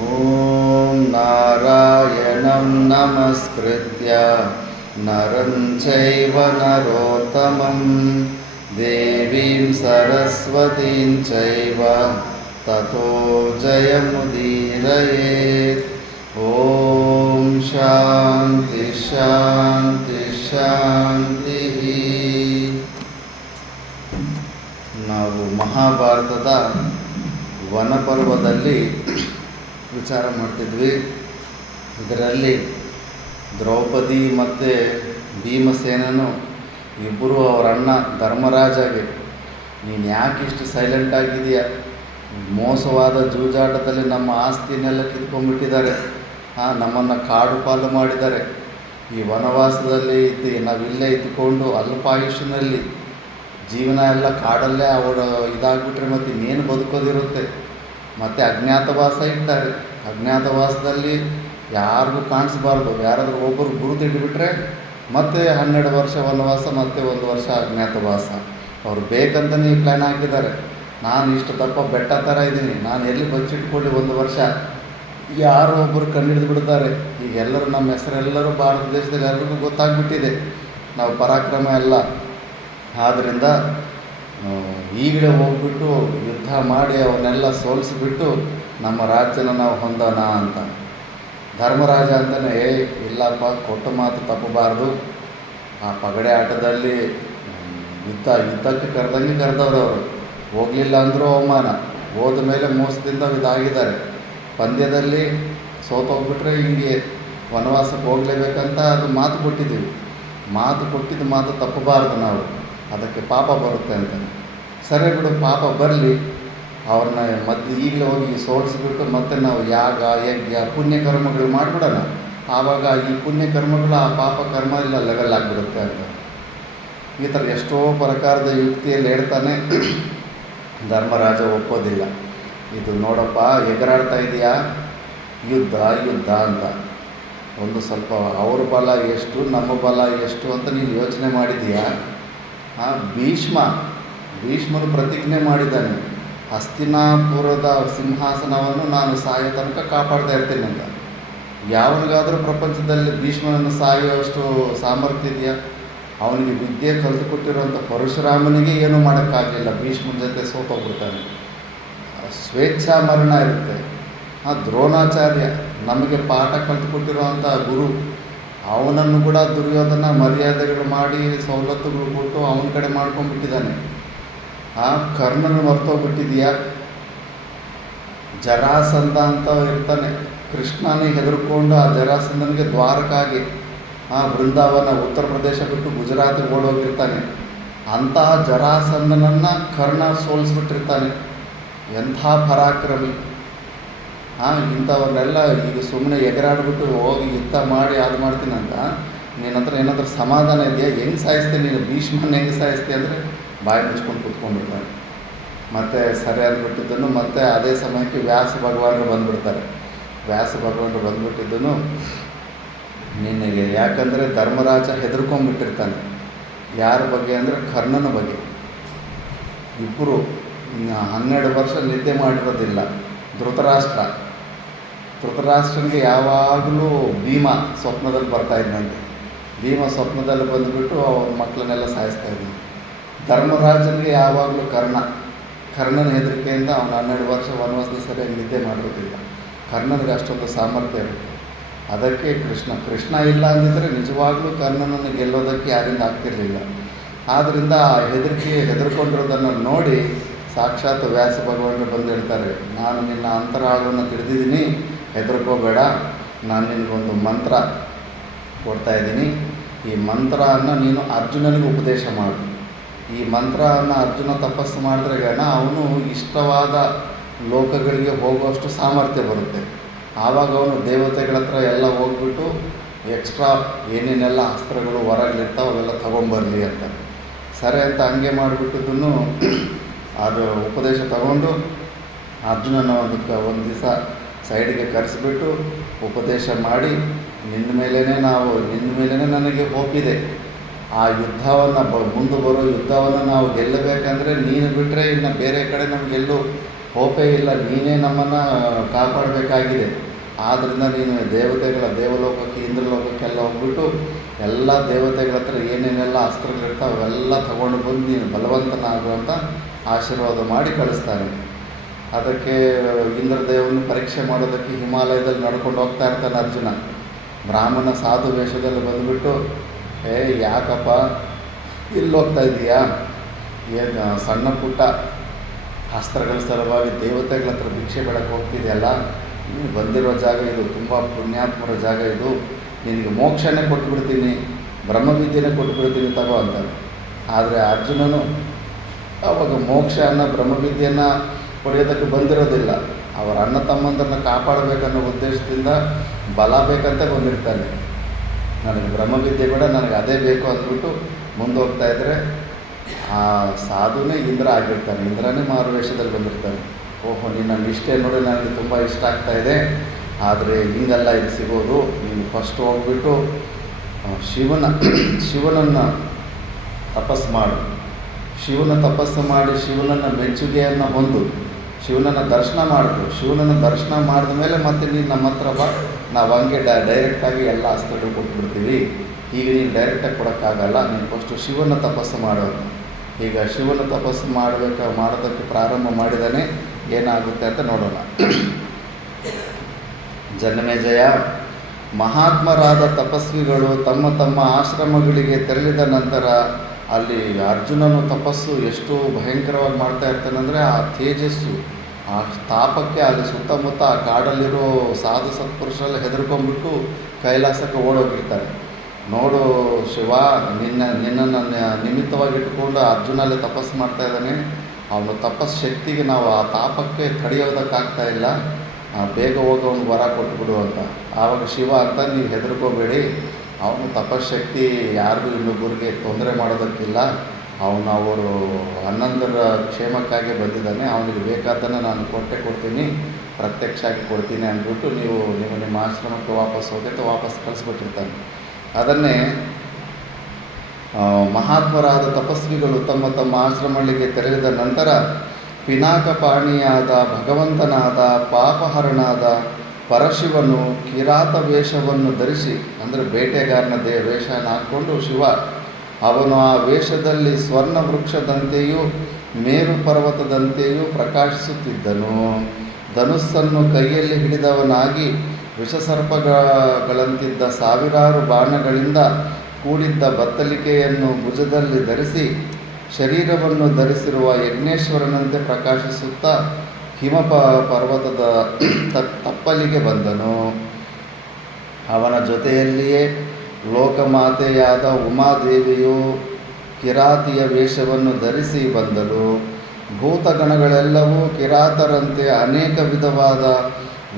ಓಂ ನಾರಾಯಣಂ ನಮಸ್ಕೃತ್ಯ ನರಂ ಚೈವ ನರೋತ್ತಮಂ ದೇವೀಂ ಸರಸ್ವತೀಂ ಚೈವ ತಥೋ ಜಯಮುದೀರಯೇತ್. ಓಂ ಶಾಂತಿ ಶಾಂತಿ ಶಾಂತಿ. ನಾವು ಮಹಾಭಾರತದ ವನಪರ್ವದಲ್ಲಿ ವಿಚಾರ ಮಾಡ್ತಿದ್ವಿ. ಇದರಲ್ಲಿ ದ್ರೌಪದಿ ಮತ್ತು ಭೀಮಸೇನನು ಇಬ್ಬರು ಅವರ ಅಣ್ಣ ಧರ್ಮರಾಜಗೆ, ನೀನು ಯಾಕೆ ಇಷ್ಟು ಸೈಲೆಂಟ್ ಆಗಿದೆಯಾ, ಮೋಸವಾದ ಜೂಜಾಟದಲ್ಲಿ ನಮ್ಮ ಆಸ್ತಿನೆಲ್ಲ ಕಿತ್ಕೊಂಡ್ಬಿಟ್ಟಿದ್ದಾರೆ, ನಮ್ಮನ್ನು ಕಾಡು ಪಾಲು ಮಾಡಿದ್ದಾರೆ, ಈ ವನವಾಸದಲ್ಲಿ ನಾವಿಲ್ಲೇ ಇದ್ದುಕೊಂಡು ಅಲ್ಪಾಯುಷ್ಯನಲ್ಲಿ ಜೀವನ ಎಲ್ಲ ಕಾಡಲ್ಲೇ ಅವಳು ಇದಾಗ್ಬಿಟ್ರೆ ಮತ್ತು ಇನ್ನೇನು ಬದುಕೋದಿರುತ್ತೆ. ಮತ್ತು ಅಜ್ಞಾತವಾಸ ಇಟ್ಟಾರೆ. ಅಜ್ಞಾತವಾಸದಲ್ಲಿ ಯಾರಿಗೂ ಕಾಣಿಸ್ಬಾರ್ದು, ಯಾರಾದರೂ ಒಬ್ಬರು ಗುರುತಿಟ್ಬಿಟ್ರೆ ಮತ್ತೆ 12 ವರ್ಷ ವನವಾಸ, ಮತ್ತೆ 1 ವರ್ಷ ಅಜ್ಞಾತವಾಸ. ಅವ್ರು ಬೇಕಂತಲೇ ಈ ಪ್ಲ್ಯಾನ್ ಹಾಕಿದ್ದಾರೆ. ನಾನು ಇಷ್ಟು ದಪ್ಪ ಬೆಟ್ಟ ಥರ ಇದ್ದೀನಿ, ನಾನು ಎಲ್ಲಿ ಬಚ್ಚಿಟ್ಕೊಳ್ಳಿ 1 ವರ್ಷ, ಯಾರೋ ಒಬ್ಬರು ಕಂಡುಹಿಡಿದು ಬಿಡ್ತಾರೆ. ಈಗ ಎಲ್ಲರೂ ನಮ್ಮ ಹೆಸರೆಲ್ಲರೂ ಭಾರತ ದೇಶದಲ್ಲಿ ಎಲ್ರಿಗೂ ಗೊತ್ತಾಗ್ಬಿಟ್ಟಿದೆ, ನಾವು ಪರಾಕ್ರಮ ಎಲ್ಲ. ಆದ್ದರಿಂದ ಈಗಲೇ ಹೋಗ್ಬಿಟ್ಟು ಯುದ್ಧ ಮಾಡಿ ಅವನ್ನೆಲ್ಲ ಸೋಲಿಸಿಬಿಟ್ಟು ನಮ್ಮ ರಾಜ್ಯನ ನಾವು ಹೊಂದೋಣ ಅಂತ. ಧರ್ಮರಾಜ ಅಂತಲೇ ಇಲ್ಲಪ್ಪ, ಕೊಟ್ಟ ಮಾತು ತಪ್ಪಬಾರ್ದು. ಆ ಪಗಡೆ ಆಟದಲ್ಲಿ ಯುದ್ಧಕ್ಕೆ ಕರೆದಂಗೆ ಕರೆದವರು ಅವರು. ಹೋಗಲಿಲ್ಲ ಅಂದರೂ ಅವಮಾನ, ಹೋದ ಮೇಲೆ ಮೋಸದಿಂದ ಇದಾಗಿದ್ದಾರೆ. ಪಂದ್ಯದಲ್ಲಿ ಸೋತೋಗ್ಬಿಟ್ರೆ ಹಿಂಗೆ ವನವಾಸಕ್ಕೆ ಹೋಗಲೇಬೇಕಂತ ಅದು ಮಾತು ಕೊಟ್ಟಿದ್ದೀವಿ. ಕೊಟ್ಟಿದ್ದು ಮಾತು ತಪ್ಪಬಾರ್ದು ನಾವು, ಅದಕ್ಕೆ ಪಾಪ ಬರುತ್ತೆ ಅಂತ. ಸರಿ ಬಿಡು, ಪಾಪ ಬರಲಿ, ಅವ್ರನ್ನ ಈಗಲೇ ಹೋಗಿ ಸೋಲಿಸ್ಬಿಟ್ಟು ಮತ್ತೆ ನಾವು ಯಾಗ ಯಜ್ಞ ಪುಣ್ಯಕರ್ಮಗಳು ಮಾಡಿಬಿಡೋಣ. ಆವಾಗ ಈ ಪುಣ್ಯಕರ್ಮಗಳು ಆ ಪಾಪ ಕರ್ಮ ಇಲ್ಲ ಲೆವೆಲ್ ಆಗಿಬಿಡುತ್ತೆ ಅಂತ. ಈ ಥರ ಎಷ್ಟೋ ಪ್ರಕಾರದ ಯುಕ್ತಿಯಲ್ಲಿ ಹೇಳ್ತಾನೆ. ಧರ್ಮರಾಜ ಒಪ್ಪೋದಿಲ್ಲ. ಇದು ನೋಡಪ್ಪ, ಎಗರಾಡ್ತಾ ಇದೆಯಾ, ಯುದ್ಧ ಯುದ್ಧ ಅಂತ. ಒಂದು ಸ್ವಲ್ಪ ಅವ್ರ ಬಲ ಎಷ್ಟು, ನಮ್ಮ ಬಲ ಎಷ್ಟು ಅಂತ ನೀನು ಯೋಚನೆ ಮಾಡಿದೀಯಾ? ಭೀಷ್ಮನು ಪ್ರತಿಜ್ಞೆ ಮಾಡಿದ್ದಾನೆ, ಹಸ್ತಿನಾಪುರದ ಸಿಂಹಾಸನವನ್ನು ನಾನು ಸಾಯೋ ತನಕ ಕಾಪಾಡ್ತಾ ಇರ್ತೀನಿ ಅಂತ. ಯಾವನಿಗಾದರೂ ಪ್ರಪಂಚದಲ್ಲಿ ಭೀಷ್ಮನನ್ನು ಸಾಯುವಷ್ಟು ಸಾಮರ್ಥ್ಯ ಇದೆಯಾ? ಅವನಿಗೆ ವಿದ್ಯೆ ಕಲಿತುಕೊಟ್ಟಿರುವಂಥ ಪರಶುರಾಮನಿಗೆ ಏನೂ ಮಾಡೋಕ್ಕಾಗಲಿಲ್ಲ, ಭೀಷ್ಮನ ಜೊತೆ ಸೋತೋಗ್ಬಿಡ್ತಾನೆ. ಸ್ವೇಚ್ಛಾ ಮರಣ ಇರುತ್ತೆ. ದ್ರೋಣಾಚಾರ್ಯ ನಮಗೆ ಪಾಠ ಕಲಿತುಕೊಟ್ಟಿರುವಂಥ ಗುರು, ಅವನನ್ನು ಕೂಡ ದುರ್ಯೋಧನ ಮರ್ಯಾದೆಗಳು ಮಾಡಿ ಸವಲತ್ತುಗಳು ಕೊಟ್ಟು ಅವನ ಕಡೆ ಮಾಡ್ಕೊಂಡ್ಬಿಟ್ಟಿದ್ದಾನೆ. ಕರ್ಣನ ಮರ್ತೋಗ್ಬಿಟ್ಟಿದೆಯಾ? ಜರಾಸಂಧ ಅಂತ ಇರ್ತಾನೆ, ಕೃಷ್ಣನೇ ಹೆದರ್ಕೊಂಡು ಆ ಜರಾಸಂಧನಿಗೆ ದ್ವಾರಕಾಗಿ ಬೃಂದಾವನ ಉತ್ತರ ಪ್ರದೇಶ ಬಿಟ್ಟು ಗುಜರಾತಿಗೆ ಓಡೋಗಿರ್ತಾನೆ. ಅಂತಹ ಜರಾಸಂಧನನ್ನು ಕರ್ಣ ಸೋಲಿಸ್ಬಿಟ್ಟಿರ್ತಾನೆ. ಎಂಥ ಪರಾಕ್ರಮಿ! ಇಂಥವನ್ನೆಲ್ಲ ಈಗ ಸುಮ್ಮನೆ ಎಗರಾಡ್ಬಿಟ್ಟು ಹೋಗಿ ಯುದ್ಧ ಮಾಡಿ ಅದು ಮಾಡ್ತೀನಂತ ನಿನ್ನ ಹತ್ರ ಏನಾದರೂ ಸಮಾಧಾನ ಇದೆಯಾ? ಹೆಂಗೆ ಸಾಯಿಸ್ತೀನಿ ನೀನು? ಭೀಷ್ಮನ ಹೆಂಗೆ ಸಾಯಿಸ್ತೀಯ ಅಂದರೆ ಬಾಯಿ ಮುಚ್ಕೊಂಡು ಕೂತ್ಕೊಂಡ್ಬಿಡ್ತಾರೆ. ಮತ್ತು ಸರಿಯಾಗಿಬಿಟ್ಟಿದ್ದನ್ನು ಮತ್ತೆ ಅದೇ ಸಮಯಕ್ಕೆ ವ್ಯಾಸ ಭಗವಾನರು ಬಂದುಬಿಡ್ತಾರೆ. ವ್ಯಾಸ ಭಗವಾನರು ಬಂದುಬಿಟ್ಟಿದ್ದನು ನಿನಗೆ, ಯಾಕಂದರೆ ಧರ್ಮರಾಜ ಹೆದರ್ಕೊಂಡ್ಬಿಟ್ಟಿರ್ತಾನೆ. ಯಾರ ಬಗ್ಗೆ ಅಂದರೆ ಕರ್ಣನ ಬಗ್ಗೆ. ಇಬ್ಬರು 12 ವರ್ಷ ನಿದ್ದೆ ಮಾಡಿರೋದಿಲ್ಲ. ಧೃತರಾಷ್ಟ್ರನಿಗೆ ಯಾವಾಗಲೂ ಭೀಮ ಸ್ವಪ್ನದಲ್ಲಿ ಬರ್ತಾಯಿದ್ದಂತೆ. ಭೀಮ ಸ್ವಪ್ನದಲ್ಲಿ ಬಂದುಬಿಟ್ಟು ಅವ್ರ ಮಕ್ಕಳನ್ನೆಲ್ಲ ಸಾಯಿಸ್ತಾ ಇದ್ದಾನೆ. ಧರ್ಮರಾಜನಿಗೆ ಯಾವಾಗಲೂ ಕರ್ಣನ ಹೆದರಿಕೆಯಿಂದ ಅವನು 12 ವರ್ಷ ವನವಾಸದ ಸರಿಯಾಗಿ ನಿದ್ದೆ ಮಾಡಿರೋದಿಲ್ಲ. ಕರ್ಣನಿಗೆ ಅಷ್ಟೊಂದು ಸಾಮರ್ಥ್ಯ ಇರುತ್ತೆ. ಅದಕ್ಕೆ ಕೃಷ್ಣ ಇಲ್ಲ ಅಂದಿದ್ದರೆ ನಿಜವಾಗ್ಲೂ ಕರ್ಣನನ್ನು ಗೆಲ್ಲೋದಕ್ಕೆ ಯಾರಿಂದ ಆಗ್ತಿರಲಿಲ್ಲ. ಆದ್ದರಿಂದ ಆ ಹೆದರ್ಕೊಂಡಿರೋದನ್ನು ನೋಡಿ ಸಾಕ್ಷಾತ್ ವ್ಯಾಸ ಭಗವಾನರು ಬಂದು ಹೇಳ್ತಾರೆ, ನಾನು ನಿನ್ನ ಅಂತರಾಳವನ್ನು ತಿಳಿದಿದ್ದೀನಿ, ಹೆದರ್ಕೋಬೇಡ, ನಾನು ನಿನಗೊಂದು ಮಂತ್ರ ಕೊಡ್ತಾಯಿದ್ದೀನಿ. ಈ ಮಂತ್ರವನ್ನು ನೀನು ಅರ್ಜುನನಿಗೆ ಉಪದೇಶ ಮಾಡು. ಈ ಮಂತ್ರವನ್ನು ಅರ್ಜುನ ತಪಸ್ಸು ಮಾಡಿದ್ರೆ ಅವನು ಇಷ್ಟವಾದ ಲೋಕಗಳಿಗೆ ಹೋಗುವಷ್ಟು ಸಾಮರ್ಥ್ಯ ಬರುತ್ತೆ. ಆವಾಗ ಅವನು ದೇವತೆಗಳ ಹತ್ರ ಎಲ್ಲ ಹೋಗ್ಬಿಟ್ಟು ಎಕ್ಸ್ಟ್ರಾ ಏನೇನೆಲ್ಲ ಅಸ್ತ್ರಗಳು ಹೊರಗಲಿರ್ತಾವೆ ಅವೆಲ್ಲ ತೊಗೊಂಬರಲಿ ಅಂತ. ಸರಿ ಅಂತ ಹಂಗೆ ಮಾಡಿಬಿಟ್ಟಿದ್ದನ್ನು ಅದು ಉಪದೇಶ ತಗೊಂಡು ಅರ್ಜುನನ ಒಂದು ದಿವಸ ಸೈಡಿಗೆ ಕರೆಸಿಬಿಟ್ಟು ಉಪದೇಶ ಮಾಡಿ, ನಿನ್ನ ಮೇಲೇ ನನಗೆ ಹೋಪಿದೆ, ಆ ಯುದ್ಧವನ್ನು ಮುಂದೆ ಬರೋ ಯುದ್ಧವನ್ನು ನಾವು ಗೆಲ್ಲಬೇಕಂದ್ರೆ ನೀನು ಬಿಟ್ಟರೆ ಇನ್ನು ಬೇರೆ ಕಡೆ ನಮಗೆಲ್ಲೂ ಹೋಪೇ ಇಲ್ಲ, ನೀನೇ ನಮ್ಮನ್ನು ಕಾಪಾಡಬೇಕಾಗಿದೆ. ಆದ್ದರಿಂದ ನೀನು ದೇವತೆಗಳ ದೇವಲೋಕಕ್ಕೆ ಇಂದ್ರಲೋಕಕ್ಕೆಲ್ಲ ಹೋಗ್ಬಿಟ್ಟು ಎಲ್ಲ ದೇವತೆಗಳ ಹತ್ರ ಏನೇನೆಲ್ಲ ಅಸ್ತ್ರಗಳಿರ್ತಾವೆ ಅವೆಲ್ಲ ತಗೊಂಡು ಬಂದು ನೀನು ಬಲವಂತನಾಗುವಂಥ ಆಶೀರ್ವಾದ ಮಾಡಿ ಕಳಿಸ್ತಾನೆ. ಅದಕ್ಕೆ ಇಂದ್ರದೇವನ ಪರೀಕ್ಷೆ ಮಾಡೋದಕ್ಕೆ ಹಿಮಾಲಯದಲ್ಲಿ ನಡ್ಕೊಂಡು ಹೋಗ್ತಾ ಇರ್ತಾನೆ ಅರ್ಜುನ. ಬ್ರಾಹ್ಮಣ ಸಾಧು ವೇಷದಲ್ಲಿ ಬಂದುಬಿಟ್ಟು, ಯಾಕಪ್ಪ ಇಲ್ಲಿ ಹೋಗ್ತಾ ಇದೀಯಾ, ಏನು ಸಣ್ಣ ಪುಟ್ಟ ಅಸ್ತ್ರಗಳ ಸಲುವಾಗಿ ದೇವತೆಗಳ ಹತ್ರ ಭಿಕ್ಷೆ ಬೇಡಕ್ಕೆ ಹೋಗ್ತಿದೆಯಲ್ಲ, ನೀನು ಬಂದಿರೋ ಜಾಗ ಇದು ತುಂಬ ಪುಣ್ಯಾತ್ಮರ ಜಾಗ, ಇದು ನಿನಗೆ ಮೋಕ್ಷನೇ ಕೊಟ್ಬಿಡ್ತೀನಿ, ಬ್ರಹ್ಮವಿದ್ಯೆನೇ ಕೊಟ್ಬಿಡ್ತೀನಿ ತಗೋ ಅಂತಾನೆ. ಆದರೆ ಅರ್ಜುನನು ಅವಾಗ ಮೋಕ್ಷ ಅನ್ನೋ ಬ್ರಹ್ಮವಿದ್ಯೆಯನ್ನು ಪಡೆಯೋದಕ್ಕೆ ಬಂದಿರೋದಿಲ್ಲ, ಅವರ ಅಣ್ಣ ತಮ್ಮಂದರನ್ನ ಕಾಪಾಡಬೇಕನ್ನೋ ಉದ್ದೇಶದಿಂದ ಬಲ ಬೇಕಂತ ಬಂದಿರ್ತಾನೆ. ನನಗೆ ಬ್ರಹ್ಮವಿದ್ಯೆ ಬೇಡ, ನನಗೆ ಅದೇ ಬೇಕು ಅಂದ್ಬಿಟ್ಟು ಮುಂದೆ ಹೋಗ್ತಾಯಿದ್ರೆ ಆ ಸಾಧುನೇ ಇಂದ್ರ ಆಗಿರ್ತಾನೆ. ಇಂದ್ರನೇ ಮಾರುವೇಷದಲ್ಲಿ ಬಂದಿರ್ತಾನೆ. ಓಹೋ, ನಿನ್ನ ನಿಷ್ಠೆ ನೋಡಿ ನನಗೆ ತುಂಬ ಇಷ್ಟ ಆಗ್ತಾಯಿದೆ, ಆದರೆ ಹಿಂಗಲ್ಲ ಇದು ಸಿಗೋದು, ನೀನು ಫಸ್ಟ್ ಹೋಗ್ಬಿಟ್ಟು ಶಿವನನ್ನು ತಪಸ್ಸು ಮಾಡು, ಶಿವನ ತಪಸ್ಸು ಮಾಡಿ ಶಿವನನ್ನು ಮೆಚ್ಚುಗೆಯನ್ನು ಹೊಂದು ಶಿವನನ್ನು ದರ್ಶನ ಮಾಡಿದ್ರು. ಶಿವನನ್ನು ದರ್ಶನ ಮಾಡಿದ ಮೇಲೆ ಮತ್ತೆ ನೀನು ನಮ್ಮ ಹತ್ರ ಬಾ, ನಾವು ಹಂಗೆ ಡೈರೆಕ್ಟಾಗಿ ಎಲ್ಲ ಅಸ್ತ್ರಗಳು ಕೊಟ್ಬಿಡ್ತೀವಿ. ಈಗ ನೀನು ಡೈರೆಕ್ಟಾಗಿ ಕೊಡೋಕ್ಕಾಗಲ್ಲ, ನೀನು ಫಸ್ಟು ಶಿವನ ತಪಸ್ಸು ಮಾಡೋದು. ಈಗ ಶಿವನ ತಪಸ್ಸು ಮಾಡೋದಕ್ಕೆ ಪ್ರಾರಂಭ ಮಾಡಿದಾನೆ, ಏನಾಗುತ್ತೆ ಅಂತ ನೋಡೋಣ. ಜನಮೇಜಯ, ಮಹಾತ್ಮರಾದ ತಪಸ್ವಿಗಳು ತಮ್ಮ ತಮ್ಮ ಆಶ್ರಮಗಳಿಗೆ ತೆರಳಿದ ನಂತರ ಅಲ್ಲಿ ಅರ್ಜುನನು ತಪಸ್ಸು ಎಷ್ಟು ಭಯಂಕರವಾಗಿ ಮಾಡ್ತಾ ಇರ್ತಾನಂದರೆ ಆ ತೇಜಸ್ಸು, ಆ ತಾಪಕ್ಕೆ ಅಲ್ಲಿ ಸುತ್ತಮುತ್ತ ಆ ಕಾಡಲ್ಲಿರೋ ಸಾಧು ಸತ್ಪುರುಷರೆಲ್ಲ ಹೆದರ್ಕೊಂಡ್ಬಿಟ್ಟು ಕೈಲಾಸಕ್ಕೆ ಓಡೋಗಿರ್ತಾರೆ. ನೋಡು ಶಿವ, ನಿನ್ನನ್ನು ನಿಮಿತ್ತವಾಗಿಟ್ಟುಕೊಂಡು ಅರ್ಜುನ ಅಲ್ಲಿ ತಪಸ್ಸು ಮಾಡ್ತಾ ಇದ್ದಾನೆ, ಅವನ ತಪಸ್ಶಕ್ತಿಗೆ ನಾವು ಆ ತಾಪಕ್ಕೆ ತಡೆಯೋದಕ್ಕಾಗ್ತಾ ಇಲ್ಲ, ಬೇಗ ಹೋಗಿ ಅವ್ನಿಗೆ ವರ ಕೊಟ್ಬಿಡು ಅಂತ. ಆವಾಗ ಶಿವ ಅಂತ, ನೀವು ಹೆದರ್ಕೋಬೇಡಿ, ಅವನು ತಪಸ್ಶಕ್ತಿ ಯಾರಿಗೂ ಇನ್ನೊಬ್ಬರಿಗೆ ತೊಂದರೆ ಮಾಡೋದಕ್ಕಿಲ್ಲ, ಅವರು 11 ಕ್ಷೇಮಕ್ಕಾಗಿ ಬಂದಿದ್ದಾನೆ, ಅವನಿಗೆ ಬೇಕಾದ್ದನ್ನು ನಾನು ಕೊಡ್ತೀನಿ, ಪ್ರತ್ಯಕ್ಷ ಆಗಿ ಕೊಡ್ತೀನಿ ಅಂದ್ಬಿಟ್ಟು ನೀವು ನಿಮ್ಮ ಆಶ್ರಮಕ್ಕೆ ವಾಪಸ್ ಹೋಗುತ್ತೆ, ವಾಪಸ್ ಕಳಿಸ್ಬಿಟ್ಟಿರ್ತಾನೆ. ಅದನ್ನೇ ಮಹಾತ್ಮರಾದ ತಪಸ್ವಿಗಳು ತಮ್ಮ ತಮ್ಮ ಆಶ್ರಮಗಳಿಗೆ ತೆರಳಿದ ನಂತರ ಪಿನಾಕಪಾಣಿಯಾದ ಭಗವಂತನಾದ ಪಾಪಹರನಾದ ಪರಶಿವನು ಕಿರಾತ ವೇಷವನ್ನು ಧರಿಸಿ, ಅಂದರೆ ಬೇಟೆಗಾರನ ವೇಷನ ಹಾಕ್ಕೊಂಡು ಶಿವ, ಅವನು ಆ ವೇಷದಲ್ಲಿ ಸ್ವರ್ಣ ವೃಕ್ಷದಂತೆಯೂ ಮೇರು ಪರ್ವತದಂತೆಯೂ ಪ್ರಕಾಶಿಸುತ್ತಿದ್ದನು. ಧನುಸ್ಸನ್ನು ಕೈಯಲ್ಲಿ ಹಿಡಿದವನಾಗಿ ವಿಷಸರ್ಪಗಳಂತಿದ್ದ ಸಾವಿರಾರು ಬಾಣಗಳಿಂದ ಕೂಡಿದ್ದ ಬತ್ತಲಿಕೆಯನ್ನು ಭುಜದಲ್ಲಿ ಧರಿಸಿ ಶರೀರವನ್ನು ಧರಿಸಿರುವ ಯಜ್ಞೇಶ್ವರನಂತೆ ಪ್ರಕಾಶಿಸುತ್ತಾ ಪರ್ವತದ ತಪ್ಪಲಿಗೆ ಬಂದನು. ಅವನ ಜೊತೆಯಲ್ಲಿಯೇ ಲೋಕಮಾತೆಯಾದ ಉಮಾದೇವಿಯು ಕಿರಾತಿಯ ವೇಷವನ್ನು ಧರಿಸಿ ಬಂದಳು. ಭೂತಗಣಗಳೆಲ್ಲವೂ ಕಿರಾತರಂತೆ ಅನೇಕ ವಿಧವಾದ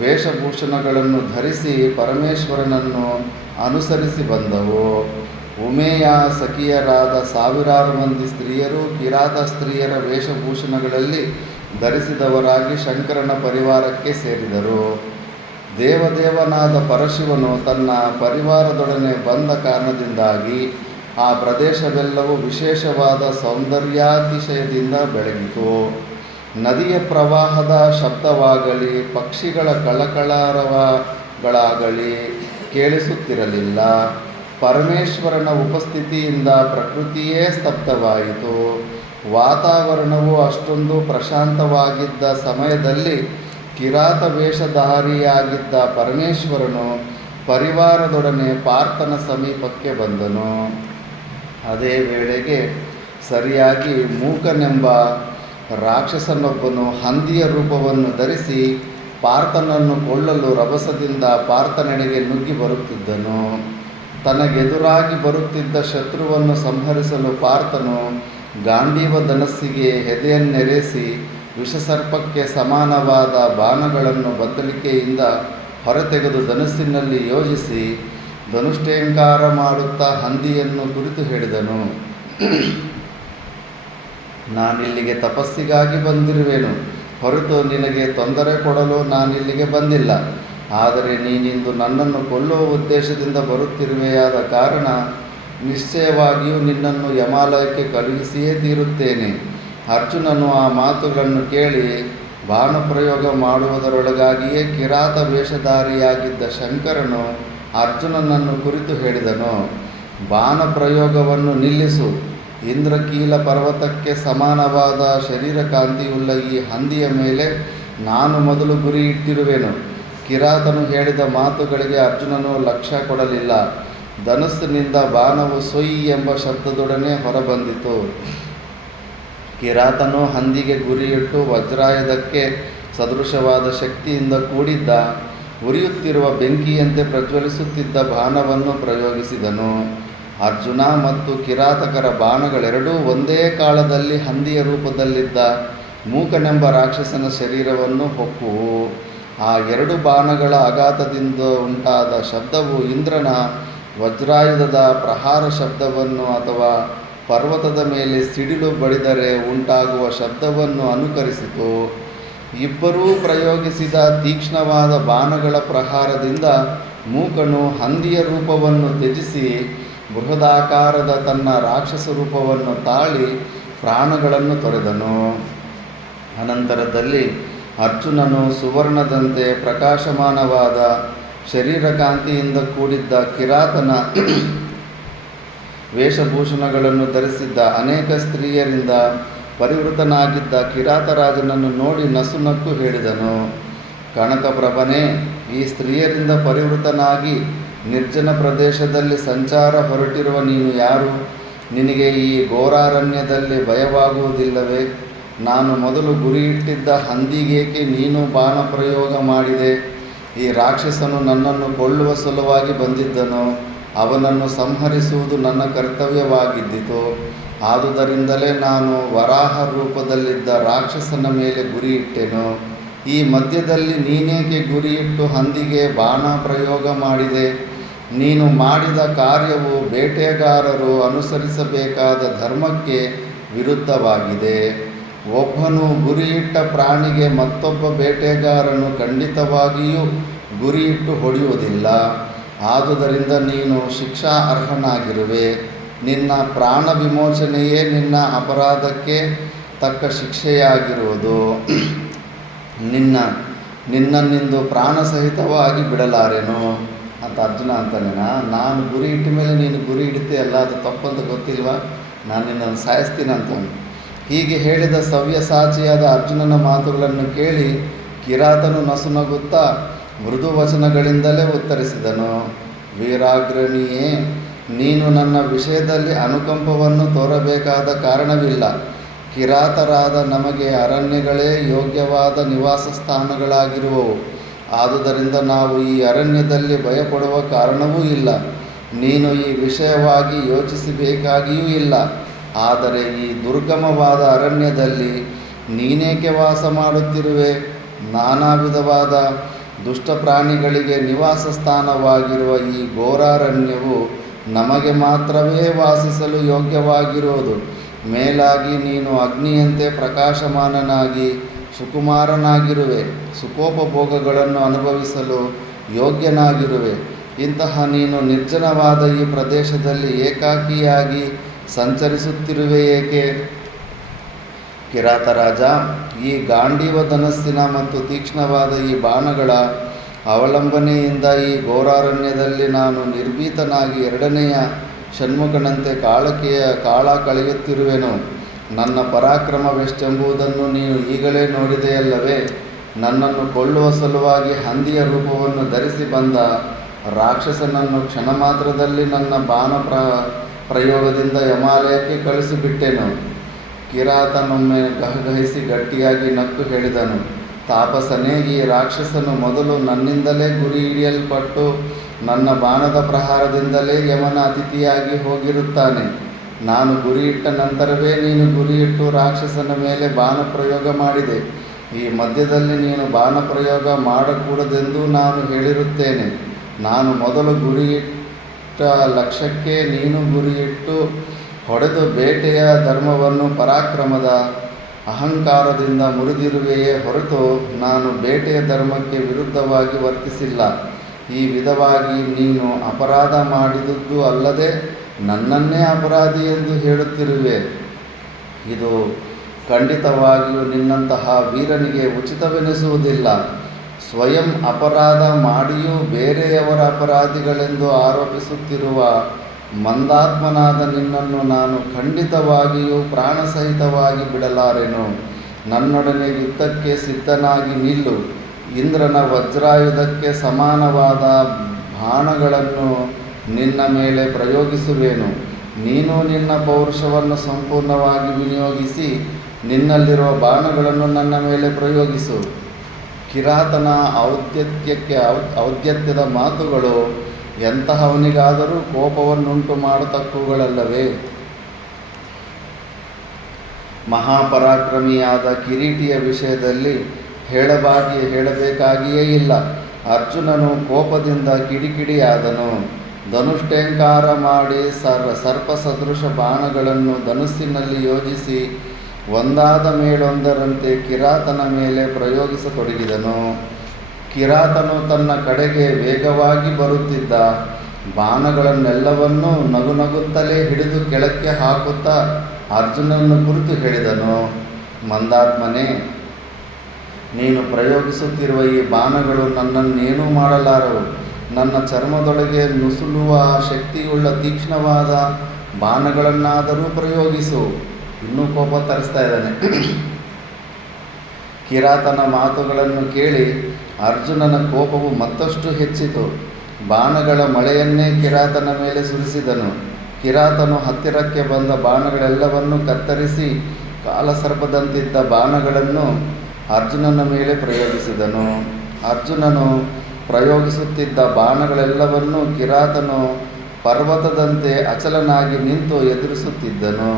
ವೇಷಭೂಷಣಗಳನ್ನು ಧರಿಸಿ ಪರಮೇಶ್ವರನನ್ನು ಅನುಸರಿಸಿ ಬಂದವು. ಉಮೇಯ ಸಖಿಯರಾದ ಸಾವಿರಾರು ಮಂದಿ ಸ್ತ್ರೀಯರು ಕಿರಾತ ಸ್ತ್ರೀಯರ ವೇಷಭೂಷಣಗಳಲ್ಲಿ ಧರಿಸಿದವರಾಗಿ ಶಂಕರನ ಪರಿವಾರಕ್ಕೆ ಸೇರಿದರು. ದೇವದೇವನಾದ ಪರಶಿವನು ತನ್ನ ಪರಿವಾರದೊಡನೆ ಬಂದ ಕಾರಣದಿಂದಾಗಿ ಆ ಪ್ರದೇಶವೆಲ್ಲವೂ ವಿಶೇಷವಾದ ಸೌಂದರ್ಯಾತಿಶಯದಿಂದ ಬೆಳಗಿತು. ನದಿಯ ಪ್ರವಾಹದ ಶಬ್ದವಾಗಲಿ ಪಕ್ಷಿಗಳ ಕಳಕಳಾರವಗಳಾಗಲಿ ಕೇಳಿಸುತ್ತಿರಲಿಲ್ಲ. ಪರಮೇಶ್ವರನ ಉಪಸ್ಥಿತಿಯಿಂದ ಪ್ರಕೃತಿಯೇ ಸ್ತಬ್ಧವಾಯಿತು. ವಾತಾವರಣವು ಅಷ್ಟೊಂದು ಪ್ರಶಾಂತವಾಗಿದ್ದ ಸಮಯದಲ್ಲಿ ಕಿರಾತ ವೇಷಧಾರಿಯಾಗಿದ್ದ ಪರಮೇಶ್ವರನು ಪರಿವಾರದೊಡನೆ ಪಾರ್ಥನ ಸಮೀಪಕ್ಕೆ ಬಂದನು. ಅದೇ ವೇಳೆಗೆ ಸರಿಯಾಗಿ ಮೂಕನೆಂಬ ರಾಕ್ಷಸನೊಬ್ಬನು ಹಂದಿಯ ರೂಪವನ್ನು ಧರಿಸಿ ಪಾರ್ಥನನ್ನು ಕೊಳ್ಳಲು ರಭಸದಿಂದ ಪಾರ್ಥನೆಡೆಗೆ ನುಗ್ಗಿ ಬರುತ್ತಿದ್ದನು. ತನಗೆದುರಾಗಿ ಬರುತ್ತಿದ್ದ ಶತ್ರುವನ್ನು ಸಂಹರಿಸಲು ಪಾರ್ಥನು ಗಾಂಡೀವ ಧನಸ್ಸಿಗೆ ಎದೆಯನ್ನೆರೆಸಿ ವಿಷಸರ್ಪಕ್ಕೆ ಸಮಾನವಾದ ಬಾಣಗಳನ್ನು ಬತ್ತಳಿಕೆಯಿಂದ ಹೊರತೆಗೆದು ಧನುಸ್ಸಿನಲ್ಲಿ ಯೋಜಿಸಿ ಧನುಷ್ಟೇಂಕಾರ ಮಾಡುತ್ತಾ ಹಂದಿಯನ್ನು ಕುರಿತು ಹೇಳಿದನು. ನಾನಿಲ್ಲಿಗೆ ತಪಸ್ಸಿಗಾಗಿ ಬಂದಿರುವೆನು ಹೊರತು ನಿನಗೆ ತೊಂದರೆ ಕೊಡಲು ನಾನಿಲ್ಲಿಗೆ ಬಂದಿಲ್ಲ. ಆದರೆ ನೀನಿಂದು ನನ್ನನ್ನು ಕೊಲ್ಲುವ ಉದ್ದೇಶದಿಂದ ಬರುತ್ತಿರುವೆಯಾದ ಕಾರಣ ನಿಶ್ಚಯವಾಗಿಯೂ ನಿನ್ನನ್ನು ಯಮಾಲಯಕ್ಕೆ ಕಳುಹಿಸಿಯೇ ತೀರುತ್ತೇನೆ. ಅರ್ಜುನನು ಆ ಮಾತುಗಳನ್ನು ಕೇಳಿ ಬಾಣಪ್ರಯೋಗ ಮಾಡುವುದರೊಳಗಾಗಿಯೇ ಕಿರಾತ ವೇಷಧಾರಿಯಾಗಿದ್ದ ಶಂಕರನು ಅರ್ಜುನನನ್ನು ಕುರಿತು ಹೇಳಿದನು, ಬಾಣಪ್ರಯೋಗವನ್ನು ನಿಲ್ಲಿಸು. ಇಂದ್ರಕೀಲ ಪರ್ವತಕ್ಕೆ ಸಮಾನವಾದ ಶರೀರಕಾಂತಿಯುಳ್ಳ ಈ ಹಂದಿಯ ಮೇಲೆ ನಾನು ಮೊದಲು ಗುರಿ ಇಟ್ಟಿರುವೆನು. ಕಿರಾತನು ಹೇಳಿದ ಮಾತುಗಳಿಗೆ ಅರ್ಜುನನು ಲಕ್ಷ್ಯ ಕೊಡಲಿಲ್ಲ. ಧನುಸ್ಸಿನಿಂದ ಬಾಣವು ಸೊಯ್ ಎಂಬ ಶಬ್ದದೊಡನೆ ಹೊರಬಂದಿತು. ಕಿರಾತನು ಹಂದಿಗೆ ಗುರಿಯಿಟ್ಟು ವಜ್ರಾಯುಧಕ್ಕೆ ಸದೃಶವಾದ ಶಕ್ತಿಯಿಂದ ಕೂಡಿದ್ದ ಉರಿಯುತ್ತಿರುವ ಬೆಂಕಿಯಂತೆ ಪ್ರಜ್ವಲಿಸುತ್ತಿದ್ದ ಬಾಣವನ್ನು ಪ್ರಯೋಗಿಸಿದನು. ಅರ್ಜುನ ಮತ್ತು ಕಿರಾತಕರ ಬಾಣಗಳೆರಡೂ ಒಂದೇ ಕಾಲದಲ್ಲಿ ಹಂದಿಯ ರೂಪದಲ್ಲಿದ್ದ ಮೂಕನೆಂಬ ರಾಕ್ಷಸನ ಶರೀರವನ್ನು ಹೊಕ್ಕುವು. ಆ ಎರಡು ಬಾಣಗಳ ಆಘಾತದಿಂದ ಉಂಟಾದ ಶಬ್ದವು ಇಂದ್ರನ ವಜ್ರಾಯುಧದ ಪ್ರಹಾರ ಶಬ್ದವನ್ನು ಅಥವಾ ಪರ್ವತದ ಮೇಲೆ ಸಿಡಿಲು ಬಡಿದರೆ ಉಂಟಾಗುವ ಶಬ್ದವನ್ನು ಅನುಕರಿಸಿತು. ಇಬ್ಬರೂ ಪ್ರಯೋಗಿಸಿದ ತೀಕ್ಷ್ಣವಾದ ಬಾಣಗಳ ಪ್ರಹಾರದಿಂದ ಮೂಕನು ಹಂದಿಯ ರೂಪವನ್ನು ತ್ಯಜಿಸಿ ಬೃಹದಾಕಾರದ ತನ್ನ ರಾಕ್ಷಸ ರೂಪವನ್ನು ತಾಳಿ ಪ್ರಾಣಗಳನ್ನು ತೊರೆದನು. ಅನಂತರದಲ್ಲಿ ಅರ್ಜುನನು ಸುವರ್ಣದಂತೆ ಪ್ರಕಾಶಮಾನವಾದ ಶರೀರಕಾಂತಿಯಿಂದ ಕೂಡಿದ್ದ ಕಿರಾತನ ವೇಷಭೂಷಣಗಳನ್ನು ಧರಿಸಿದ್ದ ಅನೇಕ ಸ್ತ್ರೀಯರಿಂದ ಪರಿವೃತನಾಗಿದ್ದ ಕಿರಾತರಾಜನನ್ನು ನೋಡಿ ನಸುನಕ್ಕು ಹೇಳಿದನು, ಕನಕಪ್ರಭನೇ, ಈ ಸ್ತ್ರೀಯರಿಂದ ಪರಿವೃತನಾಗಿ ನಿರ್ಜನ ಪ್ರದೇಶದಲ್ಲಿ ಸಂಚಾರ ಹೊರಟಿರುವ ನೀನು ಯಾರು? ನಿನಗೆ ಈ ಘೋರಾರಣ್ಯದಲ್ಲಿ ಭಯವಾಗುವುದಿಲ್ಲವೇ? ನಾನು ಮೊದಲು ಗುರಿಯಿಟ್ಟಿದ್ದ ಹಂದಿಗೇಕೆ ನೀನು ಬಾಣಪ್ರಯೋಗ ಮಾಡಿದೆ? ಈ ರಾಕ್ಷಸನು ನನ್ನನ್ನು ಕೊಲ್ಲುವ ಸಲುವಾಗಿ ಬಂದಿದ್ದನು. ಅವನನ್ನು ಸಂಹರಿಸುವುದು ನನ್ನ ಕರ್ತವ್ಯವಾಗಿದ್ದಿತು. ಆದುದರಿಂದಲೇ ನಾನು ವರಾಹ ರೂಪದಲ್ಲಿದ್ದ ರಾಕ್ಷಸನ ಮೇಲೆ ಗುರಿಯಿಟ್ಟೆನು. ಈ ಮಧ್ಯದಲ್ಲಿ ನೀನೇಕೆ ಗುರಿಯಿಟ್ಟು ಹಂದಿಗೆ ಬಾಣ ಪ್ರಯೋಗ ಮಾಡಿದೆ? ನೀನು ಮಾಡಿದ ಕಾರ್ಯವು ಬೇಟೆಗಾರರು ಅನುಸರಿಸಬೇಕಾದ ಧರ್ಮಕ್ಕೆ ವಿರುದ್ಧವಾಗಿದೆ. ಒಬ್ಬನು ಗುರಿಯಿಟ್ಟ ಪ್ರಾಣಿಗೆ ಮತ್ತೊಬ್ಬ ಬೇಟೆಗಾರನು ಖಂಡಿತವಾಗಿಯೂ ಗುರಿಯಿಟ್ಟು ಹೊಡೆಯುವುದಿಲ್ಲ. ಆದುದರಿಂದ ನೀನು ಶಿಕ್ಷಾ ಅರ್ಹನಾಗಿರುವೆ. ನಿನ್ನ ಪ್ರಾಣ ವಿಮೋಚನೆಯೇ ನಿನ್ನ ಅಪರಾಧಕ್ಕೆ ತಕ್ಕ ಶಿಕ್ಷೆಯಾಗಿರುವುದು. ನಿನ್ನನ್ನಿಂದು ಪ್ರಾಣ ಸಹಿತವಾಗಿ ಬಿಡಲಾರೆನು ಅಂತ ಅರ್ಜುನ ಅಂತಾನೇನಾ? ನಾನು ಗುರಿ ಇಟ್ಟ ಮೇಲೆ ನೀನು ಗುರಿ ಇಡ್ತೀಯಲ್ಲ, ಅದು ತಪ್ಪಂತ ಗೊತ್ತಿಲ್ವಾ? ನಾನು ನಿನ್ನನ್ನು ಸಾಯಿಸ್ತೀನಿ ಅಂತಾನೆ. ಹೀಗೆ ಹೇಳಿದ ಸವ್ಯಸಾಚಿಯಾದ ಅರ್ಜುನನ ಮಾತುಗಳನ್ನು ಕೇಳಿ ಕಿರಾತನು ನಸುನಗುತ್ತಾ ಮೃದು ವಚನಗಳಿಂದಲೇ ಉತ್ತರಿಸಿದನು, ವೀರಾಗ್ರಣಿಯೇ, ನೀನು ನನ್ನ ವಿಷಯದಲ್ಲಿ ಅನುಕಂಪವನ್ನು ತೋರಬೇಕಾದ ಕಾರಣವಿಲ್ಲ. ಕಿರಾತರಾದ ನಮಗೆ ಅರಣ್ಯಗಳೇ ಯೋಗ್ಯವಾದ ನಿವಾಸ ಸ್ಥಾನಗಳಾಗಿರುವವು. ಆದುದರಿಂದ ನಾವು ಈ ಅರಣ್ಯದಲ್ಲಿ ಭಯಪಡುವ ಕಾರಣವೂ ಇಲ್ಲ. ನೀನು ಈ ವಿಷಯವಾಗಿ ಯೋಚಿಸಬೇಕಾಗಿಯೂ ಇಲ್ಲ. ಆದರೆ ಈ ದುರ್ಗಮವಾದ ಅರಣ್ಯದಲ್ಲಿ ನೀನೇಕೆ ವಾಸ ಮಾಡುತ್ತಿರುವೆ? ನಾನಾ ವಿಧವಾದ ದುಷ್ಟ ಪ್ರಾಣಿಗಳಿಗೆ ನಿವಾಸ ಸ್ಥಾನವಾಗಿರುವ ಈ ಘೋರಾರಣ್ಯವು ನಮಗೆ ಮಾತ್ರವೇ ವಾಸಿಸಲು ಯೋಗ್ಯವಾಗಿರುವುದು. ಮೇಲಾಗಿ ನೀನು ಅಗ್ನಿಯಂತೆ ಪ್ರಕಾಶಮಾನನಾಗಿ ಸುಕುಮಾರನಾಗಿರುವೆ. ಸುಖೋಪಭೋಗಗಳನ್ನು ಅನುಭವಿಸಲು ಯೋಗ್ಯನಾಗಿರುವೆ. ಇಂತಹ ನೀನು ನಿರ್ಜನವಾದ ಈ ಪ್ರದೇಶದಲ್ಲಿ ಏಕಾಕಿಯಾಗಿ ಸಂಚರಿಸುತ್ತಿರುವೆ ಏಕೆ? ಕಿರಾತರಾಜ, ಈ ಗಾಂಡೀವ ಧನಸ್ಸಿನ ಮತ್ತು ತೀಕ್ಷ್ಣವಾದ ಈ ಬಾಣಗಳ ಅವಲಂಬನೆಯಿಂದ ಈ ಘೋರಾರಣ್ಯದಲ್ಲಿ ನಾನು ನಿರ್ಭೀತನಾಗಿ ಎರಡನೆಯ ಷಣ್ಮುಖನಂತೆ ಕಾಲ ಕಳೆಯುತ್ತಿರುವೆನು. ನನ್ನ ಪರಾಕ್ರಮವೆಷ್ಟೆಂಬುದನ್ನು ನೀನು ಈಗಲೇ ನೋಡಿದೆಯಲ್ಲವೇ? ನನ್ನನ್ನು ಕೊಲ್ಲುವ ಸಲುವಾಗಿ ಹಂದಿಯ ರೂಪವನ್ನು ಧರಿಸಿ ಬಂದ ರಾಕ್ಷಸನನ್ನು ಕ್ಷಣ ಮಾತ್ರದಲ್ಲಿ ನನ್ನ ಬಾಣ ಪ್ರಯೋಗದಿಂದ ಯಮಾಲಯಕ್ಕೆ ಕಳಿಸಿಬಿಟ್ಟೆನು. ಕಿರಾತನೊಮ್ಮೆ ಗಹಗಹಿಸಿ ಗಟ್ಟಿಯಾಗಿ ನಕ್ಕು ಹೇಳಿದನು, ತಾಪಸನೇ, ಈ ರಾಕ್ಷಸನು ಮೊದಲು ನನ್ನಿಂದಲೇ ಗುರಿ ಹಿಡಿಯಲ್ಪಟ್ಟು ನನ್ನ ಬಾಣದ ಪ್ರಹಾರದಿಂದಲೇ ಯಮನ ಅತಿಥಿಯಾಗಿ ಹೋಗಿರುತ್ತಾನೆ. ನಾನು ಗುರಿಯಿಟ್ಟ ನಂತರವೇ ನೀನು ಗುರಿಯಿಟ್ಟು ರಾಕ್ಷಸನ ಮೇಲೆ ಬಾಣಪ್ರಯೋಗ ಮಾಡಿದೆ. ಈ ಮಧ್ಯದಲ್ಲಿ ನೀನು ಬಾಣಪ್ರಯೋಗ ಮಾಡಕೂಡದೆಂದು ನಾನು ಹೇಳಿರುತ್ತೇನೆ. ನಾನು ಮೊದಲು ಗುರಿಯಿಟ್ಟ ಲಕ್ಷ್ಯಕ್ಕೆ ನೀನು ಗುರಿಯಿಟ್ಟು ಹೊಡೆದು ಬೇಟೆಯ ಧರ್ಮವನ್ನು ಪರಾಕ್ರಮದ ಅಹಂಕಾರದಿಂದ ಮುರಿದಿರುವೆಯೇ ಹೊರತು ನಾನು ಬೇಟೆಯ ಧರ್ಮಕ್ಕೆ ವಿರುದ್ಧವಾಗಿ ವರ್ತಿಸಿಲ್ಲ. ಈ ವಿಧವಾಗಿ ನೀನು ಅಪರಾಧ ಮಾಡಿದುದು ಅಲ್ಲದೆ ನನ್ನನ್ನೇ ಅಪರಾಧಿ ಎಂದು ಹೇಳುತ್ತಿರುವೆ. ಇದು ಖಂಡಿತವಾಗಿಯೂ ನಿನ್ನಂತಹ ವೀರನಿಗೆ ಉಚಿತವೆನಿಸುವುದಿಲ್ಲ. ಸ್ವಯಂ ಅಪರಾಧ ಮಾಡಿಯೂ ಬೇರೆಯವರ ಅಪರಾಧಿಗಳೆಂದು ಆರೋಪಿಸುತ್ತಿರುವ ಮಂದಾತ್ಮನಾದ ನಿನ್ನನ್ನು ನಾನು ಖಂಡಿತವಾಗಿಯೂ ಪ್ರಾಣಸಹಿತವಾಗಿ ಬಿಡಲಾರೆನು. ನನ್ನೊಡನೆ ಯುದ್ಧಕ್ಕೆ ಸಿದ್ಧನಾಗಿ ನಿಲ್ಲು. ಇಂದ್ರನ ವಜ್ರಾಯುಧಕ್ಕೆ ಸಮಾನವಾದ ಬಾಣಗಳನ್ನು ನಿನ್ನ ಮೇಲೆ ಪ್ರಯೋಗಿಸುವೆನು. ನೀನು ನಿನ್ನ ಪೌರುಷವನ್ನು ಸಂಪೂರ್ಣವಾಗಿ ವಿನಿಯೋಗಿಸಿ ನಿನ್ನಲ್ಲಿರುವ ಬಾಣಗಳನ್ನು ನನ್ನ ಮೇಲೆ ಪ್ರಯೋಗಿಸು. ಕಿರಾತನ ಔದ್ಯತ್ಯದ ಮಾತುಗಳು ಎಂತಹವನಿಗಾದರೂ ಕೋಪವನ್ನುಂಟು ಮಾಡತಕ್ಕವುಗಳಲ್ಲವೇ? ಮಹಾಪರಾಕ್ರಮಿಯಾದ ಕಿರೀಟಿಯ ವಿಷಯದಲ್ಲಿ ಹೇಳಬೇಕಾಗಿಯೇ ಇಲ್ಲ. ಅರ್ಜುನನು ಕೋಪದಿಂದ ಕಿಡಿಕಿಡಿಯಾದನು. ಧನುಷ್ಟೇಂಕಾರ ಮಾಡಿ ಸರ್ಪಸದೃಶ ಬಾಣಗಳನ್ನು ಧನುಸ್ಸಿನಲ್ಲಿ ಯೋಜಿಸಿ ಒಂದಾದ ಮೇಲೊಂದರಂತೆ ಕಿರಾತನ ಮೇಲೆ ಪ್ರಯೋಗಿಸತೊಡಗಿದನು. ಕಿರಾತನು ತನ್ನ ಕಡೆಗೆ ವೇಗವಾಗಿ ಬರುತ್ತಿದ್ದ ಬಾಣಗಳನ್ನೆಲ್ಲವನ್ನೂ ನಗುನಗುತ್ತಲೇ ಹಿಡಿದು ಕೆಳಕ್ಕೆ ಹಾಕುತ್ತಾ ಅರ್ಜುನನನ್ನು ಕುರಿತು ಹೇಳಿದನು, ಮಂದಾತ್ಮನೇ, ನೀನು ಪ್ರಯೋಗಿಸುತ್ತಿರುವ ಈ ಬಾಣಗಳು ನನ್ನನ್ನೇನೂ ಮಾಡಲಾರವು. ನನ್ನ ಚರ್ಮದೊಳಗೆ ನುಸುಳುವ ಶಕ್ತಿಯುಳ್ಳ ತೀಕ್ಷ್ಣವಾದ ಬಾಣಗಳನ್ನಾದರೂ ಪ್ರಯೋಗಿಸು. ಇನ್ನೂ ಕೋಪ ತರಿಸ್ತಾ ಇದ್ದಾನೆ. ಕಿರಾತನ ಮಾತುಗಳನ್ನು ಕೇಳಿ ಅರ್ಜುನನ ಕೋಪವು ಮತ್ತಷ್ಟು ಹೆಚ್ಚಿತು. ಬಾಣಗಳ ಮಳೆಯನ್ನೇ ಕಿರಾತನ ಮೇಲೆ ಸುರಿಸಿದನು. ಕಿರಾತನು ಹತ್ತಿರಕ್ಕೆ ಬಂದ ಬಾಣಗಳೆಲ್ಲವನ್ನೂ ಕತ್ತರಿಸಿ ಕಾಲಸರ್ಪದಂತಿದ್ದ ಬಾಣಗಳನ್ನು ಅರ್ಜುನನ ಮೇಲೆ ಪ್ರಯೋಗಿಸಿದನು. ಅರ್ಜುನನು ಪ್ರಯೋಗಿಸುತ್ತಿದ್ದ ಬಾಣಗಳೆಲ್ಲವನ್ನೂ ಕಿರಾತನು ಪರ್ವತದಂತೆ ಅಚಲನಾಗಿ ನಿಂತು ಎದುರಿಸುತ್ತಿದ್ದನು.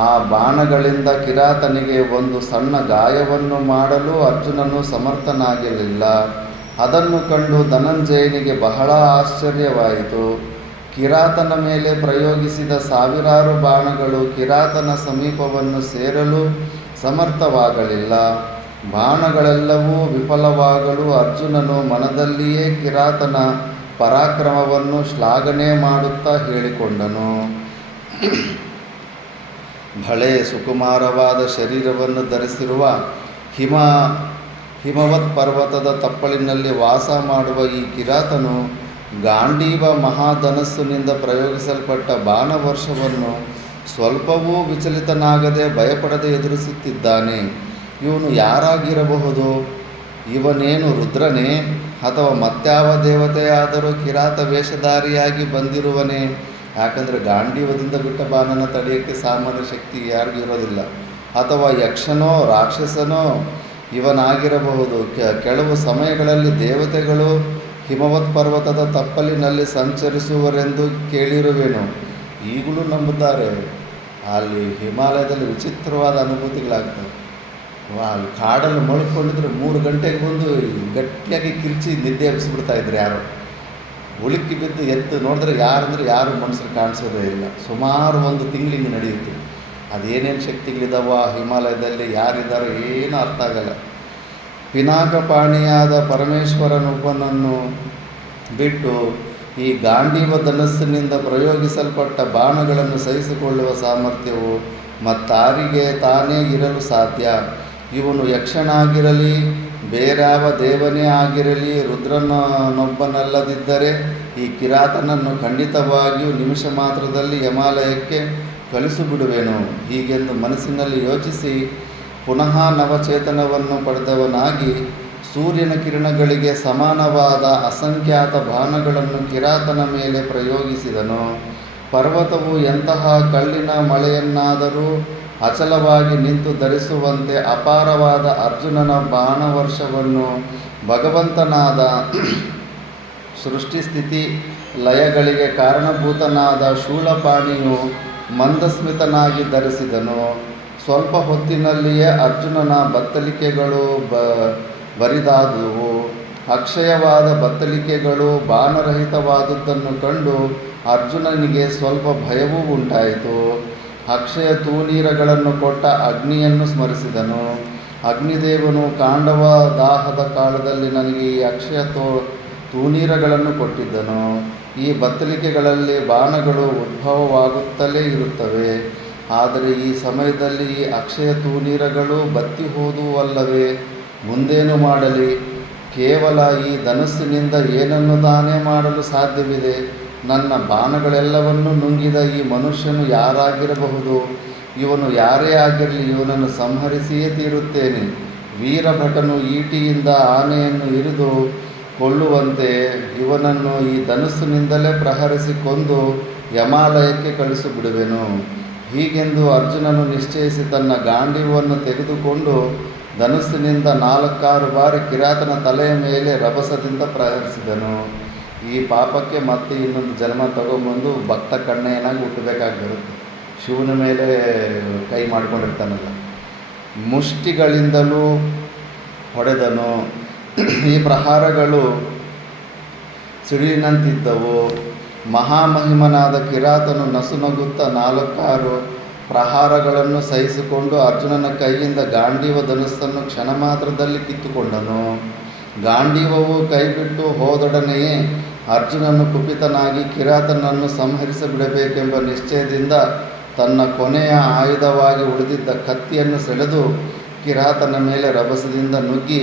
ಆ ಬಾಣಗಳಿಂದ ಕಿರಾತನಿಗೆ ಒಂದು ಸಣ್ಣ ಗಾಯವನ್ನು ಮಾಡಲು ಅರ್ಜುನನು ಸಮರ್ಥನಾಗಿರಲಿಲ್ಲ. ಅದನ್ನು ಕಂಡು ಧನಂಜಯನಿಗೆ ಬಹಳ ಆಶ್ಚರ್ಯವಾಯಿತು. ಕಿರಾತನ ಮೇಲೆ ಪ್ರಯೋಗಿಸಿದ ಸಾವಿರಾರು ಬಾಣಗಳು ಕಿರಾತನ ಸಮೀಪವನ್ನು ಸೇರಲು ಸಮರ್ಥವಾಗಲಿಲ್ಲ. ಬಾಣಗಳೆಲ್ಲವೂ ವಿಫಲವಾಗಲು ಅರ್ಜುನನು ಮನದಲ್ಲಿಯೇ ಕಿರಾತನ ಪರಾಕ್ರಮವನ್ನು ಶ್ಲಾಘನೆ ಮಾಡುತ್ತಾ ಹೇಳಿಕೊಂಡನು. ಬಳೆ ಸುಕುಮಾರವಾದ ಶರೀರವನ್ನು ಧರಿಸಿರುವ ಹಿಮವತ್ ಪರ್ವತದ ತಪ್ಪಲಿನಲ್ಲಿ ವಾಸ ಮಾಡುವ ಈ ಕಿರಾತನು ಗಾಂಡೀವ ಮಹಾಧನಸ್ಸಿನಿಂದ ಪ್ರಯೋಗಿಸಲ್ಪಟ್ಟ ಬಾಣವರ್ಷವನ್ನು ಸ್ವಲ್ಪವೂ ವಿಚಲಿತನಾಗದೆ ಭಯಪಡದೆ ಎದುರಿಸುತ್ತಿದ್ದಾನೆ. ಇವನು ಯಾರಾಗಿರಬಹುದು? ಇವನೇನು ರುದ್ರನೇ ಅಥವಾ ಮತ್ಯಾವ ದೇವತೆಯಾದರೂ ಕಿರಾತ ವೇಷಧಾರಿಯಾಗಿ ಬಂದಿರುವನೇ? ಯಾಕಂದರೆ ಗಾಂಡೀವದಿಂದ ಬಿಟ್ಟ ಬಾಣನ ತಡೆಯೋಕ್ಕೆ ಸಾಮಾನ್ಯ ಶಕ್ತಿ ಯಾರಿಗೂ ಇರೋದಿಲ್ಲ. ಅಥವಾ ಯಕ್ಷನೋ ರಾಕ್ಷಸನೋ ಇವನಾಗಿರಬಹುದು. ಕೆಲವು ಸಮಯಗಳಲ್ಲಿ ದೇವತೆಗಳು ಹಿಮವತ್ ಪರ್ವತದ ತಪ್ಪಲಿನಲ್ಲಿ ಸಂಚರಿಸುವರೆಂದು ಕೇಳಿರುವೆನು. ಈಗಲೂ ನಂಬುತ್ತಾರೆ. ಅಲ್ಲಿ ಹಿಮಾಲಯದಲ್ಲಿ ವಿಚಿತ್ರವಾದ ಅನುಭೂತಿಗಳಾಗ್ತವೆ. ಅಲ್ಲಿ ಕಾಡಲ್ಲಿ ಮಲ್ಕೊಂಡಿದ್ರೆ 3 ಗಂಟೆಗೆ ಬಂದು ಗಟ್ಟಿಯಾಗಿ ಕಿರ್ಚಿ ನಿದ್ದೆ ಎಬ್ಬಿಸ್ಬಿಡ್ತಾಯಿದ್ರು. ಯಾರು ಉಳುಕಿ ಬಿದ್ದು ಎತ್ತು ನೋಡಿದ್ರೆ ಯಾರು ಮನುಷ್ಯರು ಕಾಣಿಸೋದೇ ಇಲ್ಲ. ಸುಮಾರು 1 ತಿಂಗಳಿಗೆ ನಡೆಯಿತು. ಅದೇನೇನು ಶಕ್ತಿಗಳಿದ್ದಾವ ಹಿಮಾಲಯದಲ್ಲಿ, ಯಾರಿದ್ದಾರೋ ಏನೂ ಅರ್ಥ ಆಗಲ್ಲ. ಪಿನಾಕಪಾಣಿಯಾದ ಪರಮೇಶ್ವರನೊಬ್ಬನನ್ನು ಬಿಟ್ಟು ಈ ಗಾಂಡೀವ ಧನಸ್ಸಿನಿಂದ ಪ್ರಯೋಗಿಸಲ್ಪಟ್ಟ ಬಾಣಗಳನ್ನು ಸಹಿಸಿಕೊಳ್ಳುವ ಸಾಮರ್ಥ್ಯವು ಮತ್ತಾರಿಗೆ ತಾನೇ ಇರಲು ಸಾಧ್ಯ? ಇವನು ಯಕ್ಷನಾಗಿರಲಿ ಬೇರ್ಯಾವ ದೇವನೇ ಆಗಿರಲಿ ರುದ್ರನೊಬ್ಬನಲ್ಲದಿದ್ದರೆ ಈ ಕಿರಾತನನ್ನು ಖಂಡಿತವಾಗಿಯೂ ನಿಮಿಷ ಮಾತ್ರದಲ್ಲಿ ಹಿಮಾಲಯಕ್ಕೆ ಕಳಿಸಿಬಿಡುವೆನು. ಹೀಗೆಂದು ಮನಸ್ಸಿನಲ್ಲಿ ಯೋಚಿಸಿ ಪುನಃ ನವಚೇತನವನ್ನು ಪಡೆದವನಾಗಿ ಸೂರ್ಯನ ಕಿರಣಗಳಿಗೆ ಸಮಾನವಾದ ಅಸಂಖ್ಯಾತ ಬಾಣಗಳನ್ನು ಕಿರಾತನ ಮೇಲೆ ಪ್ರಯೋಗಿಸಿದನು. ಪರ್ವತವು ಎಂತಹ ಕಲ್ಲಿನ ಮಳೆಯನ್ನಾದರೂ ಅಚಲವಾಗಿ ನಿಂತು ಧರಿಸುವಂತೆ ಅಪಾರವಾದ ಅರ್ಜುನನ ಬಾಣವರ್ಷವನ್ನು ಭಗವಂತನಾದ ಸೃಷ್ಟಿಸ್ಥಿತಿ ಲಯಗಳಿಗೆ ಕಾರಣಭೂತನಾದ ಶೂಲಪಾಣಿಯು ಮಂದಸ್ಮಿತನಾಗಿ ಧರಿಸಿದನು. ಸ್ವಲ್ಪ ಹೊತ್ತಿನಲ್ಲಿಯೇ ಅರ್ಜುನನ ಬತ್ತಳಿಕೆಗಳು ಬರಿದಾದುವು. ಅಕ್ಷಯವಾದ ಬತ್ತಳಿಕೆಗಳು ಬಾಣರಹಿತವಾದುದನ್ನು ಕಂಡು ಅರ್ಜುನನಿಗೆ ಸ್ವಲ್ಪ ಭಯವೂ ಉಂಟಾಯಿತು. ಅಕ್ಷಯ ತೂನೀರಗಳನ್ನು ಕೊಟ್ಟ ಅಗ್ನಿಯನ್ನು ಸ್ಮರಿಸಿದನು. ಅಗ್ನಿದೇವನು ಕಾಂಡವ ದಾಹದ ಕಾಲದಲ್ಲಿ ನನಗೆ ಈ ಅಕ್ಷಯ ತೂನೀರಗಳನ್ನು ಕೊಟ್ಟಿದ್ದನು. ಈ ಬತ್ತಳಿಕೆಗಳಲ್ಲಿ ಬಾಣಗಳು ಉದ್ಭವವಾಗುತ್ತಲೇ ಇರುತ್ತವೆ. ಆದರೆ ಈ ಸಮಯದಲ್ಲಿ ಈ ಅಕ್ಷಯ ತೂಣೀರಗಳು ಬತ್ತಿ ಹೋದುವಲ್ಲವೇ? ಮುಂದೇನು ಮಾಡಲಿ? ಕೇವಲ ಈ ಧನಸ್ಸಿನಿಂದ ಏನನ್ನು ತಾನೇ ಮಾಡಲು ಸಾಧ್ಯವಿದೆ? ನನ್ನ ಬಾಣಗಳೆಲ್ಲವನ್ನೂ ನುಂಗಿದ ಈ ಮನುಷ್ಯನು ಯಾರಾಗಿರಬಹುದು? ಇವನು ಯಾರೇ ಆಗಿರಲಿ, ಇವನನ್ನು ಸಂಹರಿಸಿಯೇ ತೀರುತ್ತೇನೆ. ವೀರಭಟನು ಈಟಿಯಿಂದ ಆನೆಯನ್ನು ಇರಿದು ಕೊಳ್ಳುವಂತೆ ಇವನನ್ನು ಈ ಧನುಸ್ಸಿನಿಂದಲೇ ಪ್ರಹರಿಸಿ ಕೊಂದು ಯಮಾಲಯಕ್ಕೆ ಕಳಿಸಿಬಿಡುವೆನು. ಹೀಗೆಂದು ಅರ್ಜುನನು ನಿಶ್ಚಯಿಸಿ ತನ್ನ ಗಾಂಡೀವವನ್ನು ತೆಗೆದುಕೊಂಡು ಧನುಸ್ಸಿನಿಂದ 4-6 ಬಾರಿ ಕಿರಾತನ ತಲೆಯ ಮೇಲೆ ರಭಸದಿಂದ ಪ್ರಹರಿಸಿದನು. ಈ ಪಾಪಕ್ಕೆ ಮತ್ತೆ ಇನ್ನೊಂದು ಜನ್ಮ ತಗೊಂಬಂದು ಭಕ್ತ ಕಣ್ಣಯ್ಯನಾಗಿ ಹುಟ್ಟಬೇಕಾಗಿರುತ್ತೆ. ಶಿವನ ಮೇಲೆ ಕೈ ಮಾಡಿಕೊಂಡಿರ್ತಾನಲ್ಲ. ಮುಷ್ಟಿಗಳಿಂದಲೂ ಹೊಡೆದನು. ಈ ಪ್ರಹಾರಗಳು ಸಿಡಿಲಿನಂತಿದ್ದವು. ಮಹಾಮಹಿಮನಾದ ಕಿರಾತನು ನಸುನಗುತ್ತಾ 4-6 ಪ್ರಹಾರಗಳನ್ನು ಸಹಿಸಿಕೊಂಡು ಅರ್ಜುನನ ಕೈಯಿಂದ ಗಾಂಡೀವ ಧನುಸ್ಸನ್ನು ಕ್ಷಣ ಮಾತ್ರದಲ್ಲಿ ಕಿತ್ತುಕೊಂಡನು. ಗಾಂಡೀವವು ಕೈಬಿಟ್ಟು ಹೋದೊಡನೆಯೇ ಅರ್ಜುನನು ಕುಪಿತನಾಗಿ ಕಿರಾತನನ್ನು ಸಂಹರಿಸಿಬಿಡಬೇಕೆಂಬ ನಿಶ್ಚಯದಿಂದ ತನ್ನ ಕೊನೆಯ ಆಯುಧವಾಗಿ ಉಳಿದಿದ್ದ ಕತ್ತಿಯನ್ನು ಸೆಳೆದು ಕಿರಾತನ ಮೇಲೆ ರಭಸದಿಂದ ನುಗ್ಗಿ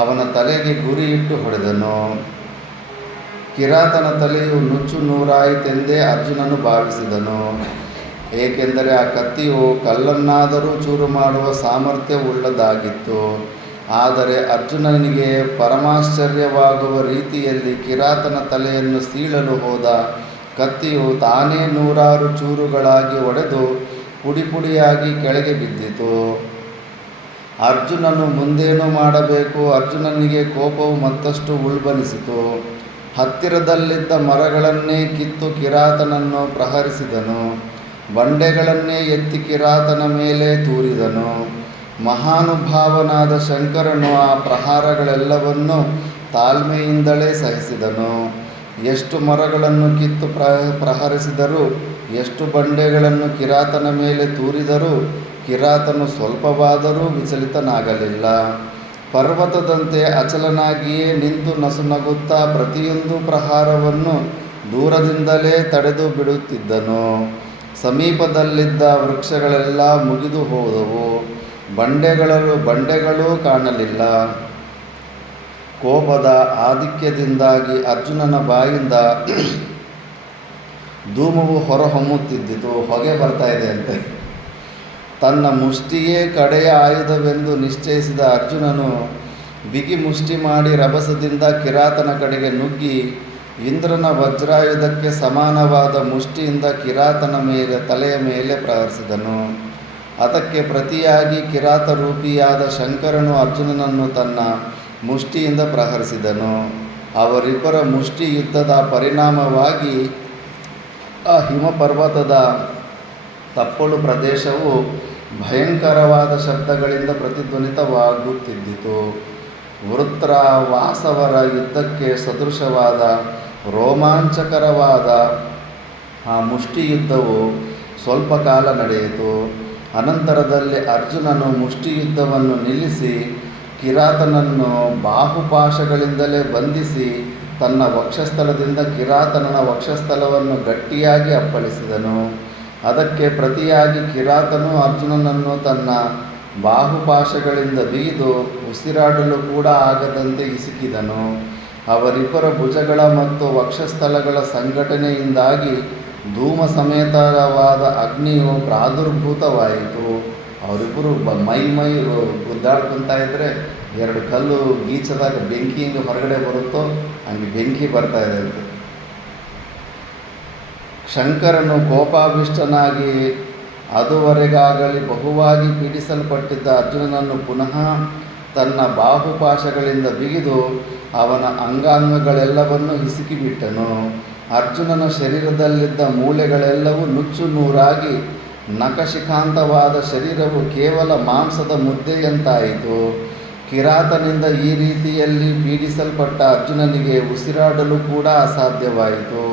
ಅವನ ತಲೆಗೆ ಗುರಿಯಿಟ್ಟು ಹೊಡೆದನು. ಕಿರಾತನ ತಲೆಯು ನುಚ್ಚು ನೂರಾಯಿತೆಂದೇ ಅರ್ಜುನನು ಭಾವಿಸಿದನು. ಏಕೆಂದರೆ ಆ ಕತ್ತಿಯು ಕಲ್ಲನ್ನಾದರೂ ಚೂರು ಮಾಡುವ ಸಾಮರ್ಥ್ಯವುಳ್ಳದಾಗಿತ್ತು. ಆದರೆ ಅರ್ಜುನನಿಗೆ ಪರಮಾಶ್ಚರ್ಯವಾಗುವ ರೀತಿಯಲ್ಲಿ ಕಿರಾತನ ತಲೆಯನ್ನು ಸೀಳಲು ಹೋದ ಕತ್ತಿಯು ತಾನೇ 100 ಚೂರುಗಳಾಗಿ ಒಡೆದು ಪುಡಿಯಾಗಿ ಕೆಳಗೆ ಬಿದ್ದಿತು. ಅರ್ಜುನನು ಮುಂದೇನು ಮಾಡಬೇಕು? ಅರ್ಜುನನಿಗೆ ಕೋಪವು ಮತ್ತಷ್ಟು ಉಲ್ಬಣಿಸಿತು. ಹತ್ತಿರದಲ್ಲಿದ್ದ ಮರಗಳನ್ನೇ ಕಿತ್ತು ಕಿರಾತನನ್ನು ಪ್ರಹರಿಸಿದನು. ಬಂಡೆಗಳನ್ನೇ ಎತ್ತಿ ಕಿರಾತನ ಮೇಲೆ ತೂರಿದನು. ಮಹಾನುಭಾವನಾದ ಶಂಕರನು ಆ ಪ್ರಹಾರಗಳೆಲ್ಲವನ್ನೂ ತಾಳ್ಮೆಯಿಂದಲೇ ಸಹಿಸಿದನು. ಎಷ್ಟು ಮರಗಳನ್ನು ಕಿತ್ತು ಪ್ರಹರಿಸಿದರೂ, ಎಷ್ಟು ಬಂಡೆಗಳನ್ನು ಕಿರಾತನ ಮೇಲೆ ತೂರಿದರೂ ಕಿರಾತನು ಸ್ವಲ್ಪವಾದರೂ ವಿಚಲಿತನಾಗಲಿಲ್ಲ. ಪರ್ವತದಂತೆ ಅಚಲನಾಗಿಯೇ ನಿಂತು ನಸುನಗುತ್ತಾ ಪ್ರತಿಯೊಂದು ಪ್ರಹಾರವನ್ನು ದೂರದಿಂದಲೇ ತಡೆದು ಬಿಡುತ್ತಿದ್ದನು. ಸಮೀಪದಲ್ಲಿದ್ದ ವೃಕ್ಷಗಳೆಲ್ಲ ಮುಗಿದು ಹೋದವು. ಬಂಡೆಗಳೂ ಕಾಣಲಿಲ್ಲ. ಕೋಪದ ಆಧಿಕ್ಯದಿಂದಾಗಿ ಅರ್ಜುನನ ಬಾಯಿಂದ ಧೂಮವು ಹೊರಹೊಮ್ಮುತ್ತಿದ್ದಿತು. ಹೊಗೆ ಬರ್ತಾ ಇದೆ ಅಂತೆ. ತನ್ನ ಮುಷ್ಟಿಯೇ ಕಡೆಯ ಆಯುಧವೆಂದು ನಿಶ್ಚಯಿಸಿದ ಅರ್ಜುನನು ಬಿಗಿ ಮುಷ್ಟಿ ಮಾಡಿ ರಭಸದಿಂದ ಕಿರಾತನ ಕಡೆಗೆ ನುಗ್ಗಿ ಇಂದ್ರನ ವಜ್ರಾಯುಧಕ್ಕೆ ಸಮಾನವಾದ ಮುಷ್ಟಿಯಿಂದ ಕಿರಾತನ ತಲೆಯ ಮೇಲೆ ಪ್ರಹರಿಸಿದನು. ಅದಕ್ಕೆ ಪ್ರತಿಯಾಗಿ ಕಿರಾತರೂಪಿಯಾದ ಶಂಕರನು ಅರ್ಜುನನನ್ನು ತನ್ನ ಮುಷ್ಟಿಯಿಂದ ಪ್ರಹರಿಸಿದನು. ಅವರಿಬ್ಬರ ಮುಷ್ಟಿ ಯುದ್ಧದ ಪರಿಣಾಮವಾಗಿ ಆ ಹಿಮಪರ್ವತದ ತಪ್ಪಲು ಪ್ರದೇಶವು ಭಯಂಕರವಾದ ಶಬ್ದಗಳಿಂದ ಪ್ರತಿಧ್ವನಿತವಾಗುತ್ತಿದ್ದಿತು. ವೃತ್ರ ವಾಸವರ ಯುದ್ಧಕ್ಕೆ ಸದೃಶವಾದ ರೋಮಾಂಚಕರವಾದ ಆ ಮುಷ್ಟಿಯುದ್ಧವು ಸ್ವಲ್ಪ ಕಾಲ ನಡೆಯಿತು. ಅನಂತರದಲ್ಲಿ ಅರ್ಜುನನು ಮುಷ್ಟಿಯುದ್ಧವನ್ನು ನಿಲ್ಲಿಸಿ ಕಿರಾತನನ್ನು ಬಾಹುಪಾಶಗಳಿಂದಲೇ ಬಂಧಿಸಿ ತನ್ನ ವಕ್ಷಸ್ಥಳದಿಂದ ಕಿರಾತನನ ವಕ್ಷಸ್ಥಳವನ್ನು ಗಟ್ಟಿಯಾಗಿ ಅಪ್ಪಳಿಸಿದನು. ಅದಕ್ಕೆ ಪ್ರತಿಯಾಗಿ ಕಿರಾತನು ಅರ್ಜುನನನ್ನು ತನ್ನ ಬಾಹುಪಾಶಗಳಿಂದ ಬಿಗಿದು ಉಸಿರಾಡಲು ಕೂಡ ಆಗದಂತೆ ಹಿಸುಕಿದನು. ಅವರಿಬ್ಬರ ಭುಜಗಳ ಮತ್ತು ವಕ್ಷಸ್ಥಳಗಳ ಸಂಘಟನೆಯಿಂದಾಗಿ ಧೂಮ ಸಮೇತವಾದ ಅಗ್ನಿಯು ಪ್ರಾದುರ್ಭೂತವಾಯಿತು. ಅವರಿಬ್ಬರು ಮೈ ಗುದ್ದಾಡ್ಕೊತಾ ಇದ್ದರೆ 2 ಕಲ್ಲು ಗೀಚದಾಗ ಬೆಂಕಿ ಹಿಂಗೆ ಹೊರಗಡೆ ಬರುತ್ತೋ ಹಂಗೆ ಬೆಂಕಿ ಬರ್ತಾ ಇದೆ ಅಂತ. ಶಂಕರನು ಕೋಪಾಭಿಷ್ಟನಾಗಿ ಅದುವರೆಗಾಗಲಿ ಬಹುವಾಗಿ ಪೀಡಿಸಲ್ಪಟ್ಟಿದ್ದ ಅರ್ಜುನನನ್ನು ಪುನಃ ತನ್ನ ಬಾಹುಪಾಶಗಳಿಂದ ಬಿಗಿದು ಅವನ ಅಂಗಾಂಗಗಳೆಲ್ಲವನ್ನೂ ಹಿಸುಕಿಬಿಟ್ಟನು. ಅರ್ಜುನನ ಶರೀರದಲ್ಲಿದ್ದ ಮೂಳೆಗಳೆಲ್ಲವೂ ನುಚ್ಚು ನೂರಾಗಿ ನಖಶಿಖಾಂತವಾದ ಶರೀರವು ಕೇವಲ ಮಾಂಸದ ಮುದ್ದೆಯಂತಾಯಿತು. ಕಿರಾತನಿಂದ ಈ ರೀತಿಯಲ್ಲಿ ಪೀಡಿಸಲ್ಪಟ್ಟ ಅರ್ಜುನನಿಗೆ ಉಸಿರಾಡಲು ಕೂಡ ಅಸಾಧ್ಯವಾಯಿತು.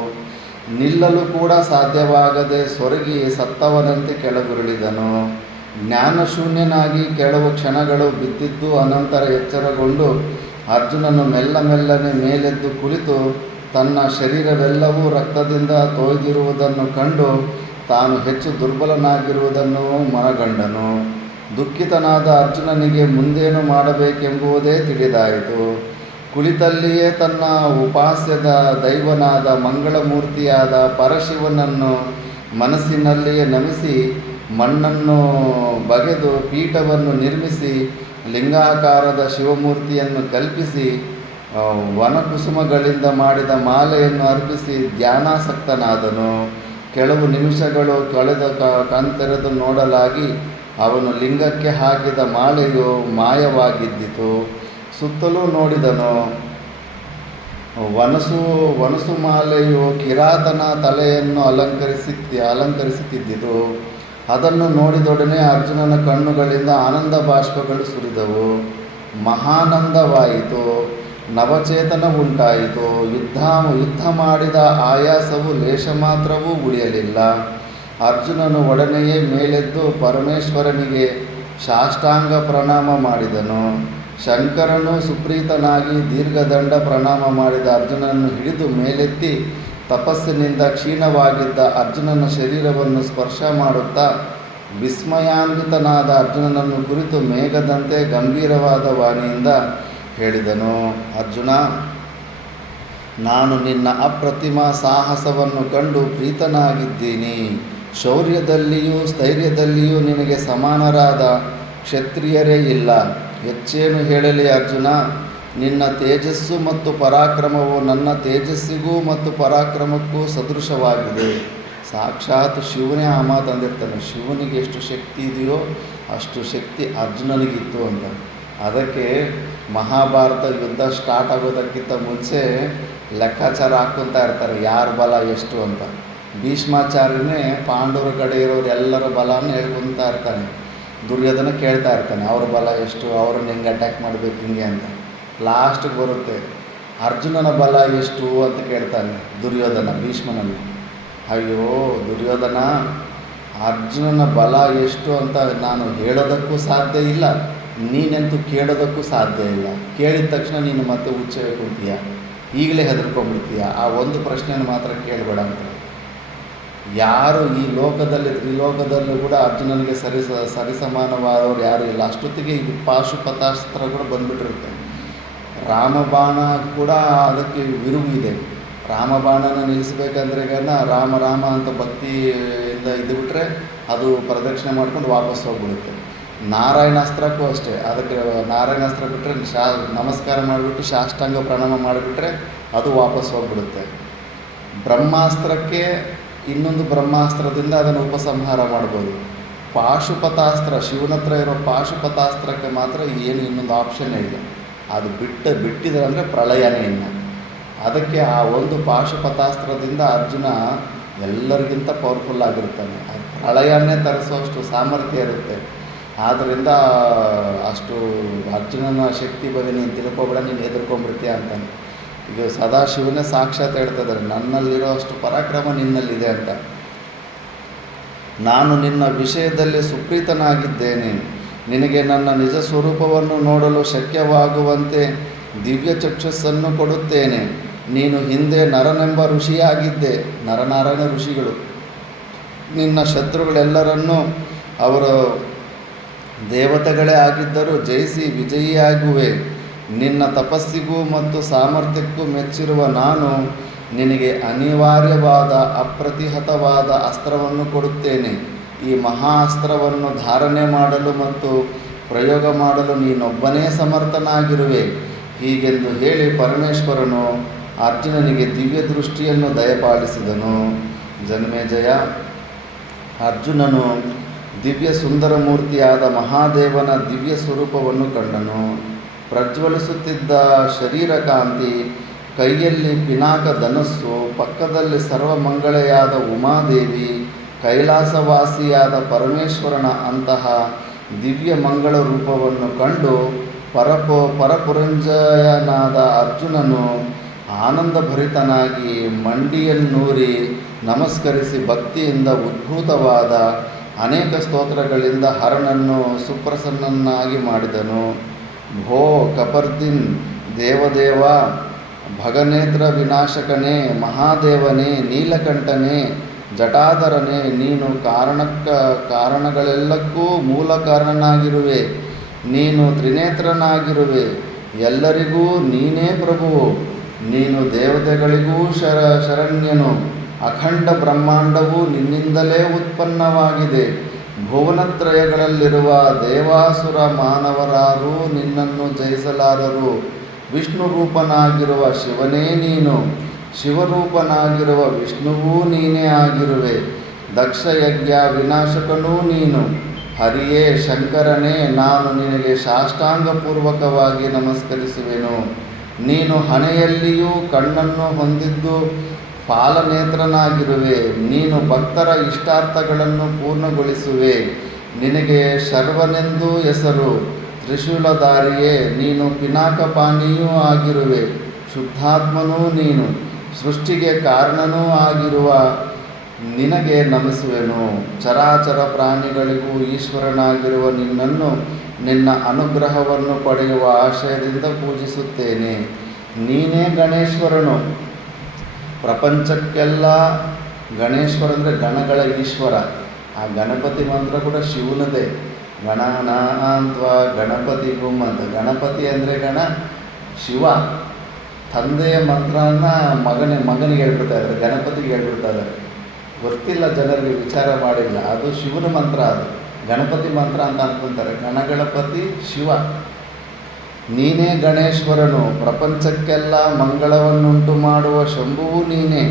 ನಿಲ್ಲಲು ಕೂಡ ಸಾಧ್ಯವಾಗದೆ ಸೊರಗಿ ಸತ್ತವನಂತೆ ಕೆಳಗುರುಳಿದನು. ಜ್ಞಾನಶೂನ್ಯನಾಗಿ ಕೆಲವು ಕ್ಷಣಗಳು ಬಿದ್ದಿದ್ದು ಅನಂತರ ಎಚ್ಚರಗೊಂಡು ಅರ್ಜುನನು ಮೆಲ್ಲನೆ ಮೇಲೆದ್ದು ಕುಳಿತು ತನ್ನ ಶರೀರವೆಲ್ಲವೂ ರಕ್ತದಿಂದ ತೊಯ್ದಿರುವುದನ್ನು ಕಂಡು ತಾನು ಹೆಚ್ಚು ದುರ್ಬಲನಾಗಿರುವುದನ್ನು ಮನಗಂಡನು. ದುಃಖಿತನಾದ ಅರ್ಜುನನಿಗೆ ಮುಂದೇನು ಮಾಡಬೇಕೆಂಬುದೇ ತಿಳಿದಾಯಿತು. ಕುಳಿತಲ್ಲಿಯೇ ತನ್ನ ಉಪಾಸ್ಯದ ದೈವನಾದ ಮಂಗಳಮೂರ್ತಿಯಾದ ಪರಶಿವನನ್ನು ಮನಸ್ಸಿನಲ್ಲಿಯೇ ನಮಿಸಿ ಮಣ್ಣನ್ನು ಬಗೆದು ಪೀಠವನ್ನು ನಿರ್ಮಿಸಿ ಲಿಂಗಾಕಾರದ ಶಿವಮೂರ್ತಿಯನ್ನು ಕಲ್ಪಿಸಿ ವನಕುಸುಮಗಳಿಂದ ಮಾಡಿದ ಮಾಲೆಯನ್ನು ಅರ್ಪಿಸಿ ಧ್ಯಾನಾಸಕ್ತನಾದನು. ಕೆಲವು ನಿಮಿಷಗಳು ಕಳೆದ ಕಣ್ತೆರೆದು ನೋಡಲಾಗಿ ಅವನು ಲಿಂಗಕ್ಕೆ ಹಾಕಿದ ಮಾಲೆಯು ಮಾಯವಾಗಿದ್ದಿತು. ಸುತ್ತಲೂ ನೋಡಿದನು. ವನಸು ಮಾಲೆಯು ಕಿರಾತನ ತಲೆಯನ್ನು ಅಲಂಕರಿಸುತ್ತಿದ್ದಿತು. ಅದನ್ನು ನೋಡಿದೊಡನೆ ಅರ್ಜುನನ ಕಣ್ಣುಗಳಿಂದ ಆನಂದ ಬಾಷ್ಪಗಳು ಸುರಿದವು. ಮಹಾನಂದವಾಯಿತು. ನವಚೇತನ ಉಂಟಾಯಿತು. ಯುದ್ಧ ಮಾಡಿದ ಆಯಾಸವು ಲೇಷ ಮಾತ್ರವೂ ಉಳಿಯಲಿಲ್ಲ. ಅರ್ಜುನನು ಒಡನೆಯೇ ಮೇಲೆದ್ದು ಪರಮೇಶ್ವರನಿಗೆ ಸಾಷ್ಟಾಂಗ ಪ್ರಣಾಮ ಮಾಡಿದನು. ಶಂಕರನು ಸುಪ್ರೀತನಾಗಿ ದೀರ್ಘದಂಡ ಪ್ರಣಾಮ ಮಾಡಿದ ಅರ್ಜುನನನ್ನು ಹಿಡಿದು ಮೇಲೆತ್ತಿ ತಪಸ್ಸಿನಿಂದ ಕ್ಷೀಣವಾಗಿದ್ದ ಅರ್ಜುನನ ಶರೀರವನ್ನು ಸ್ಪರ್ಶ ಮಾಡುತ್ತಾ ವಿಸ್ಮಯಾನ್ವಿತನಾದ ಅರ್ಜುನನನ್ನು ಕುರಿತು ಮೇಘದಂತೆ ಗಂಭೀರವಾದ ವಾಣಿಯಿಂದ ಹೇಳಿದನು. ಅರ್ಜುನ, ನಾನು ನಿನ್ನ ಅಪ್ರತಿಮ ಸಾಹಸವನ್ನು ಕಂಡು ಪ್ರೀತನಾಗಿದ್ದೀನಿ. ಶೌರ್ಯದಲ್ಲಿಯೂ ಸ್ಥೈರ್ಯದಲ್ಲಿಯೂ ನಿನಗೆ ಸಮಾನರಾದ ಕ್ಷತ್ರಿಯರೇ ಇಲ್ಲ. ಹೆಚ್ಚೇನು ಹೇಳಲಿ ಅರ್ಜುನ, ನಿನ್ನ ತೇಜಸ್ಸು ಮತ್ತು ಪರಾಕ್ರಮವು ನನ್ನ ತೇಜಸ್ಸಿಗೂ ಮತ್ತು ಪರಾಕ್ರಮಕ್ಕೂ ಸದೃಶವಾಗಿದೆ. ಸಾಕ್ಷಾತ್ ಶಿವನೇ ಆ ಮಾತು ಅಂದಿರ್ತಾನೆ. ಶಿವನಿಗೆ ಎಷ್ಟು ಶಕ್ತಿ ಇದೆಯೋ ಅಷ್ಟು ಶಕ್ತಿ ಅರ್ಜುನನಿಗಿತ್ತು ಅಂತ. ಅದಕ್ಕೆ ಮಹಾಭಾರತ ಯುದ್ಧ ಸ್ಟಾರ್ಟ್ ಆಗೋದಕ್ಕಿಂತ ಮುಂಚೆ ಲೆಕ್ಕಾಚಾರ ಹಾಕ್ಕೊತಾ ಇರ್ತಾರೆ, ಯಾರ ಬಲ ಎಷ್ಟು ಅಂತ. ಭೀಷ್ಮಾಚಾರ್ಯನೇ ಪಾಂಡವರ ಕಡೆ ಇರೋರು ಎಲ್ಲರ ಬಲವನ್ನು ಹೇಳ್ಕೊತಾ ಇರ್ತಾನೆ. ದುರ್ಯೋಧನ ಕೇಳ್ತಾ ಇರ್ತಾನೆ, ಅವ್ರ ಬಲ ಎಷ್ಟು, ಅವ್ರನ್ನ ಹೆಂಗೆ ಅಟ್ಯಾಕ್ ಮಾಡಬೇಕು ಹಿಂಗೆ ಅಂತ. ಲಾಸ್ಟಿಗೆ ಬರುತ್ತೆ, ಅರ್ಜುನನ ಬಲ ಎಷ್ಟು ಅಂತ ಕೇಳ್ತಾನೆ ದುರ್ಯೋಧನ ಭೀಷ್ಮನಲ್ಲಿ. ಅಯ್ಯೋ ದುರ್ಯೋಧನ, ಅರ್ಜುನನ ಬಲ ಎಷ್ಟು ಅಂತ ನಾನು ಹೇಳೋದಕ್ಕೂ ಸಾಧ್ಯ ಇಲ್ಲ, ನೀನೆಂತೂ ಕೇಳೋದಕ್ಕೂ ಸಾಧ್ಯ ಇಲ್ಲ. ಕೇಳಿದ ತಕ್ಷಣ ನೀನು ಮತ್ತೆ ಹುಚ್ಚವೇ ಕುಂತೀಯ, ಈಗಲೇ ಹೆದರ್ಕೊಂಡ್ಬಿಡ್ತೀಯ. ಆ ಒಂದು ಪ್ರಶ್ನೆಯನ್ನು ಮಾತ್ರ ಕೇಳಬೇಡ ಅಂತ. ಯಾರು ಈ ಲೋಕದಲ್ಲಿ ತ್ರಿಲೋಕದಲ್ಲೂ ಕೂಡ ಅರ್ಜುನನಿಗೆ ಸರಿಸಮಾನವಾದವರು ಯಾರೂ ಇಲ್ಲ. ಅಷ್ಟೊತ್ತಿಗೆ ಇದು ಪಾಶುಪತಾಸ್ತ್ರ ಕೂಡ ಬಂದುಬಿಟ್ಟಿರುತ್ತೆ. ರಾಮಬಾಣ ಕೂಡ ಅದಕ್ಕೆ ವಿರುಗು ಇದೆ. ರಾಮಬಾಣನ ನಿಲ್ಲಿಸ್ಬೇಕಂದ್ರೆ ರಾಮ ರಾಮ ಅಂತ ಭಕ್ತಿಯಿಂದ ಇದ್ದುಬಿಟ್ರೆ ಅದು ಪ್ರದಕ್ಷಿಣೆ ಮಾಡ್ಕೊಂಡು ವಾಪಸ್ ಹೋಗ್ಬಿಡುತ್ತೆ. ನಾರಾಯಣಾಸ್ತ್ರಕ್ಕೂ ಅಷ್ಟೇ, ಅದಕ್ಕೆ ನಾರಾಯಣಾಸ್ತ್ರ ಬಿಟ್ಟರೆ ನಮಸ್ಕಾರ ಮಾಡಿಬಿಟ್ಟು ಸಾಷ್ಟಾಂಗ ಪ್ರಣಾಮ ಮಾಡಿಬಿಟ್ರೆ ಅದು ವಾಪಸ್ ಹೋಗ್ಬಿಡುತ್ತೆ. ಬ್ರಹ್ಮಾಸ್ತ್ರಕ್ಕೆ ಇನ್ನೊಂದು ಬ್ರಹ್ಮಾಸ್ತ್ರದಿಂದ ಅದನ್ನು ಉಪಸಂಹಾರ ಮಾಡ್ಬೋದು. ಪಾಶುಪತಾಸ್ತ್ರ, ಶಿವನ ಹತ್ರ ಇರೋ ಪಾಶುಪತಾಸ್ತ್ರಕ್ಕೆ ಮಾತ್ರ ಏನು ಇನ್ನೊಂದು ಆಪ್ಷನ್ನೇ ಇಲ್ಲ. ಅದು ಬಿಟ್ಟಿದ್ರೆ ಅಂದರೆ ಪ್ರಳಯನೇ ಇಲ್ಲ. ಅದಕ್ಕೆ ಆ ಒಂದು ಪಾಶುಪತಾಸ್ತ್ರದಿಂದ ಅರ್ಜುನ ಎಲ್ಲರಿಗಿಂತ ಪವರ್ಫುಲ್ ಆಗಿರ್ತಾನೆ. ಅದು ಪ್ರಳಯನ್ನೇ ತರಿಸೋಷ್ಟು ಸಾಮರ್ಥ್ಯ ಇರುತ್ತೆ. ಆದ್ದರಿಂದ ಅಷ್ಟು ಅರ್ಜುನನ ಶಕ್ತಿ ಬಗ್ಗೆ ನೀನು ತಿಳ್ಕೊಬೇಡ, ನೀನು ಹೆದರ್ಕೊಂಡ್ಬಿಡ್ತೀಯ ಅಂತಾನೆ. ಈಗ ಸದಾಶಿವನೇ ಸಾಕ್ಷಾತ್ ಹೇಳ್ತಾ ಇದ್ದಾರೆ, ನನ್ನಲ್ಲಿರೋ ಅಷ್ಟು ಪರಾಕ್ರಮ ನಿನ್ನಲ್ಲಿದೆ ಅಂತ. ನಾನು ನಿನ್ನ ವಿಷಯದಲ್ಲಿ ಸುಪ್ರೀತನಾಗಿದ್ದೇನೆ. ನಿನಗೆ ನನ್ನ ನಿಜ ಸ್ವರೂಪವನ್ನು ನೋಡಲು ಶಕ್ಯವಾಗುವಂತೆ ದಿವ್ಯ ಚಕ್ಷುಸ್ಸನ್ನು ಕೊಡುತ್ತೇನೆ. ನೀನು ಹಿಂದೆ ನರನೆಂಬ ಋಷಿಯಾಗಿದ್ದೆ, ನರನಾರಾಯಣ ಋಷಿಗಳು. ನಿನ್ನ ಶತ್ರುಗಳೆಲ್ಲರನ್ನೂ ಅವರು ದೇವತೆಗಳೇ ಆಗಿದ್ದರೂ ಜಯಿಸಿ ವಿಜಯಿಯಾಗುವೆ. ನಿನ್ನ ತಪಸ್ಸಿಗೂ ಮತ್ತು ಸಾಮರ್ಥ್ಯಕ್ಕೂ ಮೆಚ್ಚಿರುವ ನಾನು ನಿನಗೆ ಅನಿವಾರ್ಯವಾದ ಅಪ್ರತಿಹತವಾದ ಅಸ್ತ್ರವನ್ನು ಕೊಡುತ್ತೇನೆ. ಈ ಮಹಾ ಅಸ್ತ್ರವನ್ನು ಧಾರಣೆ ಮಾಡಲು ಮತ್ತು ಪ್ರಯೋಗ ಮಾಡಲು ನೀನೊಬ್ಬನೇ ಸಮರ್ಥನಾಗಿರುವೆ. ಹೀಗೆಂದು ಹೇಳಿ ಪರಮೇಶ್ವರನು ಅರ್ಜುನನಿಗೆ ದಿವ್ಯ ದೃಷ್ಟಿಯನ್ನು ದಯಪಾಲಿಸಿದನು. ಜನ್ಮೇಜಯ, ಅರ್ಜುನನು ದಿವ್ಯ ಸುಂದರ ಮೂರ್ತಿಯಾದ ಮಹಾದೇವನ ದಿವ್ಯ ಸ್ವರೂಪವನ್ನು ಕಂಡನು. ಪ್ರಜ್ವಲಿಸುತ್ತಿದ್ದ ಶರೀರಕಾಂತಿ, ಕೈಯಲ್ಲಿ ಪಿನಾಕ ಧನಸ್ಸು, ಪಕ್ಕದಲ್ಲಿ ಸರ್ವಮಂಗಳೆಯಾದ ಉಮಾದೇವಿ, ಕೈಲಾಸವಾಸಿಯಾದ ಪರಮೇಶ್ವರನ ಅಂತಹ ದಿವ್ಯ ಮಂಗಳ ರೂಪವನ್ನು ಕಂಡು ಪರಪುರಂಜಯನಾದ ಅರ್ಜುನನು ಆನಂದಭರಿತನಾಗಿ ಮಂಡಿಯನ್ನೂರಿ ನಮಸ್ಕರಿಸಿ ಭಕ್ತಿಯಿಂದ ಉದ್ಭೂತವಾದ ಅನೇಕ ಸ್ತೋತ್ರಗಳಿಂದ ಹರನನ್ನು ಸುಪ್ರಸನ್ನನಾಗಿ ಮಾಡಿದನು. ಭೋ ಕಪರ್ದಿನ್, ದೇವದೇವ, ಭಗನೇತ್ರ ವಿನಾಶಕನೇ, ಮಹಾದೇವನೇ, ನೀಲಕಂಠನೇ, ಜಟಾಧರನೇ, ನೀನು ಕಾರಣಗಳೆಲ್ಲಕ್ಕೂ ಮೂಲ ಕಾರಣನಾಗಿರುವೆ. ನೀನು ತ್ರಿನೇತ್ರನಾಗಿರುವೆ. ಎಲ್ಲರಿಗೂ ನೀನೇ ಪ್ರಭುವು. ನೀನು ದೇವತೆಗಳಿಗೂ ಶರಣ್ಯನು. ಅಖಂಡ ಬ್ರಹ್ಮಾಂಡವು ನಿನ್ನಿಂದಲೇ ಉತ್ಪನ್ನವಾಗಿದೆ. ಭುವನತ್ರಯಗಳಲ್ಲಿರುವ ದೇವಾಸುರ ಮಾನವರಾರೂ ನಿನ್ನನ್ನು ಜಯಿಸಲಾರರು. ವಿಷ್ಣು ರೂಪನಾಗಿರುವ ಶಿವನೇ ನೀನು. ಶಿವರೂಪನಾಗಿರುವ ವಿಷ್ಣುವೂ ನೀನೇ ಆಗಿರುವೆ. ದಕ್ಷಯಜ್ಞ ವಿನಾಶಕನೂ ನೀನು. ಹರಿಯೇ ಶಂಕರನೇ, ನಾನು ನಿನಗೆ ಸಾಷ್ಟಾಂಗಪೂರ್ವಕವಾಗಿ ನಮಸ್ಕರಿಸುವೆನು. ನೀನು ಹಣೆಯಲ್ಲಿಯೂ ಕಣ್ಣನ್ನು ಹೊಂದಿದ್ದು ಪಾಲನೇತ್ರನಾಗಿರುವೆ. ನೀನು ಭಕ್ತರ ಇಷ್ಟಾರ್ಥಗಳನ್ನು ಪೂರ್ಣಗೊಳಿಸುವೆ. ನಿನಗೆ ಶರ್ವನೆಂದು ಹೆಸರು. ತ್ರಿಶೂಲಧಾರಿಯೇ, ನೀನು ಪಿನಾಕಪಾಣಿಯೂ ಆಗಿರುವೆ. ಶುದ್ಧಾತ್ಮನೂ ನೀನು. ಸೃಷ್ಟಿಗೆ ಕಾರಣನೂ ಆಗಿರುವ ನಿನಗೆ ನಮಿಸುವೆನು. ಚರಾಚರ ಪ್ರಾಣಿಗಳಿಗೂ ಈಶ್ವರನಾಗಿರುವ ನಿನ್ನನ್ನು ನಿನ್ನ ಅನುಗ್ರಹವನ್ನು ಪಡೆಯುವ ಆಶಯದಿಂದ ಪೂಜಿಸುತ್ತೇನೆ. ನೀನೇ ಗಣೇಶ್ವರನು. ಪ್ರಪಂಚಕ್ಕೆಲ್ಲ ಗಣೇಶ್ವರ ಅಂದರೆ ಗಣಗಳ ಈಶ್ವರ. ಆ ಗಣಪತಿ ಮಂತ್ರ ಕೂಡ ಶಿವನದೇ. ಗಣನಾನ್ವಾ ಗಣಪತಿ ಗುಮ್ ಅಂತ. ಗಣಪತಿ ಅಂದರೆ ಗಣ, ಶಿವ. ತಂದೆಯ ಮಂತ್ರನ ಮಗನಿಗೆ ಹೇಳ್ಬಿಡ್ತಾ ಇದ್ದಾರೆ, ಗಣಪತಿಗೆ ಹೇಳ್ಬಿಡ್ತಾ ಇದ್ದಾರೆ. ಗೊತ್ತಿಲ್ಲ ಜನರಿಗೆ, ವಿಚಾರ ಮಾಡಿಲ್ಲ. ಅದು ಶಿವನ ಮಂತ್ರ, ಅದು ಗಣಪತಿ ಮಂತ್ರ ಅಂತ ಅಂದ್ಕೊತಾರೆ. ಗಣಗಣಪತಿ ಶಿವ. ನೀನೇ ಗಣೇಶ್ವರನು. ಪ್ರಪಂಚಕ್ಕೆಲ್ಲ ಮಂಗಳವನ್ನುಂಟು ಮಾಡುವ ಶಂಭುವು ನೀನೇ.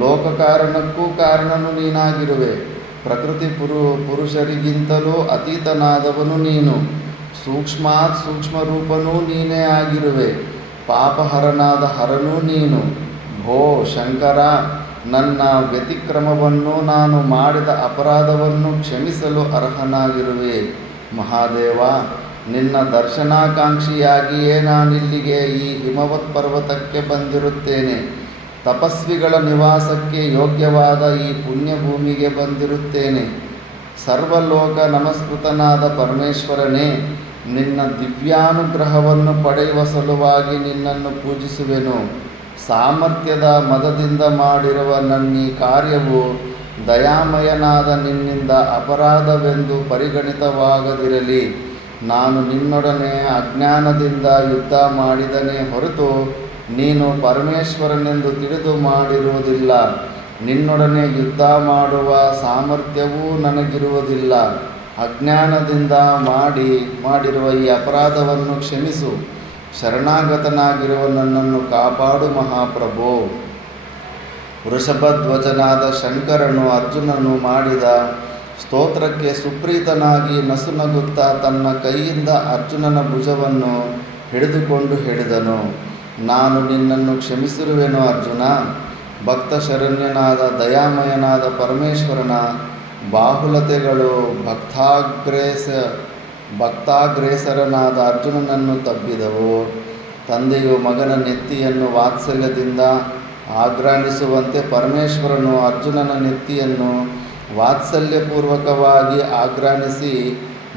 ಲೋಕ ಕಾರಣಕ್ಕೂ ಕಾರಣನು ನೀನಾಗಿರುವೆ. ಪ್ರಕೃತಿ ಪುರುಷರಿಗಿಂತಲೂ ಅತೀತನಾದವನು ನೀನು. ಸೂಕ್ಷ್ಮಾತ್ ಸೂಕ್ಷ್ಮ ರೂಪನೂ ನೀನೇ ಆಗಿರುವೆ. ಪಾಪಹರನಾದ ಹರನೂ ನೀನು. ಭೋ ಶಂಕರ, ನನ್ನ ವ್ಯತಿಕ್ರಮವನ್ನು, ನಾನು ಮಾಡಿದ ಅಪರಾಧವನ್ನು ಕ್ಷಮಿಸಲು ಅರ್ಹನಾಗಿರುವೆ. ಮಹಾದೇವ, ನಿನ್ನ ದರ್ಶನಾಕಾಂಕ್ಷಿಯಾಗಿಯೇ ನಾನಿಲ್ಲಿಗೆ ಈ ಹಿಮವತ್ ಪರ್ವತಕ್ಕೆ ಬಂದಿರುತ್ತೇನೆ. ತಪಸ್ವಿಗಳ ನಿವಾಸಕ್ಕೆ ಯೋಗ್ಯವಾದ ಈ ಪುಣ್ಯಭೂಮಿಗೆ ಬಂದಿರುತ್ತೇನೆ. ಸರ್ವಲೋಕ ನಮಸ್ಕೃತನಾದ ಪರಮೇಶ್ವರನೇ, ನಿನ್ನ ದಿವ್ಯಾನುಗ್ರಹವನ್ನು ಪಡೆಯುವ ಸಲುವಾಗಿ ನಿನ್ನನ್ನು ಪೂಜಿಸುವೆನು. ಸಾಮರ್ಥ್ಯದ ಮದದಿಂದ ಮಾಡಿರುವ ನನ್ನೀ ಕಾರ್ಯವು ದಯಾಮಯನಾದ ನಿನ್ನಿಂದ ಅಪರಾಧವೆಂದು ಪರಿಗಣಿತವಾಗದಿರಲಿ. ನಾನು ನಿನ್ನೊಡನೆ ಅಜ್ಞಾನದಿಂದ ಯುದ್ಧ ಮಾಡಿದನೇ ಹೊರತು ನೀನು ಪರಮೇಶ್ವರನೆಂದು ತಿಳಿದು ಮಾಡಿರುವುದಿಲ್ಲ. ನಿನ್ನೊಡನೆ ಯುದ್ಧ ಮಾಡುವ ಸಾಮರ್ಥ್ಯವೂ ನನಗಿರುವುದಿಲ್ಲ. ಅಜ್ಞಾನದಿಂದ ಮಾಡಿರುವ ಈ ಅಪರಾಧವನ್ನು ಕ್ಷಮಿಸು. ಶರಣಾಗತನಾಗಿರುವ ನನ್ನನ್ನು ಕಾಪಾಡು ಮಹಾಪ್ರಭೋ. ವೃಷಭಧ್ವಜನಾದ ಶಂಕರನು ಅರ್ಜುನನು ಮಾಡಿದ ಸ್ತೋತ್ರಕ್ಕೆ ಸುಪ್ರೀತನಾಗಿ ನಸುನಗುತ್ತಾ ತನ್ನ ಕೈಯಿಂದ ಅರ್ಜುನನ ಭುಜವನ್ನು ಹಿಡಿದುಕೊಂಡು ಹೇಳಿದನು, ನಾನು ನಿನ್ನನ್ನು ಕ್ಷಮಿಸಿರುವೆನು ಅರ್ಜುನ. ಭಕ್ತ ಶರಣ್ಯನಾದ ದಯಾಮಯನಾದ ಪರಮೇಶ್ವರನ ಬಾಹುಲತೆಗಳು ಭಕ್ತಾಗ್ರೇಸರನಾದ ಅರ್ಜುನನನ್ನು ತಬ್ಬಿದವು. ತಂದೆಯು ಮಗನ ನೆತ್ತಿಯನ್ನು ವಾತ್ಸಲ್ಯದಿಂದ ಆಘ್ರಾಣಿಸುವಂತೆ ಪರಮೇಶ್ವರನು ಅರ್ಜುನನ ನೆತ್ತಿಯನ್ನು ವಾತ್ಸಲ್ಯಪೂರ್ವಕವಾಗಿ ಆಘ್ರಾಣಿಸಿ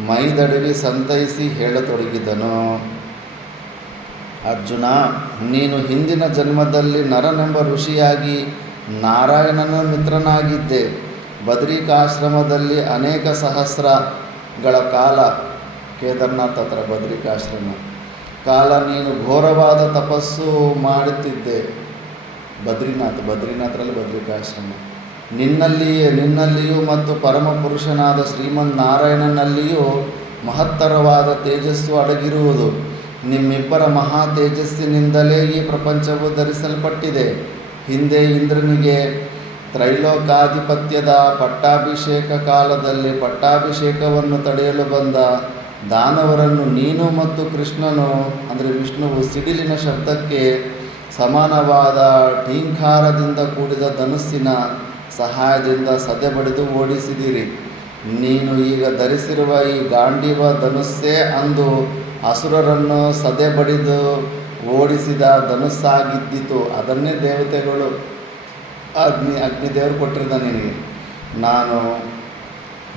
ಮೈದಡವಿ ಸಂತೈಸಿ ಹೇಳತೊಡಗಿದನು. ಅರ್ಜುನ, ನೀನು ಹಿಂದಿನ ಜನ್ಮದಲ್ಲಿ ನರನೆಂಬ ಋಷಿಯಾಗಿ ನಾರಾಯಣನ ಮಿತ್ರನಾಗಿದ್ದೆ. ಬದ್ರಿಕಾಶ್ರಮದಲ್ಲಿ ಅನೇಕ ಸಹಸ್ರಗಳ ಕಾಲ, ಕೇದಾರ್ನಾಥ್ ಹತ್ರ ಬದ್ರಿಕಾಶ್ರಮ ಕಾಲ ನೀನು ಘೋರವಾದ ತಪಸ್ಸು ಮಾಡುತ್ತಿದ್ದೆ. ಬದ್ರಿನಾಥರಲ್ಲಿ ಬದ್ರಿಕಾಶ್ರಮ. ನಿನ್ನಲ್ಲಿಯೂ ಮತ್ತು ಪರಮಪುರುಷನಾದ ಶ್ರೀಮನ್ನಾರಾಯಣನಲ್ಲಿಯೂ ಮಹತ್ತರವಾದ ತೇಜಸ್ಸು ಅಡಗಿರುವುದು. ನಿಮ್ಮಿಬ್ಬರ ಮಹಾ ತೇಜಸ್ಸಿನಿಂದಲೇ ಈ ಪ್ರಪಂಚವು ಧರಿಸಲ್ಪಟ್ಟಿದೆ. ಹಿಂದೆ ಇಂದ್ರನಿಗೆ ತ್ರೈಲೋಕಾಧಿಪತ್ಯದ ಪಟ್ಟಾಭಿಷೇಕ ಕಾಲದಲ್ಲಿ ಪಟ್ಟಾಭಿಷೇಕವನ್ನು ತಡೆಯಲು ಬಂದ ದಾನವರನ್ನು ನೀನು ಮತ್ತು ಕೃಷ್ಣನು ಅಂದರೆ ವಿಷ್ಣುವು ಸಿಡಿಲಿನ ಶಬ್ದಕ್ಕೆ ಸಮಾನವಾದ ಠೀಂಕಾರದಿಂದ ಕೂಡಿದ ಧನುಸ್ಸಿನ ಸಹಾಯದಿಂದ ಸದೆಬಡಿದು ಓಡಿಸಿದಿರಿ. ನೀನು ಈಗ ಧರಿಸಿರುವ ಈ ಗಾಂಡೀವ ಧನುಸ್ಸೇ ಅಂದು ಅಸುರರನ್ನು ಸದೆಬಡಿದು ಓಡಿಸಿದ ಧನುಸ್ಸಾಗಿದ್ದಿತು. ಅದನ್ನೇ ದೇವತೆಗಳು ಅಗ್ನಿದೇವರು ಕೊಟ್ಟಿದ್ದ ನಿನಗೆ. ನಾನು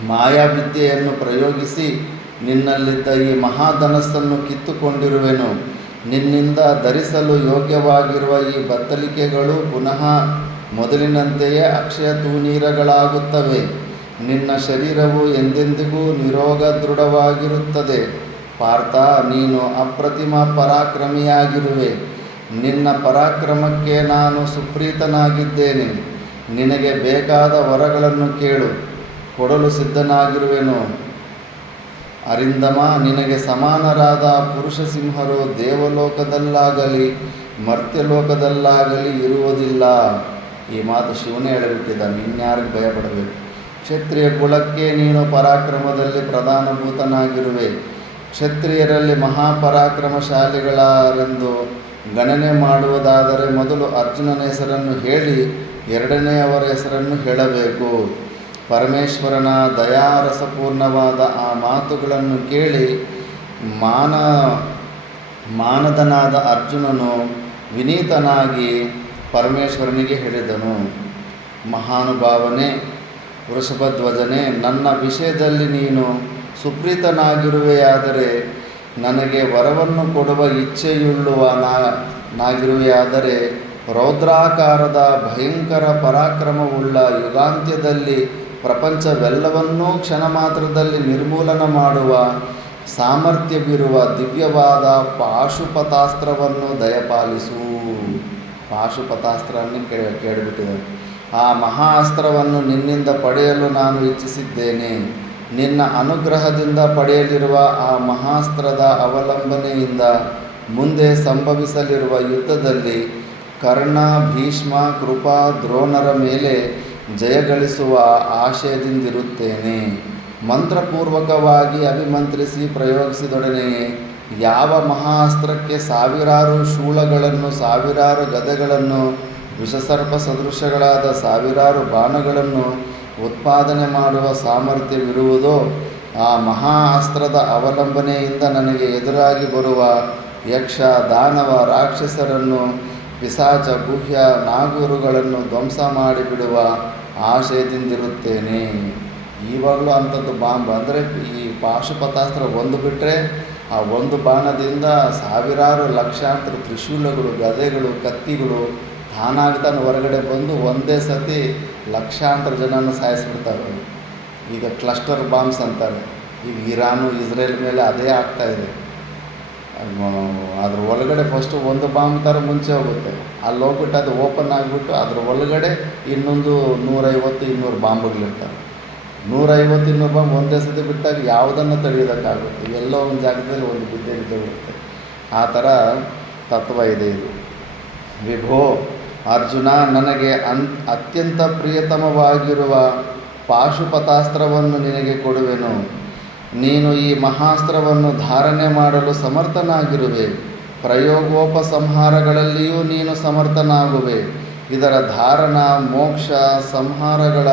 ಮಾಯಾವಿದ್ಯೆಯನ್ನು ಪ್ರಯೋಗಿಸಿ ನಿನ್ನಲ್ಲಿದ್ದ ಈ ಮಹಾಧನಸ್ಸನ್ನು ಕಿತ್ತುಕೊಂಡಿರುವೆನು. ನಿನ್ನಿಂದ ಧರಿಸಲು ಯೋಗ್ಯವಾಗಿರುವ ಈ ಬತ್ತಳಿಕೆಗಳು ಪುನಃ ಮೊದಲಿನಂತೆಯೇ ಅಕ್ಷಯ ತೂನೀರಗಳಾಗುತ್ತವೆ. ನಿನ್ನ ಶರೀರವು ಎಂದೆಂದಿಗೂ ನಿರೋಗದೃಢವಾಗಿರುತ್ತದೆ. ಪಾರ್ಥ, ನೀನು ಅಪ್ರತಿಮ ಪರಾಕ್ರಮಿಯಾಗಿರುವೆ. ನಿನ್ನ ಪರಾಕ್ರಮಕ್ಕೆ ನಾನು ಸುಪ್ರೀತನಾಗಿದ್ದೇನೆ. ನಿನಗೆ ಬೇಕಾದ ವರಗಳನ್ನು ಕೇಳು, ಕೊಡಲು ಸಿದ್ಧನಾಗಿರುವೆನು. ಅರಿಂದಮ, ನಿನಗೆ ಸಮಾನರಾದ ಪುರುಷ ಸಿಂಹರು ದೇವಲೋಕದಲ್ಲಾಗಲಿ ಮರ್ತ್ಯಲೋಕದಲ್ಲಾಗಲಿ ಇರುವುದಿಲ್ಲ. ಈ ಮಾತು ಶಿವನೇ ಹೇಳಿಬಿಟ್ಟಿದ್ದಾನೆ, ಇನ್ಯಾರಿಗೆ ಭಯಪಡಬೇಕು. ಕ್ಷತ್ರಿಯ ಕುಲಕ್ಕೆ ನೀನು ಪರಾಕ್ರಮದಲ್ಲಿ ಪ್ರಧಾನಭೂತನಾಗಿರುವೆ. ಕ್ಷತ್ರಿಯರಲ್ಲಿ ಮಹಾಪರಾಕ್ರಮಶಾಲಿಗಳೆಂದು ಗಣನೆ ಮಾಡುವುದಾದರೆ ಮೊದಲು ಅರ್ಜುನನ ಹೆಸರನ್ನು ಹೇಳಿ ಎರಡನೆಯವರ ಹೆಸರನ್ನು ಹೇಳಬೇಕು. ಪರಮೇಶ್ವರನ ದಯಾರಸಪೂರ್ಣವಾದ ಆ ಮಾತುಗಳನ್ನು ಕೇಳಿ ಮಾನದನಾದ ಅರ್ಜುನನು ವಿನೀತನಾಗಿ ಪರಮೇಶ್ವರನಿಗೆ ಹೇಳಿದನು, ಮಹಾನುಭಾವನೇ, ವೃಷಭಧ್ವಜನೇ, ನನ್ನ ವಿಷಯದಲ್ಲಿ ನೀನು ಸುಪ್ರೀತನಾಗಿರುವೆಯಾದರೆ, ನನಗೆ ವರವನ್ನು ಕೊಡುವ ಇಚ್ಛೆಯುಳ್ಳವನಾಗಿರುವೆಯಾದರೆ, ರೌದ್ರಾಕಾರದ ಭಯಂಕರ ಪರಾಕ್ರಮವುಳ್ಳ ಯುಗಾಂತ್ಯದಲ್ಲಿ ಪ್ರಪಂಚವೆಲ್ಲವನ್ನೂ ಕ್ಷಣ ಮಾತ್ರದಲ್ಲಿ ನಿರ್ಮೂಲನ ಮಾಡುವ ಸಾಮರ್ಥ್ಯವಿರುವ ದಿವ್ಯವಾದ ಪಾಶುಪತಾಸ್ತ್ರವನ್ನು ದಯಪಾಲಿಸು. ಪಾಶುಪತಾಸ್ತ್ರವನ್ನು ಕೇಳಿಬಿಟ್ಟಿದ್ದಾರೆ. ಆ ಮಹಾ ಅಸ್ತ್ರವನ್ನು ನಿನ್ನಿಂದ ಪಡೆಯಲು ನಾನು ಇಚ್ಛಿಸಿದ್ದೇನೆ. ನಿನ್ನ ಅನುಗ್ರಹದಿಂದ ಪಡೆಯಲಿರುವ ಆ ಮಹಾಸ್ತ್ರದ ಅವಲಂಬನೆಯಿಂದ ಮುಂದೆ ಸಂಭವಿಸಲಿರುವ ಯುದ್ಧದಲ್ಲಿ ಕರ್ಣ, ಭೀಷ್ಮ, ಕೃಪಾ, ದ್ರೋಣರ ಮೇಲೆ ಜಯಗಳಿಸುವ ಆಶಯದಿಂದಿರುತ್ತೇನೆ. ಮಂತ್ರಪೂರ್ವಕವಾಗಿ ಅಭಿಮಂತ್ರಿಸಿ ಪ್ರಯೋಗಿಸಿದೊಡನೆಯೇ ಯಾವ ಮಹಾಸ್ತ್ರಕ್ಕೆ ಸಾವಿರಾರು ಶೂಲಗಳನ್ನು, ಸಾವಿರಾರು ಗದೆಗಳನ್ನು, ವಿಷಸರ್ಪ ಸದೃಶಗಳಾದ ಸಾವಿರಾರು ಬಾಣಗಳನ್ನು ಉತ್ಪಾದನೆ ಮಾಡುವ ಸಾಮರ್ಥ್ಯವಿರುವುದೋ ಆ ಮಹಾ ಅಸ್ತ್ರದ ಅವಲಂಬನೆಯಿಂದ ನನಗೆ ಎದುರಾಗಿ ಬರುವ ಯಕ್ಷ, ದಾನವ, ರಾಕ್ಷಸರನ್ನು, ಪಿಶಾಚ, ಗುಹ್ಯ, ನಾಗೂರುಗಳನ್ನು ಧ್ವಂಸ ಮಾಡಿಬಿಡುವ ಆಶಯದಿಂದಿರುತ್ತೇನೆ. ಈವಾಗಲೂ ಅಂಥದ್ದು ಬಾಂಬ್ ಅಂದರೆ ಈ ಪಾಶುಪತಾಸ್ತ್ರ ಒಂದು ಬಿಟ್ಟರೆ ಆ ಒಂದು ಬಾಣದಿಂದ ಸಾವಿರಾರು ಲಕ್ಷಾಂತರ ತ್ರಿಶೂಲಗಳು, ಗದೆಗಳು, ಕತ್ತಿಗಳು ತಾನಾಗ್ತಾನೆ ಹೊರಗಡೆ ಬಂದು ಒಂದೇ ಸತಿ ಲಕ್ಷಾಂತರ ಜನನ ಸಾಯಿಸ್ಬಿಡ್ತಾರೆ. ಈಗ ಕ್ಲಸ್ಟರ್ ಬಾಂಬ್ಸ್ ಅಂತಾರೆ. ಈಗ ಇರಾನು, ಇಸ್ರೇಲ್ ಮೇಲೆ ಅದೇ ಆಗ್ತಾಯಿದೆ. ಅದ್ರ ಒಳಗಡೆ ಫಸ್ಟು ಒಂದು ಬಾಂಬ್ ಥರ ಮುಂಚೆ ಹೋಗುತ್ತೆ, ಅಲ್ಲಿ ಹೋಗ್ಬಿಟ್ಟು ಅದು ಓಪನ್ ಆಗಿಬಿಟ್ಟು ಅದ್ರ ಒಳಗಡೆ ಇನ್ನೊಂದು 150-200 ಬಾಂಬುಗಳಿರ್ತವೆ. 150-200 ಬಾಂಬ್ ಒಂದೇ ಸತಿ ಬಿಟ್ಟಾಗ ಯಾವುದನ್ನು ತಡೆಯೋದಕ್ಕಾಗುತ್ತೆ? ಎಲ್ಲೋ ಒಂದು ಜಾಗದಲ್ಲಿ ಒಂದು ಬಿದ್ದೇ ಬಿಡುತ್ತೆ. ಆ ಥರ ತತ್ವ ಇದೆ ಇದು. ವಿಭೋ ಅರ್ಜುನ, ನನಗೆ ಅತ್ಯಂತ ಪ್ರಿಯತಮವಾಗಿರುವ ಪಾಶುಪತಾಸ್ತ್ರವನ್ನು ನಿನಗೆ ಕೊಡುವೆನು. ನೀನು ಈ ಮಹಾಸ್ತ್ರವನ್ನು ಧಾರಣೆ ಮಾಡಲು ಸಮರ್ಥನಾಗಿರುವೆ. ಪ್ರಯೋಗೋಪಸಂಹಾರಗಳಲ್ಲಿಯೂ ನೀನು ಸಮರ್ಥನಾಗುವೆ. ಇದರ ಧಾರಣ, ಮೋಕ್ಷ, ಸಂಹಾರಗಳ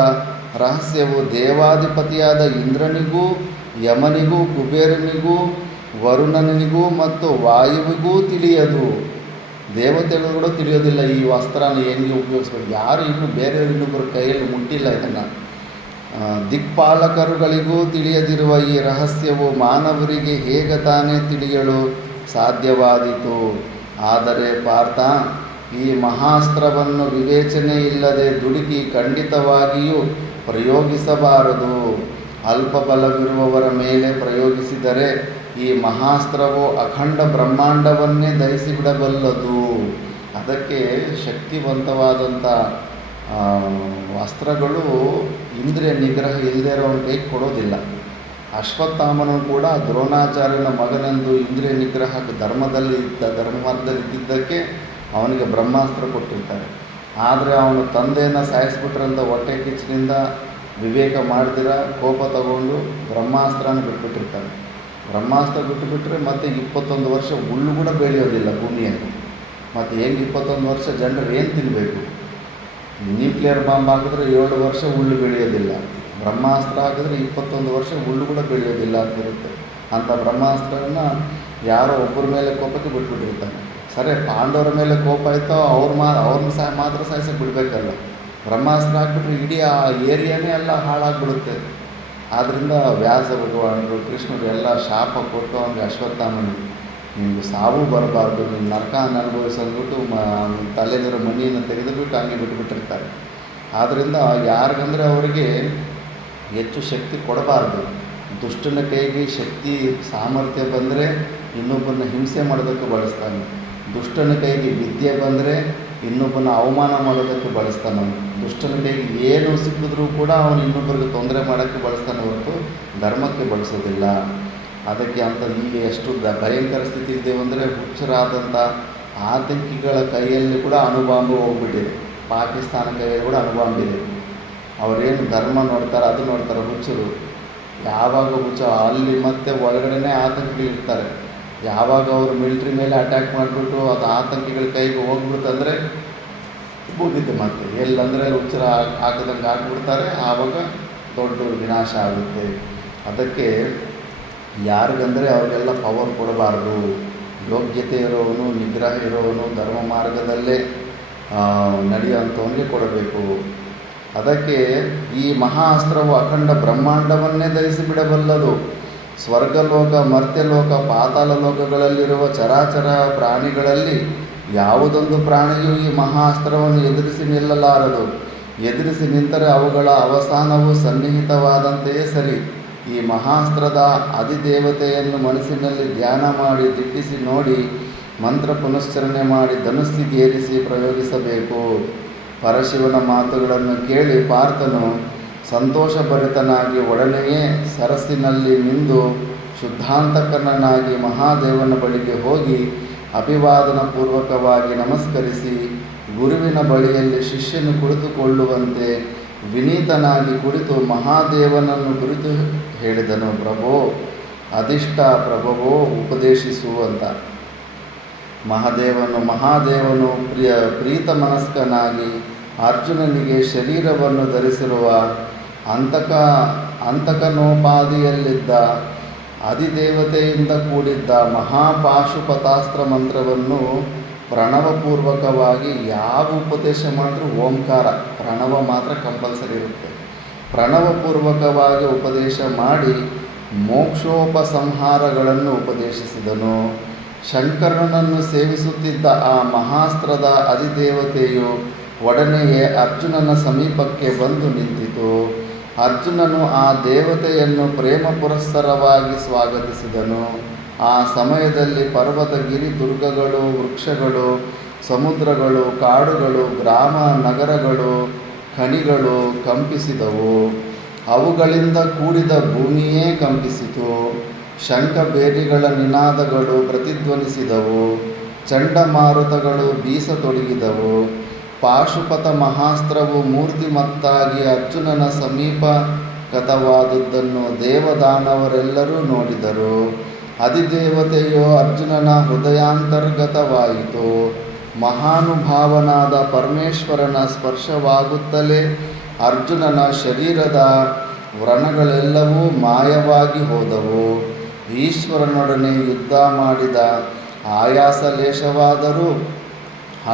ರಹಸ್ಯವು ದೇವಾಧಿಪತಿಯಾದ ಇಂದ್ರನಿಗೂ, ಯಮನಿಗೂ, ಕುಬೇರನಿಗೂ, ವರುಣನಿಗೂ ಮತ್ತು ವಾಯುವಿಗೂ ತಿಳಿಯದು. ದೇವತೆಗಳು ತಿಳಿಯೋದಿಲ್ಲ ಈ ವಸ್ತ್ರನ ಹೆಂಗೆ ಉಪಯೋಗಿಸ್ಬೇಕು. ಯಾರು ಇನ್ನೂ ಬೇರೆಯವರು ಇನ್ನೊಬ್ಬರ ಕೈಯಲ್ಲಿ ಮುಟ್ಟಿಲ್ಲ ಇದನ್ನು. ದಿಕ್ಪಾಲಕರುಗಳಿಗೂ ತಿಳಿಯದಿರುವ ಈ ರಹಸ್ಯವು ಮಾನವರಿಗೆ ಹೇಗೆ ತಾನೇ ತಿಳಿಯಲು ಸಾಧ್ಯವಾದೀತು? ಆದರೆ ಪಾರ್ಥ, ಈ ಮಹಾಸ್ತ್ರವನ್ನು ವಿವೇಚನೆ ಇಲ್ಲದೆ ದುಡುಕಿ ಖಂಡಿತವಾಗಿಯೂ ಪ್ರಯೋಗಿಸಬಾರದು. ಅಲ್ಪ ಬಲವಿರುವವರ ಮೇಲೆ ಪ್ರಯೋಗಿಸಿದರೆ ಈ ಮಹಾಸ್ತ್ರವು ಅಖಂಡ ಬ್ರಹ್ಮಾಂಡವನ್ನೇ ದಹಿಸಿಬಿಡಬಲ್ಲದು. ಅದಕ್ಕೆ ಶಕ್ತಿವಂತವಾದಂಥ ಅಸ್ತ್ರಗಳು ಇಂದ್ರಿಯ ನಿಗ್ರಹ ಇಲ್ಲದೇ ಇರೋನ ಕೈ ಕೊಡೋದಿಲ್ಲ. ಅಶ್ವತ್ಥಾಮನು ಕೂಡ ದ್ರೋಣಾಚಾರ್ಯನ ಮಗನೆಂದು ಇಂದ್ರಿಯ ನಿಗ್ರಹ ಧರ್ಮಮಾರ್ಗದಲ್ಲಿದ್ದಕ್ಕೆ ಅವನಿಗೆ ಬ್ರಹ್ಮಾಸ್ತ್ರ ಕೊಟ್ಟಿರ್ತಾರೆ. ಆದರೆ ಅವನು ತಂದೆಯನ್ನು ಸಾಯಿಸ್ಬಿಟ್ರಂತ ಹೊಟ್ಟೆ ಕಿಚ್ಚಿನಿಂದ ವಿವೇಕ ಮಾಡ್ದಿರ ಕೋಪ ತಗೊಂಡು ಬ್ರಹ್ಮಾಸ್ತ್ರನ ಬಿಟ್ಬಿಟ್ಟಿರ್ತಾನೆ. ಬ್ರಹ್ಮಾಸ್ತ್ರ ಬಿಟ್ಟುಬಿಟ್ರೆ ಮತ್ತೆ 21 ವರ್ಷ ಹುಲ್ಲು ಕೂಡ ಬೆಳೆಯೋದಿಲ್ಲ ಭೂಮಿಯಲ್ಲಿ. ಮತ್ತು ಹೆಂಗೆ 21 ವರ್ಷ ಜನರು ಏನು ತಿನ್ನಬೇಕು? ನ್ಯೂಕ್ಲಿಯರ್ ಬಾಂಬ್ ಹಾಕಿದ್ರೆ 7 ವರ್ಷ ಹುಲ್ಲು ಬೆಳೆಯೋದಿಲ್ಲ. ಬ್ರಹ್ಮಾಸ್ತ್ರ ಹಾಕಿದ್ರೆ 21 ವರ್ಷ ಹುಲ್ಲು ಕೂಡ ಬೆಳೆಯೋದಿಲ್ಲ ಅಂತಿರುತ್ತೆ. ಅಂಥ ಬ್ರಹ್ಮಾಸ್ತ್ರವನ್ನು ಯಾರೋ ಒಬ್ಬರ ಮೇಲೆ ಕೋಪಕ್ಕೆ ಬಿಟ್ಬಿಟ್ಟಿರ್ತಾನೆ. ಸರಿ, ಪಾಂಡವರ ಮೇಲೆ ಕೋಪ ಆಯಿತೋ ಅವ್ರನ್ನ ಮಾತ್ರ ಸಾಯಿಸೋಕೆ ಬಿಡಬೇಕಲ್ಲ. ಬ್ರಹ್ಮಾಸ್ತ್ರ ಹಾಕ್ಬಿಟ್ರೆ ಇಡೀ ಆ ಏರಿಯಾನೇ ಎಲ್ಲ ಹಾಳಾಗ್ಬಿಡುತ್ತೆ. ಆದ್ದರಿಂದ ವ್ಯಾಸ ಭಗವಾನರು, ಕೃಷ್ಣರು ಎಲ್ಲ ಶಾಪ ಕೊಟ್ಟು ಅವನಿಗೆ ಅಶ್ವತ್ಥಾಮನಿಗೆ ನಿಮಗೆ ಸಾವು ಬರಬಾರ್ದು, ನಿಮ್ಮ ನರಕನ ಅನುಭವಿಸಂದ್ಬಿಟ್ಟು ತಲೆಗಿರೋ ಮಣ್ಣಿಯನ್ನು ತೆಗೆದುಬಿಟ್ಟು ಹಂಗೆ ಬಿಟ್ಟುಬಿಟ್ಟಿರ್ತಾರೆ. ಆದ್ದರಿಂದ ಯಾರಿಗಂದರೆ ಅವರಿಗೆ ಹೆಚ್ಚು ಶಕ್ತಿ ಕೊಡಬಾರ್ದು. ದುಷ್ಟನ ಕೈಗೆ ಶಕ್ತಿ ಸಾಮರ್ಥ್ಯ ಬಂದರೆ ಇನ್ನೊಬ್ಬನ ಹಿಂಸೆ ಮಾಡೋದಕ್ಕೆ ಬಳಸ್ತಾನೆ. ದುಷ್ಟನ ಕೈಗೆ ವಿದ್ಯೆ ಬಂದರೆ ಇನ್ನೊಬ್ಬನ ಅವಮಾನ ಮಾಡೋದಕ್ಕೆ ಬಳಸ್ತಾನೆ. ದುಷ್ಟನ ಕೈಗೆ ಏನು ಸಿಕ್ಕಿದ್ರೂ ಕೂಡ ಅವನು ಇನ್ನೊಬ್ಬರಿಗೆ ತೊಂದರೆ ಮಾಡೋಕ್ಕೆ ಬಳಸ್ತಾನೆ ಹೊರತು ಧರ್ಮಕ್ಕೆ ಬಳಸೋದಿಲ್ಲ. ಅದಕ್ಕೆ ಅಂತ ಈಗ ಎಷ್ಟು ಭಯಂಕರ ಸ್ಥಿತಿ ಇದ್ದೇವೆ ಅಂದರೆ, ಹುಚ್ಚರಾದಂಥ ಆತಂಕಿಗಳ ಕೈಯಲ್ಲಿ ಕೂಡ ಅಣುಬಾಂಬು ಹೋಗ್ಬಿಟ್ಟಿದೆ. ಪಾಕಿಸ್ತಾನ ಕೈಯಲ್ಲಿ ಕೂಡ ಅಣುಬಾಂಬಿದೆ. ಅವರೇನು ಧರ್ಮ ನೋಡ್ತಾರೆ ಅದು ನೋಡ್ತಾರೆ ಹುಚ್ಚರು. ಯಾವಾಗ ಹುಚ್ಚ ಅಲ್ಲಿ ಮತ್ತೆ ಒಳಗಡೆ ಆತಂಕಿಗಳಿರ್ತಾರೆ. ಯಾವಾಗ ಅವರು ಮಿಲ್ಟ್ರಿ ಮೇಲೆ ಅಟ್ಯಾಕ್ ಮಾಡಿಬಿಟ್ಟು ಅದು ಆತಂಕಿಗಳ ಕೈಗೆ ಹೋಗ್ಬಿಡ್ತಂದರೆ ಮುಗಿತು. ಮತ್ತೆ ಎಲ್ಲಂದರೆ ಹುಚ್ಚರ ಹಾಕದಂಗೆ ಹಾಕ್ಬಿಡ್ತಾರೆ. ಆವಾಗ ದೊಡ್ಡ ವಿನಾಶ ಆಗುತ್ತೆ. ಅದಕ್ಕೆ ಯಾರಿಗಂದರೆ ಅವ್ರಿಗೆಲ್ಲ ಪವರ್ ಕೊಡಬಾರ್ದು. ಯೋಗ್ಯತೆ ಇರೋವನು, ನಿಗ್ರಹ ಇರೋವನು, ಧರ್ಮ ಮಾರ್ಗದಲ್ಲೇ ನಡೆಯುವಂಥವನಿಗೆ ಕೊಡಬೇಕು. ಅದಕ್ಕೆ ಈ ಮಹಾ ಅಸ್ತ್ರವು ಅಖಂಡ ಬ್ರಹ್ಮಾಂಡವನ್ನೇ ಧರಿಸಿಬಿಡಬಲ್ಲದು. ಸ್ವರ್ಗಲೋಕ, ಮರ್ತ್ಯಲೋಕ, ಪಾತಾಳ ಲೋಕಗಳಲ್ಲಿರುವ ಚರಾಚರ ಪ್ರಾಣಿಗಳಲ್ಲಿ ಯಾವುದೊಂದು ಪ್ರಾಣಿಯೂ ಈ ಮಹಾ ಅಸ್ತ್ರವನ್ನು ಎದುರಿಸಿ ನಿಲ್ಲಲಾರದು. ಎದುರಿಸಿ ನಿಂತರೆ ಅವುಗಳ ಅವಸಾನವು ಸನ್ನಿಹಿತವಾದಂತೆಯೇ ಸರಿ. ಈ ಮಹಾಸ್ತ್ರದ ಅಧಿದೇವತೆಯನ್ನು ಮನಸ್ಸಿನಲ್ಲಿ ಧ್ಯಾನ ಮಾಡಿ ದಿಟ್ಟಿಸಿ ನೋಡಿ ಮಂತ್ರ ಪುನಶ್ಚರಣೆ ಮಾಡಿ ಧನುಸ್ಸಿಗೆ ಏರಿಸಿ ಪ್ರಯೋಗಿಸಬೇಕು. ಪರಶಿವನ ಮಾತುಗಳನ್ನು ಕೇಳಿ ಪಾರ್ಥನು ಸಂತೋಷಭರಿತನಾಗಿ ಒಡನೆಯೇ ಸರಸ್ಸಿನಲ್ಲಿ ಮಿಂದು ಶುದ್ಧಾಂತಕರನಾಗಿ ಮಹಾದೇವನ ಬಳಿಗೆ ಹೋಗಿ ಅಭಿವಾದನ ಪೂರ್ವಕವಾಗಿ ನಮಸ್ಕರಿಸಿ ಗುರುವಿನ ಬಳಿಯಲ್ಲಿ ಶಿಷ್ಯನು ಕುಳಿತುಕೊಳ್ಳುವಂತೆ ವಿನೀತನಾಗಿ ಕುಳಿತು ಮಹಾದೇವನನ್ನು ಕುರಿತು ಹೇಳಿದನು. ಪ್ರಭೋ, ಅಧಿಷ್ಠ ಪ್ರಭವೋ ಉಪದೇಶಿಸು ಅಂತ. ಮಹಾದೇವನು ಪ್ರೀತ ಮನಸ್ಕನಾಗಿ ಅರ್ಜುನನಿಗೆ ಶರೀರವನ್ನು ಧರಿಸಿರುವ ಅಂತಕನೋಪಾದಿಯಲ್ಲಿದ್ದ ಅಧಿದೇವತೆಯಿಂದ ಕೂಡಿದ್ದ ಮಹಾಪಾಶುಪತಾಸ್ತ್ರ ಮಂತ್ರವನ್ನು ಪ್ರಣವಪೂರ್ವಕವಾಗಿ ಯಾವ ಉಪದೇಶ ಮಾಡಿದ್ರೂ ಓಂಕಾರ ಪ್ರಣವ ಮಾತ್ರ ಕಂಪಲ್ಸರಿ ಇರುತ್ತೆ. ಪ್ರಣವಪೂರ್ವಕವಾಗಿ ಉಪದೇಶ ಮಾಡಿ ಮೋಕ್ಷೋಪಸಂಹಾರಗಳನ್ನು ಉಪದೇಶಿಸಿದನು. ಶಂಕರನನ್ನು ಸೇವಿಸುತ್ತಿದ್ದ ಆ ಮಹಾಸ್ತ್ರದ ಅಧಿದೇವತೆಯು ಒಡನೆಯೇ ಅರ್ಜುನನ ಸಮೀಪಕ್ಕೆ ಬಂದು ನಿಂತಿತು. ಅರ್ಜುನನು ಆ ದೇವತೆಯನ್ನು ಪ್ರೇಮ ಪುರಸ್ಸರವಾಗಿ ಸ್ವಾಗತಿಸಿದನು. ಆ ಸಮಯದಲ್ಲಿ ಪರ್ವತ, ಗಿರಿ, ದುರ್ಗಗಳು, ವೃಕ್ಷಗಳು, ಸಮುದ್ರಗಳು, ಕಾಡುಗಳು, ಗ್ರಾಮ, ನಗರಗಳು, ಖಣಿಗಳು ಕಂಪಿಸಿದವು. ಅವುಗಳಿಂದ ಕೂಡಿದ ಭೂಮಿಯೇ ಕಂಪಿಸಿತು. ಶಂಖಬೇರಿಗಳ ನಿನಾದಗಳು ಪ್ರತಿಧ್ವನಿಸಿದವು. ಚಂಡಮಾರುತಗಳು ಬೀಸತೊಡಗಿದವು. ಪಾಶುಪತ ಮಹಾಸ್ತ್ರವು ಮೂರ್ತಿಮತ್ತಾಗಿ ಅರ್ಜುನನ ಸಮೀಪಗತವಾದುದನ್ನು ದೇವದಾನವರೆಲ್ಲರೂ ನೋಡಿದರು. ಅಧಿದೇವತೆಯು ಅರ್ಜುನನ ಹೃದಯಾಂತರ್ಗತವಾಯಿತು. ಮಹಾನುಭಾವನಾದ ಪರಮೇಶ್ವರನ ಸ್ಪರ್ಶವಾಗುತ್ತಲೇ ಅರ್ಜುನನ ಶರೀರದ ವ್ರಣಗಳೆಲ್ಲವೂ ಮಾಯವಾಗಿ ಹೋದವು. ಈಶ್ವರನೊಡನೆ ಯುದ್ಧ ಮಾಡಿದ ಆಯಾಸ ಲೇಶವಾದರೂ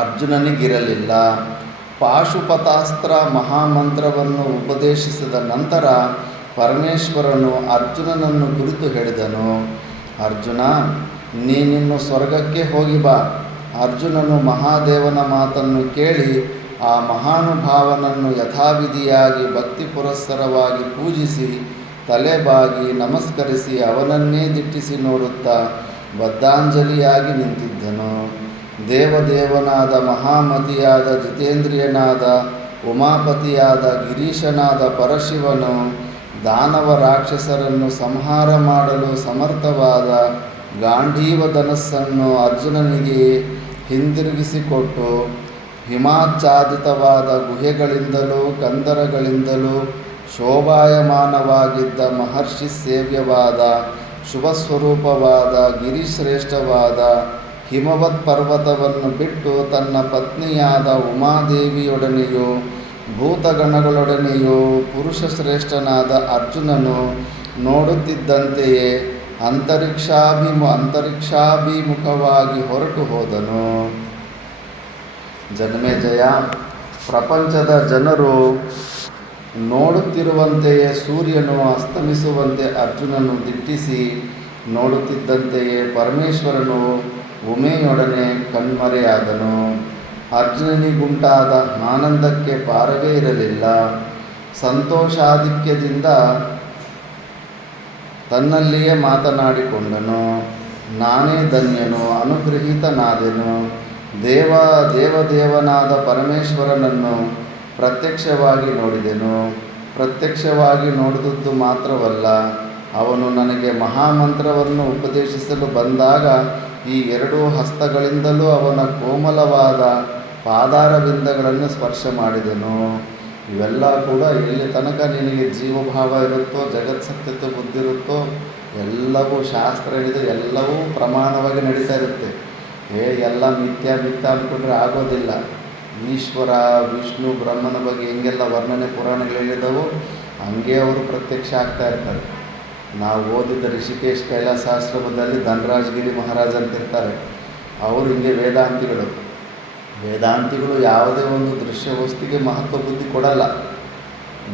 ಅರ್ಜುನನಿಗಿರಲಿಲ್ಲ. ಪಾಶುಪತಾಸ್ತ್ರ ಮಹಾಮಂತ್ರವನ್ನು ಉಪದೇಶಿಸಿದ ನಂತರ ಪರಮೇಶ್ವರನು ಅರ್ಜುನನನ್ನು ಕುರಿತು ಹೇಳಿದನು. ಅರ್ಜುನ, ನೀನಿನ್ನು ಸ್ವರ್ಗಕ್ಕೆ ಹೋಗಿ ಬಾ. ಅರ್ಜುನನು ಮಹಾದೇವನ ಮಾತನ್ನು ಕೇಳಿ ಆ ಮಹಾನುಭಾವನನ್ನು ಯಥಾವಿಧಿಯಾಗಿ ಭಕ್ತಿ ಪುರಸ್ಸರವಾಗಿ ಪೂಜಿಸಿ ತಲೆಬಾಗಿ ನಮಸ್ಕರಿಸಿ ಅವನನ್ನೇ ದಿಟ್ಟಿಸಿ ನೋಡುತ್ತಾ ಬದ್ಧಾಂಜಲಿಯಾಗಿ ನಿಂತಿದ್ದನು. ದೇವದೇವನಾದ ಮಹಾಮತಿಯಾದ ಜಿತೇಂದ್ರಿಯನಾದ ಉಮಾಪತಿಯಾದ ಗಿರೀಶನಾದ ಪರಶಿವನು ದಾನವ ರಾಕ್ಷಸರನ್ನು ಸಂಹಾರ ಮಾಡಲು ಸಮರ್ಥವಾದ ಗಾಂಧೀವ ಧನಸ್ಸನ್ನು ಅರ್ಜುನನಿಗೆ ಹಿಂದಿರುಗಿಸಿಕೊಟ್ಟು ಹಿಮಾಚ್ಛಾದಿತವಾದ ಗುಹೆಗಳಿಂದಲೂ ಕಂದರಗಳಿಂದಲೂ ಶೋಭಾಯಮಾನವಾಗಿದ್ದ ಮಹರ್ಷಿ ಸೇವ್ಯವಾದ ಶುಭಸ್ವರೂಪವಾದ ಗಿರಿಶ್ರೇಷ್ಠವಾದ ಹಿಮವತ್ ಪರ್ವತವನ್ನು ಬಿಟ್ಟು ತನ್ನ ಪತ್ನಿಯಾದ ಉಮಾದೇವಿಯೊಡನೆಯೂ ಭೂತಗಣಗಳೊಡನೆಯೂ ಪುರುಷಶ್ರೇಷ್ಠನಾದ ಅರ್ಜುನನು ನೋಡುತ್ತಿದ್ದಂತೆಯೇ ಅಂತರಿಕ್ಷಾಭಿಮುಖವಾಗಿ ಹೊರಟು ಹೋದನು. ಜನಮೇಜಯ, ಪ್ರಪಂಚದ ಜನರು ನೋಡುತ್ತಿರುವಂತೆಯೇ ಸೂರ್ಯನು ಅಸ್ತಮಿಸುವಂತೆ ಅರ್ಜುನನು ದಿಟ್ಟಿಸಿ ನೋಡುತ್ತಿದ್ದಂತೆಯೇ ಪರಮೇಶ್ವರನು ಉಮೆಯೊಡನೆ ಕಣ್ಮರೆಯಾದನು. ಅರ್ಜುನನಿಗುಂಟಾದ ಆನಂದಕ್ಕೆ ಪಾರವೇ ಇರಲಿಲ್ಲ. ಸಂತೋಷಾಧಿಕ್ಯದಿಂದ ತನ್ನಲ್ಲಿಯೇ ಮಾತನಾಡಿಕೊಂಡನು, ನಾನೇ ಧನ್ಯನು, ಅನುಗೃಹೀತನಾದೆನು. ದೇವನಾದ ಪರಮೇಶ್ವರನನ್ನು ಪ್ರತ್ಯಕ್ಷವಾಗಿ ನೋಡಿದೆನು. ಪ್ರತ್ಯಕ್ಷವಾಗಿ ನೋಡಿದುದು ಮಾತ್ರವಲ್ಲ, ಅವನು ನನಗೆ ಮಹಾಮಂತ್ರವನ್ನು ಉಪದೇಶಿಸಲು ಬಂದಾಗ ಈ 2 ಹಸ್ತಗಳಿಂದಲೂ ಅವನ ಕೋಮಲವಾದ ಪಾದಾರವಿಂದಗಳನ್ನು ಸ್ಪರ್ಶ ಮಾಡಿದೆನು. ಇವೆಲ್ಲ ಕೂಡ ಎಲ್ಲಿ ತನಕ ನಿನಗೆ ಜೀವಭಾವ ಇರುತ್ತೋ, ಜಗತ್ಸತ್ಯತೆ ಬುದ್ಧಿರುತ್ತೋ, ಎಲ್ಲವೂ ಶಾಸ್ತ್ರ ಹಿಡಿದು ಎಲ್ಲವೂ ಪ್ರಮಾಣವಾಗಿ ನಡೀತಾ ಇರುತ್ತೆ. ಎಲ್ಲ ಮಿಥ್ಯ ಅಂದ್ಕೊಂಡ್ರೆ ಆಗೋದಿಲ್ಲ. ಈಶ್ವರ, ವಿಷ್ಣು, ಬ್ರಹ್ಮನ ಬಗ್ಗೆ ಹೆಂಗೆಲ್ಲ ವರ್ಣನೆ ಪುರಾಣಗಳು ಹೇಳಿದವು ಹಂಗೆ ಅವರು ಪ್ರತ್ಯಕ್ಷ ಆಗ್ತಾ ಇರ್ತಾರೆ. ನಾವು ಓದಿದ್ದ ಋಷಿಕೇಶ್ ಕೈಲಾಸಾಶ್ರಮದಲ್ಲಿ ಧನರಾಜಗಿರಿ ಮಹಾರಾಜ್ ಅಂತಿರ್ತಾರೆ. ಅವರು ಹಿಂಗೆ ವೇದಾಂತಿಗಳು ಯಾವುದೇ ಒಂದು ದೃಶ್ಯ ವಸ್ತುಗೆ ಮಹತ್ವ ಬುದ್ಧಿ ಕೊಡಲ್ಲ.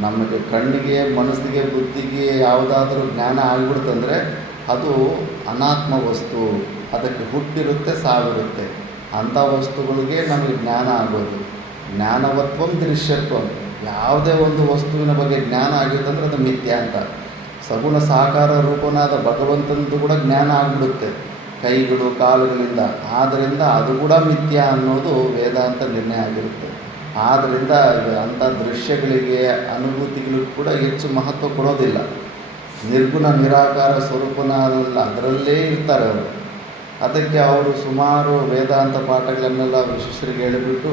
ನಮಗೆ ಕಣ್ಣಿಗೆ, ಮನಸ್ಸಿಗೆ, ಬುದ್ಧಿಗೆ ಯಾವುದಾದ್ರೂ ಜ್ಞಾನ ಆಗಿಬಿಡ್ತಂದರೆ ಅದು ಅನಾತ್ಮ ವಸ್ತು, ಅದಕ್ಕೆ ಹುಟ್ಟಿರುತ್ತೆ, ಸಾವಿರುತ್ತೆ. ಅಂಥ ವಸ್ತುಗಳಿಗೆ ನಮಗೆ ಜ್ಞಾನ ಆಗೋದು. ಜ್ಞಾನವತ್ವಂ ದೃಶ್ಯತ್ವಂ. ಯಾವುದೇ ಒಂದು ವಸ್ತುವಿನ ಬಗ್ಗೆ ಜ್ಞಾನ ಆಗಿತ್ತಂದ್ರೆ ಅದು ಮಿಥ್ಯ ಅಂತ. ಸಗುಣ ಸಾಕಾರ ರೂಪನಾದ ಭಗವಂತನದು ಕೂಡ ಜ್ಞಾನ ಆಗಿಬಿಡುತ್ತೆ ಕೈಗಳು ಕಾಲುಗಳಿಂದ. ಆದ್ದರಿಂದ ಅದು ಕೂಡ ಮಿಥ್ಯ ಅನ್ನೋದು ವೇದಾಂತ ನಿರ್ಣಯ ಆಗಿರುತ್ತೆ. ಆದ್ದರಿಂದ ಅಂಥ ದೃಶ್ಯಗಳಿಗೆ, ಅನುಭೂತಿಗಳಿಗೂ ಕೂಡ ಹೆಚ್ಚು ಮಹತ್ವ ಕೊಡೋದಿಲ್ಲ. ನಿರ್ಗುಣ ನಿರಾಕಾರ ಸ್ವರೂಪನಾದಲ್ಲ, ಅದರಲ್ಲೇ ಇರ್ತಾರೆ ಅವರು. ಅದಕ್ಕೆ ಅವರು ಸುಮಾರು ವೇದಾಂತ ಪಾಠಗಳನ್ನೆಲ್ಲ ಶಿಷ್ಯರಿಗೆ ಹೇಳಿಬಿಟ್ಟು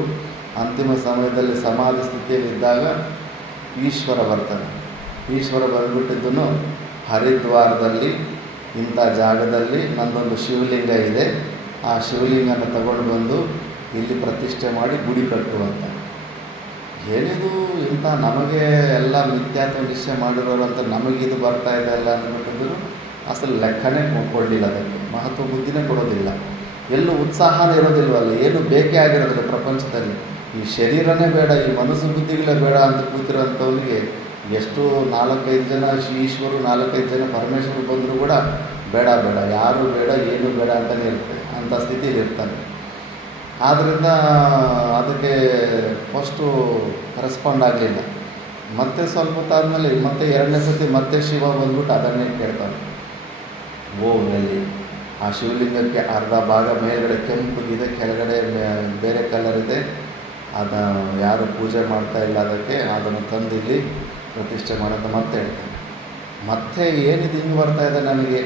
ಅಂತಿಮ ಸಮಯದಲ್ಲಿ ಸಮಾಧಿ ಸ್ಥಿತಿಯಲ್ಲಿದ್ದಾಗ ಈಶ್ವರ ಬರ್ತಾನೆ. ಈಶ್ವರ ಬಂದುಬಿಟ್ಟಿದ್ದನು, ಹರಿದ್ವಾರದಲ್ಲಿ ಇಂಥ ಜಾಗದಲ್ಲಿ ನನ್ನದೊಂದು ಶಿವಲಿಂಗ ಇದೆ, ಆ ಶಿವಲಿಂಗನ ತಗೊಂಡು ಬಂದು ಇಲ್ಲಿ ಪ್ರತಿಷ್ಠೆ ಮಾಡಿ ಗುಡಿ ಕಟ್ಟುವಂತ. ಏನಿದು ಇಂಥ ನಮಗೆ ಎಲ್ಲ ಮಿಥ್ಯಾತ್ವ ನಿಶ್ಚಯ ಮಾಡಿರೋರು ಅಂತ ನಮಗಿದು ಬರ್ತಾ ಇದೆ ಅಲ್ಲ ಅಂದ್ಬಿಟ್ಟಿದ್ರು. ಅಸಲು ಲೆಕ್ಕನೇ ಕೊಡಲಿಲ್ಲ, ಅದಕ್ಕೆ ಮಹತ್ವ ಬುದ್ಧಿನೇ ಕೊಡೋದಿಲ್ಲ. ಎಲ್ಲೂ ಉತ್ಸಾಹನೇ ಇರೋದಿಲ್ವಲ್ಲ, ಏನು ಬೇಕೇ ಆಗಿರೋದಿಲ್ಲ ಪ್ರಪಂಚದಲ್ಲಿ. ಈ ಶರೀರನೇ ಬೇಡ, ಈ ಮನಸ್ಸು ಬುದ್ಧಿಗಳೇ ಬೇಡ ಅಂತ ಕೂತಿರೋಂಥವ್ನಿಗೆ ಎಷ್ಟು 4-5 ಜನ ಈಶ್ವರು, 4-5 ಜನ ಪರಮೇಶ್ವರು ಬಂದರೂ ಕೂಡ ಬೇಡ ಯಾರೂ ಬೇಡ, ಏನೂ ಬೇಡ ಅಂತಲೇ ಇರುತ್ತೆ. ಅಂಥ ಸ್ಥಿತಿಯಲ್ಲಿ ಇರ್ತಾನೆ. ಆದ್ದರಿಂದ ಅದಕ್ಕೆ ಫಸ್ಟು ಕರೆಸ್ಪಾಂಡ್ ಆಗಲಿಲ್ಲ. ಮತ್ತೆ ಸ್ವಲ್ಪ ಹೊತ್ತಾದಮೇಲೆ ಮತ್ತೆ 2ನೇ ಸತಿ ಮತ್ತೆ ಶಿವ ಬಂದ್ಬಿಟ್ಟು ಅದನ್ನೇ ಕೇಳ್ತಾನೆ. ನಲ್ಲಿ ಆ ಶಿವಲಿಂಗಕ್ಕೆ ಅರ್ಧ ಭಾಗ ಮೇಲ್ಗಡೆ ಕೆಂಪಗಿದೆ, ಕೆಳಗಡೆ ಬೇರೆ ಕಲರ್ ಇದೆ, ಅದನ್ನು ಯಾರು ಪೂಜೆ ಮಾಡ್ತಾ ಇಲ್ಲ, ಅದಕ್ಕೆ ಅದನ್ನು ತಂದಿಲ್ಲಿ ಪ್ರತಿಷ್ಠೆ ಮಾಡೋದು ಮತ್ತೆ ಹೇಳ್ತಾನೆ. ಮತ್ತೆ ಏನಿದು ಹಿಂಗೆ ಬರ್ತಾ ಇದೆ ನನಗೆ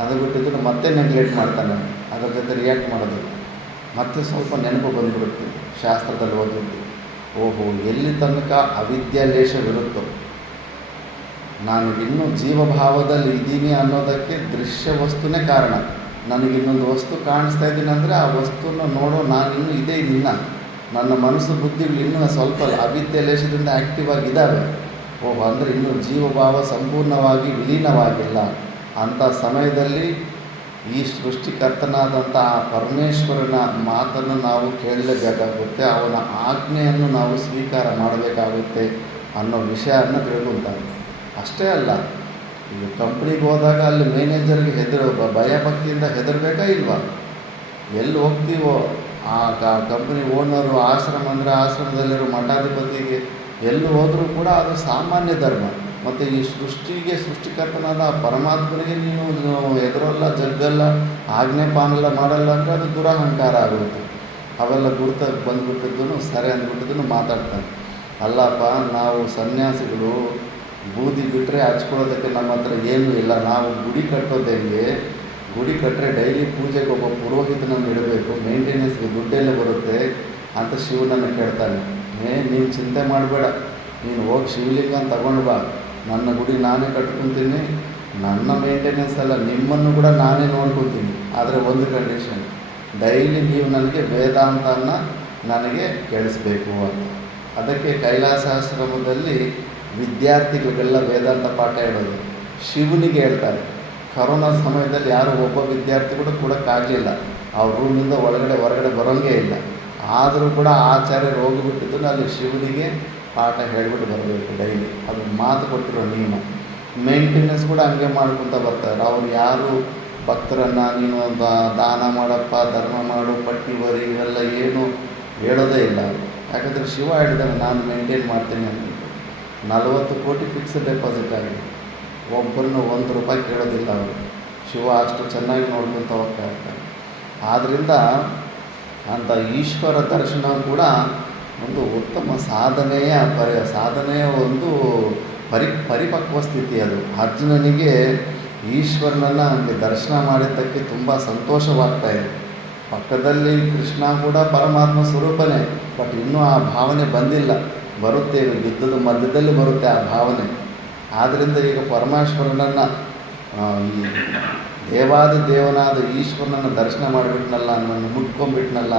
ಅಂದುಬಿಟ್ಟಿದ್ದು ಮತ್ತೆ ನೆಗ್ಲೆಕ್ಟ್ ಮಾಡ್ತಾನೆ, ಅದ್ರ ಜೊತೆ ರಿಯಾಕ್ಟ್ ಮಾಡೋದು. ಮತ್ತೆ ಸ್ವಲ್ಪ ನೆನಪು ಬಂದುಬಿಡುತ್ತೆ ಶಾಸ್ತ್ರದಲ್ಲಿ ಓದಿದ್ದು. ಓಹೋ, ಎಲ್ಲಿ ತನಕ ಅವಿದ್ಯಾಲೇಶವಿರುತ್ತೋ, ನಾನು ಇನ್ನೂ ಜೀವಭಾವದಲ್ಲಿ ಇದ್ದೀನಿ ಅನ್ನೋದಕ್ಕೆ ದೃಶ್ಯ ವಸ್ತುನೇ ಕಾರಣ. ನನಗಿನ್ನೊಂದು ವಸ್ತು ಕಾಣಿಸ್ತಾ ಇದ್ದೀನಿ ಅಂದರೆ ಆ ವಸ್ತುನ ನೋಡೋ ನಾನಿನ್ನೂ ಇದೇ ಇಲ್ಲ. ನನ್ನ ಮನಸ್ಸು ಬುದ್ಧಿಗಳು ಇನ್ನೂ ಸ್ವಲ್ಪ ಅವಿದ್ಯಾಲೇಶದಿಂದ ಆ್ಯಕ್ಟಿವ್ ಆಗಿದ್ದಾವೆ. ಓಹೋ, ಅಂದರೆ ಇನ್ನೂ ಜೀವಭಾವ ಸಂಪೂರ್ಣವಾಗಿ ವಿಲೀನವಾಗಿಲ್ಲ. ಅಂಥ ಸಮಯದಲ್ಲಿ ಈ ಸೃಷ್ಟಿಕರ್ತನಾದಂಥ ಆ ಪರಮೇಶ್ವರನ ಮಾತನ್ನು ನಾವು ಕೇಳಲೇಬೇಕಾಗುತ್ತೆ, ಅವನ ಆಜ್ಞೆಯನ್ನು ನಾವು ಸ್ವೀಕಾರ ಮಾಡಬೇಕಾಗುತ್ತೆ ಅನ್ನೋ ವಿಷಯವನ್ನು ತಿಳ್ಕೊತಾನೆ. ಅಷ್ಟೇ ಅಲ್ಲ, ಈಗ ಕಂಪ್ನಿಗೆ ಹೋದಾಗ ಅಲ್ಲಿ ಮ್ಯಾನೇಜರ್ಗೆ ಭಯ ಭಕ್ತಿಯಿಂದ ಹೆದರಬೇಕಾ ಇಲ್ವಾ? ಎಲ್ಲಿ ಹೋಗ್ತೀವೋ ಆ ಕಂಪ್ನಿ ಓನರು, ಆಶ್ರಮ ಅಂದರೆ ಆಶ್ರಮದಲ್ಲಿರೋ ಮಠಾಧಿಪತಿಗೆ ಎಲ್ಲಿ ಹೋದರೂ ಕೂಡ ಅದು ಸಾಮಾನ್ಯ ಧರ್ಮ. ಮತ್ತು ಈ ಸೃಷ್ಟಿಕರ್ತನಾದ ಪರಮಾತ್ಮನಿಗೆ ನೀನು ಎದುರಲ್ಲ, ಜಗ್ಗಲ್ಲ, ಆಜ್ಞೆ ಪಾನೆಲ್ಲ ಮಾಡಲ್ಲ ಅಂದರೆ ಅದು ದುರಹಂಕಾರ ಆಗುತ್ತೆ. ಅವೆಲ್ಲ ಗುರುತ ಬಂದುಬಿಟ್ಟಿದ್ದನು, ಸರಿ ಅಂದ್ಬಿಟ್ಟಿದ್ದನು ಮಾತಾಡ್ತಾನೆ. ಅಲ್ಲಪ್ಪ, ನಾವು ಸನ್ಯಾಸಿಗಳು ಬೂದಿ ಬಿಟ್ಟರೆ ಹಚ್ಕೊಳ್ಳೋದಕ್ಕೆ ನಮ್ಮ ಹತ್ರ ಏನೂ ಇಲ್ಲ. ನಾವು ಗುಡಿ ಕಟ್ಟೋದು ಹೆಂಗೆ? ಗುಡಿ ಕಟ್ಟರೆ ಡೈಲಿ ಪೂಜೆಗೆ ಒಬ್ಬ ಪುರೋಹಿತನನ್ನು ಇಡಬೇಕು, ಮೇಂಟೆನೆನ್ಸ್ಗೆ ದುಡ್ಡೆಲ್ಲ ಬರುತ್ತೆ ಅಂತ ಶಿವನನ್ನು ಕೇಳ್ತಾನೆ. ನೀನು ಚಿಂತೆ ಮಾಡಬೇಡ, ನೀನು ಹೋಗಿ ಶಿವಲಿಂಗ ತಗೊಂಡು ಬಾ, ನನ್ನ ಗುಡಿ ನಾನೇ ಕಟ್ಕೊತೀನಿ, ನನ್ನ ಮೇಂಟೆನೆನ್ಸ್ ಅಲ್ಲ, ನಿಮ್ಮನ್ನು ಕೂಡ ನಾನೇ ನೋಡ್ಕೊತೀನಿ. ಆದರೆ ಒಂದು ಕಂಡೀಷನ್, ಡೈಲಿ ನೀವು ನನಗೆ ವೇದಾಂತನ ನನಗೆ ಕೇಳಿಸ್ಬೇಕು ಅಂತ. ಅದಕ್ಕೆ ಕೈಲಾಸಾಶ್ರಮದಲ್ಲಿ ವಿದ್ಯಾರ್ಥಿಗಳಿಗೆಲ್ಲ ವೇದಾಂತ ಪಾಠ ಹೇಳೋದು. ಶಿವನಿಗೆ ಹೇಳ್ತಾರೆ. ಕರೋನಾ ಸಮಯದಲ್ಲಿ ಯಾರು ಒಬ್ಬ ವಿದ್ಯಾರ್ಥಿ ಕೂಡ ಕೊಡೋಕ್ಕಾಗಲಿಲ್ಲ, ಅವ್ರ ರೂಮಿಂದ ಹೊರಗಡೆ ಬರೋಂಗೇ ಇಲ್ಲ. ಆದರೂ ಕೂಡ ಆಚಾರ್ಯರು ಹೋಗಿಬಿಟ್ಟಿದ್ದು ಅಲ್ಲಿ ಶಿವನಿಗೆ ಪಾಠ ಹೇಳಿಬಿಟ್ಟು ಬರಬೇಕು ಡೈಲಿ. ಅದು ಮಾತು ಕೊಟ್ಟಿರೋ ನಿಯಮ. ಮೇಂಟೆನೆನ್ಸ್ ಕೂಡ ಹಂಗೆ ಮಾಡ್ಕೊತ ಬರ್ತಾರೆ. ಅವ್ರು ಯಾರು ಭಕ್ತರನ್ನು ನೀನು ದಾನ ಮಾಡಪ್ಪ, ಧರ್ಮ ಮಾಡು, ಪಟ್ಟಿ ಬರಿ, ಇವೆಲ್ಲ ಏನು ಹೇಳೋದೇ ಇಲ್ಲ. ಯಾಕಂದರೆ ಶಿವ ಹೇಳಿದಾಗ ನಾನು ಮೇಂಟೈನ್ ಮಾಡ್ತೀನಿ ಅಂದ್ಬಿಟ್ಟು 40 ಕೋಟಿ ಫಿಕ್ಸ್ಡ್ ಡೆಪಾಸಿಟ್ ಆಗಿದೆ. ಒಬ್ಬರನ್ನು ₹1 ಕೇಳೋದಿಲ್ಲ ಅವರು. ಶಿವ ಅಷ್ಟು ಚೆನ್ನಾಗಿ ನೋಡ್ಕೊತ ಹೋಗ್ತಾ ಇರ್ತಾರೆ. ಆದ್ದರಿಂದ ಅಂಥ ಈಶ್ವರ ದರ್ಶನ ಕೂಡ ಒಂದು ಉತ್ತಮ ಸಾಧನೆಯ ಒಂದು ಪರಿಪಕ್ವ ಸ್ಥಿತಿ ಅದು. ಅರ್ಜುನನಿಗೆ ಈಶ್ವರನನ್ನು ಅವನಿಗೆ ದರ್ಶನ ಮಾಡಿದ್ದಕ್ಕೆ ತುಂಬ ಸಂತೋಷವಾಗ್ತಾಯಿದೆ. ಪಕ್ಕದಲ್ಲಿ ಕೃಷ್ಣ ಕೂಡ ಪರಮಾತ್ಮ ಸ್ವರೂಪನೇ, ಬಟ್ ಇನ್ನೂ ಆ ಭಾವನೆ ಬಂದಿಲ್ಲ. ಬರುತ್ತೆ, ಯುದ್ಧದ ಮಧ್ಯದಲ್ಲಿ ಬರುತ್ತೆ ಆ ಭಾವನೆ. ಆದ್ದರಿಂದ ಈಗ ಪರಮೇಶ್ವರನನ್ನು ಈ ದೇವಾದಿದೇವನಾದ ಈಶ್ವರನನ್ನು ದರ್ಶನ ಮಾಡಿಬಿಟ್ನಲ್ಲ, ನನ್ನನ್ನು ಮುಟ್ಕೊಂಡ್ಬಿಟ್ನಲ್ಲ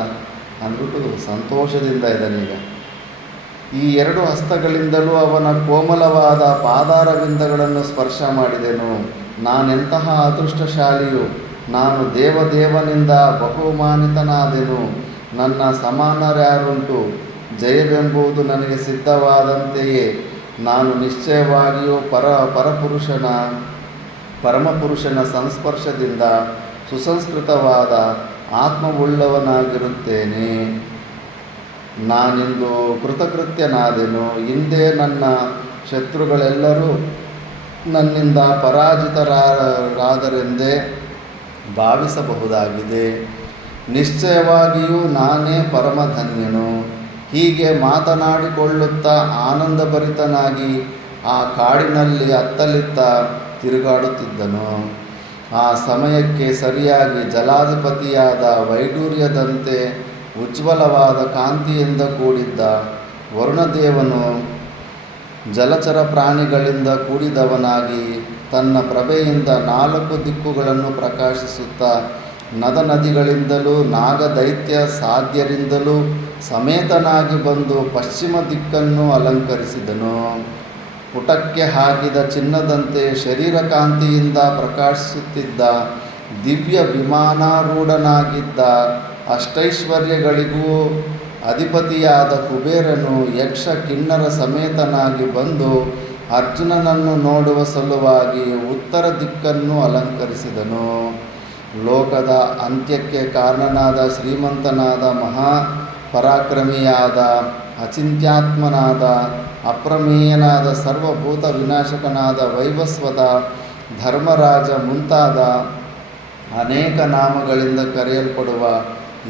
ಅಂದ್ಬಿಟ್ಟು ಸಂತೋಷದಿಂದ ಇದ್ದಾನೆ. ಈಗ ಈ 2 ಹಸ್ತಗಳಿಂದಲೂ ಅವನ ಕೋಮಲವಾದ ಪಾದಾರವಿಂದಗಳನ್ನು ಸ್ಪರ್ಶ ಮಾಡಿದೆನು. ನಾನೆಂತಹ ಅದೃಷ್ಟಶಾಲಿಯು, ನಾನು ದೇವದೇವನಿಂದ ಬಹುಮಾನಿತನಾದೆನು. ನನ್ನ ಸಮಾನರ್ಯಾರುಂಟು, ಜಯವೆಂಬುದು ನನಗೆ ಸಿದ್ಧವಾದಂತೆಯೇ ನಾನು ನಿಶ್ಚಯವಾಗಿಯೂ ಪರಮಪುರುಷನ ಸಂಸ್ಪರ್ಶದಿಂದ ಸುಸಂಸ್ಕೃತವಾದ ಆತ್ಮವುಳ್ಳವನಾಗಿರುತ್ತೇನೆ. ನಾನಿಂದು ಕೃತಕೃತ್ಯನಾದೆನು. ಹಿಂದೆ ನನ್ನ ಶತ್ರುಗಳೆಲ್ಲರೂ ನನ್ನಿಂದ ಪರಾಜಿತರಾದರೆಂದೇ ಭಾವಿಸಬಹುದಾಗಿದೆ. ನಿಶ್ಚಯವಾಗಿಯೂ ನಾನೇ ಪರಮಧನ್ಯನು. ಹೀಗೆ ಮಾತನಾಡಿಕೊಳ್ಳುತ್ತಾ ಆನಂದಭರಿತನಾಗಿ ಆ ಕಾಡಿನಲ್ಲಿ ಅತ್ತಲಿತ್ತ ತಿರುಗಾಡುತ್ತಿದ್ದನು. ಆ ಸಮಯಕ್ಕೆ ಸರಿಯಾಗಿ ಜಲಾಧಿಪತಿಯಾದ ವೈಡೂರ್ಯದಂತೆ ಉಜ್ವಲವಾದ ಕಾಂತಿಯಿಂದ ಕೂಡಿದ್ದ ವರುಣದೇವನು ಜಲಚರ ಪ್ರಾಣಿಗಳಿಂದ ಕೂಡಿದವನಾಗಿ ತನ್ನ ಪ್ರಭೆಯಿಂದ 4 ದಿಕ್ಕುಗಳನ್ನು ಪ್ರಕಾಶಿಸುತ್ತಾ ನದಿಗಳಿಂದಲೂ ನಾಗದೈತ್ಯ ಸಾಧ್ಯರಿಂದಲೂ ಸಮೇತನಾಗಿ ಬಂದು ಪಶ್ಚಿಮ ದಿಕ್ಕನ್ನು ಅಲಂಕರಿಸಿದನು. ಪುಟಕ್ಕೆ ಹಾಕಿದ ಚಿನ್ನದಂತೆ ಶರೀರಕಾಂತಿಯಿಂದ ಪ್ರಕಾಶಿಸುತ್ತಿದ್ದ ದಿವ್ಯ ವಿಮಾನಾರೂಢನಾಗಿದ್ದ ಅಷ್ಟೈಶ್ವರ್ಯಗಳಿಗೂ ಅಧಿಪತಿಯಾದ ಕುಬೇರನು ಯಕ್ಷ ಕಿನ್ನರ ಸಮೇತನಾಗಿ ಬಂದು ಅರ್ಜುನನನ್ನು ನೋಡುವ ಸಲುವಾಗಿ ಉತ್ತರ ದಿಕ್ಕನ್ನು ಅಲಂಕರಿಸಿದನು. ಲೋಕದ ಅಂತ್ಯಕ್ಕೆ ಕಾರಣನಾದ ಶ್ರೀಮಂತನಾದ ಮಹಾಪರಾಕ್ರಮಿಯಾದ ಅಚಿಂತ್ಯಾತ್ಮನಾದ ಅಪ್ರಮೇಯನಾದ ಸರ್ವಭೂತ ವಿನಾಶಕನಾದ ವೈವಸ್ವತ ಧರ್ಮರಾಜ ಮುಂತಾದ ಅನೇಕ ನಾಮಗಳಿಂದ ಕರೆಯಲ್ಪಡುವ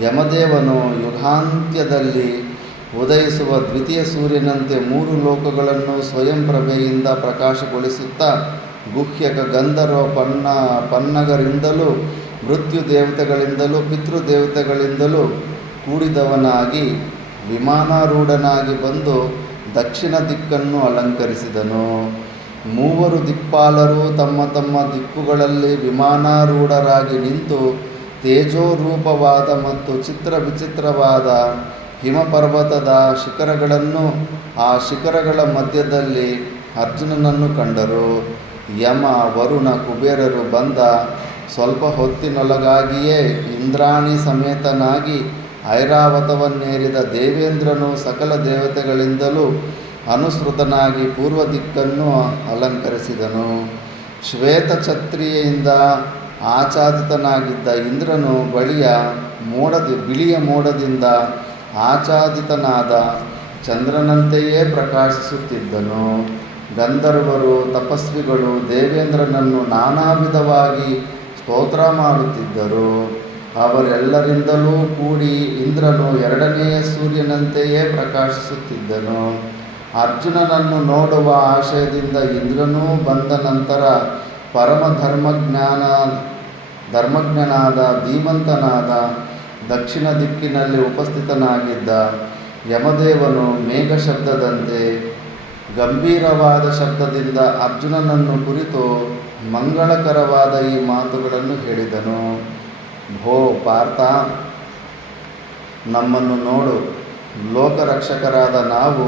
ಯಮದೇವನು ಯುಗಾಂತ್ಯದಲ್ಲಿ ಉದಯಿಸುವ ದ್ವಿತೀಯ ಸೂರ್ಯನಂತೆ 3 ಲೋಕಗಳನ್ನು ಸ್ವಯಂ ಪ್ರಭೆಯಿಂದ ಪ್ರಕಾಶಗೊಳಿಸುತ್ತಾ ಗುಹ್ಯಕ ಗಂಧರ್ವ ಪನ್ನಗರಿಂದಲೂ ಮೃತ್ಯು ದೇವತೆಗಳಿಂದಲೂ ಪಿತೃದೇವತೆಗಳಿಂದಲೂ ಕೂಡಿದವನಾಗಿ ವಿಮಾನಾರೂಢನಾಗಿ ಬಂದು ದಕ್ಷಿಣ ದಿಕ್ಕನ್ನು ಅಲಂಕರಿಸಿದನು. 3 ದಿಕ್ಪಾಲರು ತಮ್ಮ ತಮ್ಮ ದಿಕ್ಕುಗಳಲ್ಲಿ ವಿಮಾನಾರೂಢರಾಗಿ ನಿಂತು ತೇಜೋರೂಪವಾದ ಮತ್ತು ವಿಚಿತ್ರವಾದ ಹಿಮಪರ್ವತದ ಶಿಖರಗಳನ್ನು, ಆ ಶಿಖರಗಳ ಮಧ್ಯದಲ್ಲಿ ಅರ್ಜುನನನ್ನು ಕಂಡರು. ಯಮ, ವರುಣ, ಕುಬೇರರು ಬಂದ ಸ್ವಲ್ಪ ಹೊತ್ತಿನೊಳಗಾಗಿಯೇ ಇಂದ್ರಾಣಿ ಸಮೇತನಾಗಿ ಐರಾವತವನ್ನೇರಿದ ದೇವೇಂದ್ರನು ಸಕಲ ದೇವತೆಗಳಿಂದಲೂ ಅನುಸೃತನಾಗಿ ಪೂರ್ವ ದಿಕ್ಕನ್ನು ಅಲಂಕರಿಸಿದನು. ಶ್ವೇತಛತ್ರಿಯಿಂದ ಆಚ್ಛಾದಿತನಾಗಿದ್ದ ಇಂದ್ರನು ಬಿಳಿಯ ಮೋಡದಿಂದ ಆಚ್ಛಾದಿತನಾದ ಚಂದ್ರನಂತೆಯೇ ಪ್ರಕಾಶಿಸುತ್ತಿದ್ದನು. ಗಂಧರ್ವರು, ತಪಸ್ವಿಗಳು ದೇವೇಂದ್ರನನ್ನು ನಾನಾ ವಿಧವಾಗಿ ಸ್ತೋತ್ರ ಮಾಡುತ್ತಿದ್ದರು. ಅವರೆಲ್ಲರಿಂದಲೂ ಕೂಡಿ ಇಂದ್ರನು 2ನೆಯ ಸೂರ್ಯನಂತೆಯೇ ಪ್ರಕಾಶಿಸುತ್ತಿದ್ದನು. ಅರ್ಜುನನನ್ನು ನೋಡುವ ಆಶಯದಿಂದ ಇಂದ್ರನೂ ಬಂದ ನಂತರ ಪರಮ ಧರ್ಮಜ್ಞನಾದ ಧೀಮಂತನಾದ ದಕ್ಷಿಣ ದಿಕ್ಕಿನಲ್ಲಿ ಉಪಸ್ಥಿತನಾಗಿದ್ದ ಯಮದೇವನು ಮೇಘ ಶಬ್ದದಂತೆ ಗಂಭೀರವಾದ ಶಬ್ದದಿಂದ ಅರ್ಜುನನನ್ನು ಕುರಿತು ಮಂಗಳಕರವಾದ ಈ ಮಾತುಗಳನ್ನು ಹೇಳಿದನು. ಭೋ ಪಾರ್ಥ, ನಮ್ಮನ್ನು ನೋಡು. ಲೋಕರಕ್ಷಕರಾದ ನಾವು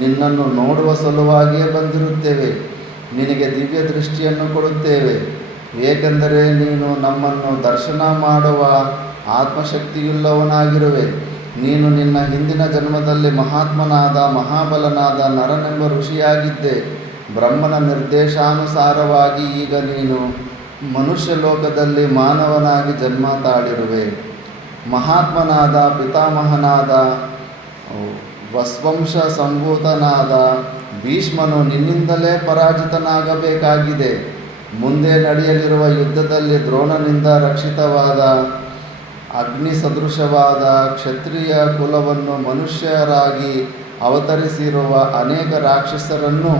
ನಿನ್ನನ್ನು ನೋಡುವ ಸಲುವಾಗಿಯೇ ಬಂದಿರುತ್ತೇವೆ. ನಿನಗೆ ದಿವ್ಯ ದೃಷ್ಟಿಯನ್ನು ಕೊಡುತ್ತೇವೆ, ಏಕೆಂದರೆ ನೀನು ನಮ್ಮನ್ನು ದರ್ಶನ ಮಾಡುವ ಆತ್ಮಶಕ್ತಿಯುಳ್ಳವನಾಗಿರುವೆ. ನೀನು ನಿನ್ನ ಹಿಂದಿನ ಜನ್ಮದಲ್ಲಿ ಮಹಾತ್ಮನಾದ ಮಹಾಬಲನಾದ ನರನೆಂಬ ಋಷಿಯಾಗಿದ್ದೆ. ಬ್ರಹ್ಮನ ನಿರ್ದೇಶಾನುಸಾರವಾಗಿ ಈಗ ನೀನು ಮನುಷ್ಯ ಲೋಕದಲ್ಲಿ ಮಾನವನಾಗಿ ಜನ್ಮ ತಾಳಿರುವೆ. ಮಹಾತ್ಮನಾದ ಪಿತಾಮಹನಾದ ವಸ್ವಂಶ ಸಂಭೂತನಾದ ಭೀಷ್ಮನು ನಿನ್ನಿಂದಲೇ ಪರಾಜಿತನಾಗಬೇಕಾಗಿದೆ. ಮುಂದೆ ನಡೆಯಲಿರುವ ಯುದ್ಧದಲ್ಲಿ ದ್ರೋಣನಿಂದ ರಕ್ಷಿತವಾದ ಅಗ್ನಿ ಸದೃಶವಾದ ಕ್ಷತ್ರಿಯ ಕುಲವನ್ನು ಮನುಷ್ಯರಾಗಿ ಅವತರಿಸಿರುವ ಅನೇಕ ರಾಕ್ಷಸರನ್ನು,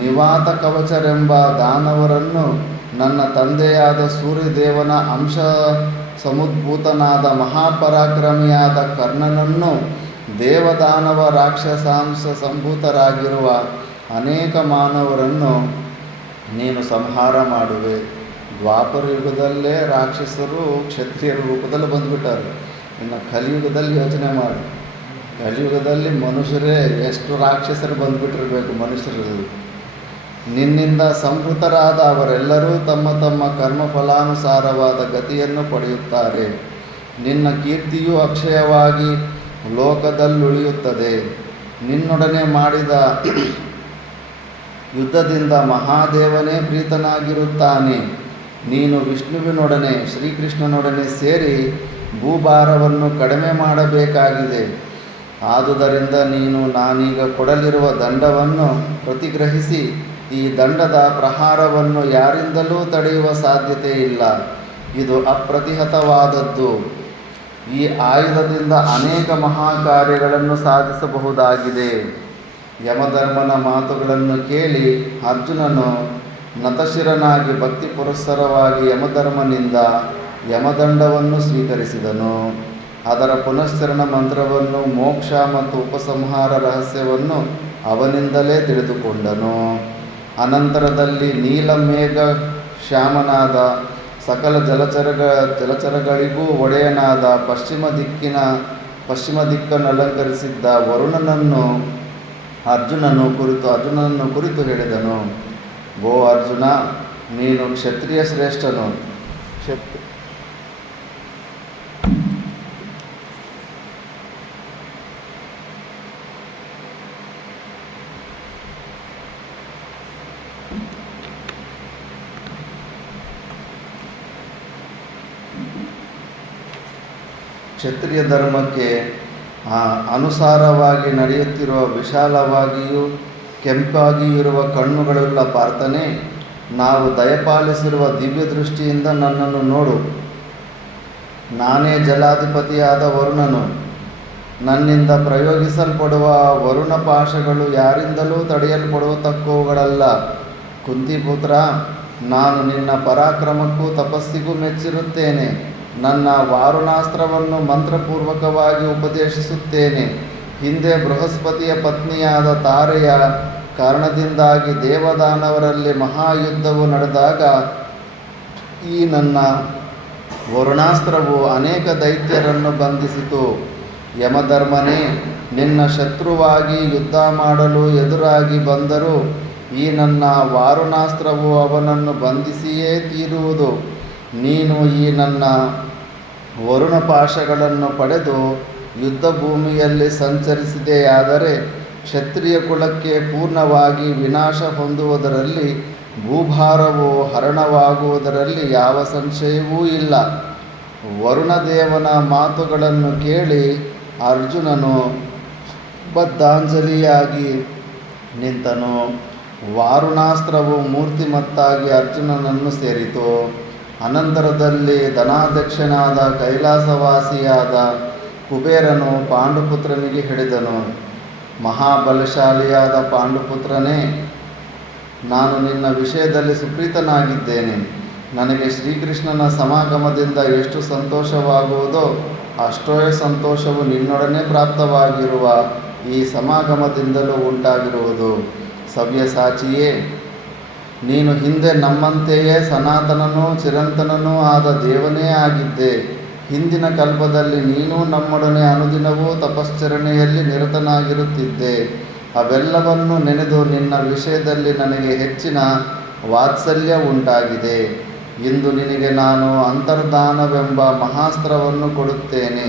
ನಿವಾತ ಕವಚರೆಂಬ ದಾನವರನ್ನು, ನನ್ನ ತಂದೆಯಾದ ಸೂರ್ಯದೇವನ ಅಂಶ ಸಮುದ್ಭೂತನಾದ ಮಹಾಪರಾಕ್ರಮಿಯಾದ ಕರ್ಣನನ್ನು, ದೇವದಾನವ ರಾಕ್ಷಸಾಂಶ ಸಂಭೂತರಾಗಿರುವ ಅನೇಕ ಮಾನವರನ್ನು ನೀನು ಸಂಹಾರ ಮಾಡುವೆ. ದ್ವಾಪರ ಯುಗದಲ್ಲೇ ರಾಕ್ಷಸರು ಕ್ಷತ್ರಿಯರ ರೂಪದಲ್ಲಿ ಬಂದುಬಿಟ್ಟಾರೆ. ಇನ್ನು ಕಲಿಯುಗದಲ್ಲಿ ಯೋಚನೆ ಮಾಡಿ, ಕಲಿಯುಗದಲ್ಲಿ ಮನುಷ್ಯರೇ ಎಷ್ಟು ರಾಕ್ಷಸರು ಬಂದುಬಿಟ್ಟಿರಬೇಕು ಮನುಷ್ಯರಲ್ಲಿ. ನಿನ್ನಿಂದ ಸಂಹೃತರಾದ ಅವರೆಲ್ಲರೂ ತಮ್ಮ ತಮ್ಮ ಕರ್ಮಫಲಾನುಸಾರವಾದ ಗತಿಯನ್ನು ಪಡೆಯುತ್ತಾರೆ. ನಿನ್ನ ಕೀರ್ತಿಯು ಅಕ್ಷಯವಾಗಿ ಲೋಕದಲ್ಲುಳಿಯುತ್ತದೆ. ನಿನ್ನೊಡನೆ ಮಾಡಿದ ಯುದ್ಧದಿಂದ ಮಹಾದೇವನೇ ಪ್ರೀತನಾಗಿರುತ್ತಾನೆ. ನೀನು ವಿಷ್ಣುವಿನೊಡನೆ ಶ್ರೀಕೃಷ್ಣನೊಡನೆ ಸೇರಿ ಭೂಭಾರವನ್ನು ಕಡಿಮೆ ಮಾಡಬೇಕಾಗಿದೆ. ಆದುದರಿಂದ ನೀನು ನಾನೀಗ ಕೊಡಲಿರುವ ದಂಡವನ್ನು ಪ್ರತಿಗ್ರಹಿಸಿ ಈ ದಂಡದ ಪ್ರಹಾರವನ್ನು ಯಾರಿಂದಲೂ ತಡೆಯುವ ಸಾಧ್ಯತೆ ಇಲ್ಲ. ಇದು ಅಪ್ರತಿಹತವಾದದ್ದು. ಈ ಆಯುಧದಿಂದ ಅನೇಕ ಮಹಾಕಾರ್ಯಗಳನ್ನು ಸಾಧಿಸಬಹುದಾಗಿದೆ. ಯಮಧರ್ಮನ ಮಾತುಗಳನ್ನು ಕೇಳಿ ಅರ್ಜುನನು ನತಶಿರನಾಗಿ ಭಕ್ತಿ ಪುರಸ್ಸರವಾಗಿ ಯಮಧರ್ಮನಿಂದ ಯಮದಂಡವನ್ನು ಸ್ವೀಕರಿಸಿದನು. ಅದರ ಪುನಶ್ಚರಣ ಮಂತ್ರವನ್ನು, ಮೋಕ್ಷ ಮತ್ತು ಉಪಸಂಹಾರ ರಹಸ್ಯವನ್ನು ಅವನಿಂದಲೇ ತಿಳಿದುಕೊಂಡನು. ಅನಂತರದಲ್ಲಿ ನೀಲಮೇಘ ಶ್ಯಾಮನಾದ ಸಕಲ ಜಲಚರಗಳಿಗೂ ಒಡೆಯನಾದ ಪಶ್ಚಿಮ ದಿಕ್ಕನ್ನು ಅಲಂಕರಿಸಿದ್ದ ವರುಣನನ್ನು ಅರ್ಜುನನು ಕುರಿತು ಹೇಳಿದನು. ಓ ಅರ್ಜುನ, ನೀನು ಕ್ಷತ್ರಿಯ ಶ್ರೇಷ್ಠನು. ಕ್ಷತ್ರಿಯ ಧರ್ಮಕ್ಕೆ ಅನುಸಾರವಾಗಿ ನಡೆಯುತ್ತಿರುವ ವಿಶಾಲವಾಗಿಯೂ ಕೆಂಪಾಗಿಯೂ ಇರುವ ಕಣ್ಣುಗಳುಳ್ಳ ಪಾರ್ಥನೆ, ನಾವು ದಯಪಾಲಿಸಿರುವ ದಿವ್ಯ ದೃಷ್ಟಿಯಿಂದ ನನ್ನನ್ನು ನೋಡು. ನಾನೇ ಜಲಾಧಿಪತಿಯಾದ ವರುಣನು. ನನ್ನಿಂದ ಪ್ರಯೋಗಿಸಲ್ಪಡುವ ವರುಣ ಪಾಶಗಳು ಯಾರಿಂದಲೂ ತಡೆಯಲ್ಪಡತಕ್ಕವುಗಳಲ್ಲ. ಕುಂತಿಪುತ್ರ, ನಾನು ನಿನ್ನ ಪರಾಕ್ರಮಕ್ಕೂ ತಪಸ್ಸಿಗೂ ಮೆಚ್ಚಿರುತ್ತೇನೆ. ನನ್ನ ವಾರುಣಾಸ್ತ್ರವನ್ನು ಮಂತ್ರಪೂರ್ವಕವಾಗಿ ಉಪದೇಶಿಸುತ್ತೇನೆ. ಹಿಂದೆ ಬೃಹಸ್ಪತಿಯ ಪತ್ನಿಯಾದ ತಾರೆಯ ಕಾರಣದಿಂದಾಗಿ ದೇವದಾನವರಲ್ಲಿ ಮಹಾಯುದ್ಧವು ನಡೆದಾಗ ಈ ನನ್ನ ವರುಣಾಸ್ತ್ರವು ಅನೇಕ ದೈತ್ಯರನ್ನು ಬಂಧಿಸಿತು. ಯಮಧರ್ಮನೇ, ನಿನ್ನ ಶತ್ರುವಾಗಿ ಯುದ್ಧ ಮಾಡಲು ಎದುರಾಗಿ ಬಂದರೂ ಈ ನನ್ನ ವಾರುಣಾಸ್ತ್ರವು ಅವನನ್ನು ಬಂಧಿಸಿಯೇ ತೀರುವುದು. ನೀನು ಈ ನನ್ನ ವರುಣ ಪಾಶಗಳನ್ನು ಪಡೆದು ಯುದ್ಧ ಭೂಮಿಯಲ್ಲಿ ಸಂಚರಿಸಿದೆಯಾದರೆ ಕ್ಷತ್ರಿಯ ಕುಲಕ್ಕೆ ಪೂರ್ಣವಾಗಿ ವಿನಾಶ ಹೊಂದುವುದರಲ್ಲಿ, ಭೂಭಾರವು ಹರಣವಾಗುವುದರಲ್ಲಿ ಯಾವ ಸಂಶಯವೂ ಇಲ್ಲ. ವರುಣದೇವನ ಮಾತುಗಳನ್ನು ಕೇಳಿ ಅರ್ಜುನನು ಬದ್ಧಾಂಜಲಿಯಾಗಿ ನಿಂತನು. ವಾರುಣಾಸ್ತ್ರವು ಮೂರ್ತಿಮತ್ತಾಗಿ ಅರ್ಜುನನನ್ನು ಸೇರಿತು. ಅನಂತರದಲ್ಲಿ ಧನಾಧ್ಯಕ್ಷನಾದ ಕೈಲಾಸವಾಸಿಯಾದ ಕುಬೇರನು ಪಾಂಡುಪುತ್ರನಿಗೆ ಹೇಳಿದನು. ಮಹಾಬಲಶಾಲಿಯಾದ ಪಾಂಡುಪುತ್ರನೇ, ನಾನು ನಿನ್ನ ವಿಷಯದಲ್ಲಿ ಸುಪ್ರೀತನಾಗಿದ್ದೇನೆ. ನನಗೆ ಶ್ರೀಕೃಷ್ಣನ ಸಮಾಗಮದಿಂದ ಎಷ್ಟು ಸಂತೋಷವಾಗುವುದೋ ಅಷ್ಟೇ ಸಂತೋಷವು ನಿನ್ನೊಡನೆ ಪ್ರಾಪ್ತವಾಗಿರುವ ಈ ಸಮಾಗಮದಿಂದಲೂ ಉಂಟಾಗಿರುವುದು. ಸವ್ಯಸಾಚಿಯೇ, ನೀನು ಹಿಂದೆ ನಮ್ಮಂತೆಯೇ ಸನಾತನನೂ ಚಿರಂತನನೂ ಆದ ದೇವನೇ ಆಗಿದ್ದೆ. ಹಿಂದಿನ ಕಲ್ಪದಲ್ಲಿ ನೀನು ನಮ್ಮೊಡನೆ ಅನುದಿನವೂ ತಪಶ್ಚರಣೆಯಲ್ಲಿ ನಿರತನಾಗಿರುತ್ತಿದ್ದೆ. ಅವೆಲ್ಲವನ್ನು ನೆನೆದು ನಿನ್ನ ವಿಷಯದಲ್ಲಿ ನನಗೆ ಹೆಚ್ಚಿನ ವಾತ್ಸಲ್ಯ ಉಂಟಾಗಿದೆ. ಇಂದು ನಿನಗೆ ನಾನು ಅಂತರ್ಧಾನವೆಂಬ ಮಹಾಸ್ತ್ರವನ್ನು ಕೊಡುತ್ತೇನೆ.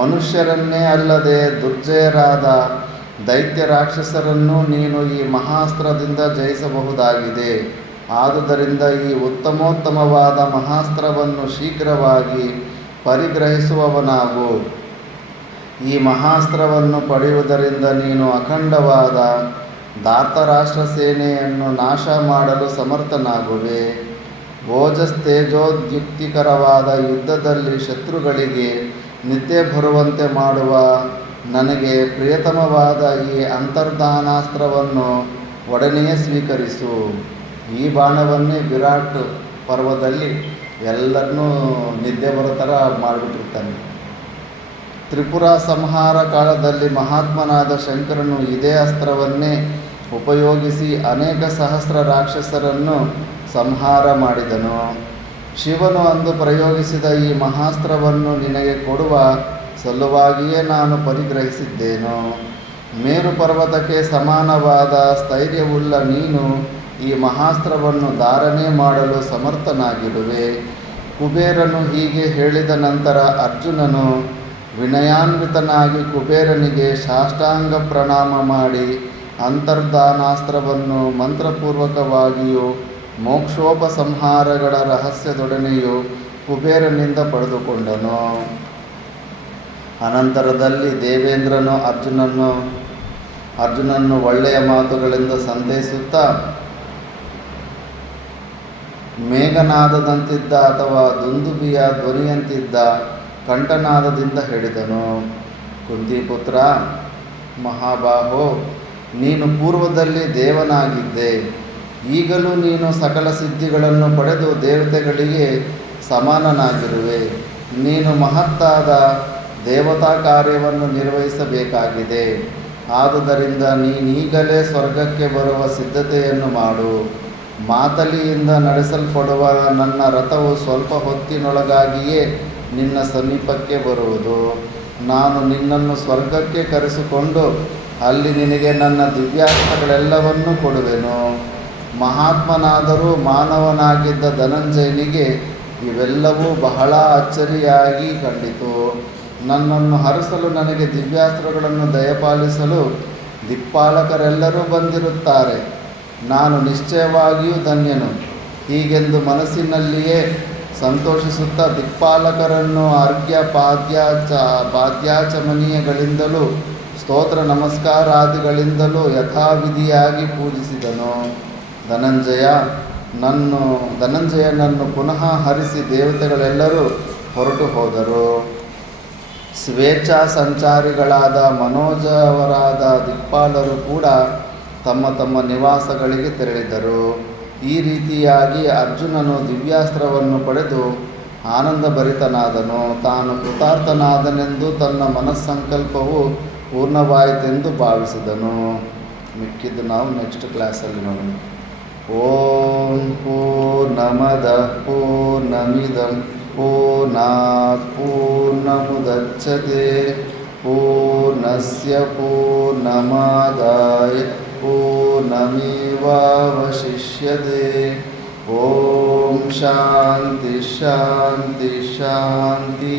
ಮನುಷ್ಯರನ್ನೇ ಅಲ್ಲದೆ ದುರ್ಜಯರಾದ ದೈತ್ಯ ರಾಕ್ಷಸರನ್ನು ನೀನು ಈ ಮಹಾಸ್ತ್ರದಿಂದ ಜಯಿಸಬಹುದಾಗಿದೆ. ಆದುದರಿಂದ ಈ ಉತ್ತಮೋತ್ತಮವಾದ ಮಹಾಸ್ತ್ರವನ್ನು ಶೀಘ್ರವಾಗಿ ಪರಿಗ್ರಹಿಸುವವನಾಗು. ಈ ಮಹಾಸ್ತ್ರವನ್ನು ಪಡೆಯುವುದರಿಂದ ನೀನು ಅಖಂಡವಾದ ಧಾರ್ತರಾಷ್ಟ್ರ ಸೇನೆಯನ್ನು ನಾಶ ಮಾಡಲು ಸಮರ್ಥನಾಗುವೆ. ಓಜಸ್ತೇಜೋದ್ಯುಕ್ತಿಕರವಾದ ಯುದ್ಧದಲ್ಲಿ ಶತ್ರುಗಳಿಗೆ ನಿದ್ದೆ ಬರುವಂತೆ ಮಾಡುವ ನನಗೆ ಪ್ರಿಯತಮವಾದ ಈ ಅಂತರ್ಧಾನಾಸ್ತ್ರವನ್ನು ಒಡನೆಯೇ ಸ್ವೀಕರಿಸು. ಈ ಬಾಣವನ್ನೇ ವಿರಾಟ್ ಪರ್ವದಲ್ಲಿ ಎಲ್ಲರನ್ನೂ ನಿದ್ದೆ ಬರೋ ಥರ ಮಾಡಿಬಿಟ್ಟಿರ್ತಾನೆ. ತ್ರಿಪುರ ಸಂಹಾರ ಕಾಲದಲ್ಲಿ ಮಹಾತ್ಮನಾದ ಶಂಕರನು ಇದೇ ಅಸ್ತ್ರವನ್ನೇ ಉಪಯೋಗಿಸಿ ಅನೇಕ ಸಹಸ್ರ ರಾಕ್ಷಸರನ್ನು ಸಂಹಾರ ಮಾಡಿದನು. ಶಿವನು ಅಂದು ಪ್ರಯೋಗಿಸಿದ ಈ ಮಹಾಸ್ತ್ರವನ್ನು ನಿನಗೆ ಕೊಡುವ ಸಲುವಾಗಿಯೇ ನಾನು ಪರಿಗ್ರಹಿಸಿದ್ದೇನು. ಮೇರು ಪರ್ವತಕ್ಕೆ ಸಮಾನವಾದ ಸ್ಥೈರ್ಯವುಳ್ಳ ನೀನು ಈ ಮಹಾಸ್ತ್ರವನ್ನು ಧಾರಣೆ ಮಾಡಲು ಸಮರ್ಥನಾಗಿರುವೆ. ಕುಬೇರನು ಹೀಗೆ ಹೇಳಿದ ನಂತರ ಅರ್ಜುನನು ವಿನಯಾನ್ವಿತನಾಗಿ ಕುಬೇರನಿಗೆ ಸಾಷ್ಟಾಂಗ ಪ್ರಣಾಮ ಮಾಡಿ ಅಂತರ್ಧಾನಾಸ್ತ್ರವನ್ನು ಮಂತ್ರಪೂರ್ವಕವಾಗಿಯೂ ಮೋಕ್ಷೋಪಸಂಹಾರಗಳ ರಹಸ್ಯದೊಡನೆಯೂ ಕುಬೇರನಿಂದ ಪಡೆದುಕೊಂಡನು. ಅನಂತರದಲ್ಲಿ ದೇವೇಂದ್ರನು ಅರ್ಜುನನ್ನು ಒಳ್ಳೆಯ ಮಾತುಗಳಿಂದ ಸಂತೈಸುತ್ತಾ ಮೇಘನಾದದಂತಿದ್ದ ಅಥವಾ ದುಂದುಬಿಯ ಧ್ವನಿಯಂತಿದ್ದ ಕಂಠನಾದದಿಂದ ಹೇಳಿದನು. ಕುಂತಿಪುತ್ರ ಮಹಾಬಾಹೋ, ನೀನು ಪೂರ್ವದಲ್ಲಿ ದೇವನಾಗಿದ್ದೆ. ಈಗಲೂ ನೀನು ಸಕಲ ಸಿದ್ಧಿಗಳನ್ನು ಪಡೆದು ದೇವತೆಗಳಿಗೆ ಸಮಾನನಾಗಿರುವೆ. ನೀನು ಮಹತ್ತಾದ ದೇವತಾ ಕಾರ್ಯವನ್ನು ನಿರ್ವಹಿಸಬೇಕಾಗಿದೆ. ಆದುದರಿಂದ ನೀನೀಗಲೇ ಸ್ವರ್ಗಕ್ಕೆ ಬರುವ ಸಿದ್ಧತೆಯನ್ನು ಮಾಡು. ಮಾತಲಿಯಿಂದ ನಡೆಸಲ್ಪಡುವ ನನ್ನ ರಥವು ಸ್ವಲ್ಪ ಹೊತ್ತಿನೊಳಗಾಗಿಯೇ ನಿನ್ನ ಸಮೀಪಕ್ಕೆ ಬರುವುದು. ನಾನು ನಿನ್ನನ್ನು ಸ್ವರ್ಗಕ್ಕೆ ಕರೆಸಿಕೊಂಡು ಅಲ್ಲಿ ನಿನಗೆ ನನ್ನ ದಿವ್ಯಾಸ್ತ್ರಗಳೆಲ್ಲವನ್ನೂ ಕೊಡುವೆನು. ಮಹಾತ್ಮನಾದರೂ ಮಾನವನಾಗಿದ್ದ ಧನಂಜಯನಿಗೆ ಇವೆಲ್ಲವೂ ಬಹಳ ಅಚ್ಚರಿಯಾಗಿ ಕಂಡಿತು. ನನ್ನನ್ನು ಹರಿಸಲು ನನಗೆ ದಿವ್ಯಾಸ್ತ್ರಗಳನ್ನು ದಯಪಾಲಿಸಲು ದಿಕ್ಪಾಲಕರೆಲ್ಲರೂ ಬಂದಿರುತ್ತಾರೆ. ನಾನು ನಿಶ್ಚಯವಾಗಿಯೂ ಧನ್ಯನು. ಹೀಗೆಂದು ಮನಸ್ಸಿನಲ್ಲಿಯೇ ಸಂತೋಷಿಸುತ್ತಾ ದಿಕ್ಪಾಲಕರನ್ನು ಅರ್ಘ್ಯ ಪಾದ್ಯಾಚಮನೀಯಗಳಿಂದಲೂ ಸ್ತೋತ್ರ ನಮಸ್ಕಾರಾದಿಗಳಿಂದಲೂ ಯಥಾವಿಧಿಯಾಗಿ ಪೂಜಿಸಿದನು. ಧನಂಜಯನನ್ನು ಪುನಃ ಹರಿಸಿ ದೇವತೆಗಳೆಲ್ಲರೂ ಹೊರಟು ಹೋದರು. ಸ್ವೇಚ್ಛಾ ಸಂಚಾರಿಗಳಾದ ಮನೋಜವರಾದ ದಿಕ್ಪಾಲರು ಕೂಡ ತಮ್ಮ ತಮ್ಮ ನಿವಾಸಗಳಿಗೆ ತೆರಳಿದರು. ಈ ರೀತಿಯಾಗಿ ಅರ್ಜುನನು ದಿವ್ಯಾಸ್ತ್ರವನ್ನು ಪಡೆದು ಆನಂದಭರಿತನಾದನು. ತಾನು ಕೃತಾರ್ಥನಾದನೆಂದು ತನ್ನ ಮನಸ್ಸಂಕಲ್ಪವು ಪೂರ್ಣವಾಯಿತೆಂದು ಭಾವಿಸಿದನು. ಮಿಕ್ಕಿದ್ದು ನಾವು ನೆಕ್ಸ್ಟ್ ಕ್ಲಾಸಲ್ಲಿ ನೋಡೋಣ. ಓಂ ಪೂರ್ಣಮದಃ ಪೂರ್ಣಮಿದಂ ಪೂರ್ಣಾತ್ ಪೂರ್ಣಮುದಚ್ಯತೆ ಪೂರ್ಣಸ್ಯ ಪೂರ್ಣಮಾದಾಯ ಪೂರ್ಣಮೇವಾವಶಿಷ್ಯತೆ. ಓಂ ಶಾಂತಿ ಶಾಂತಿ ಶಾಂತಿ.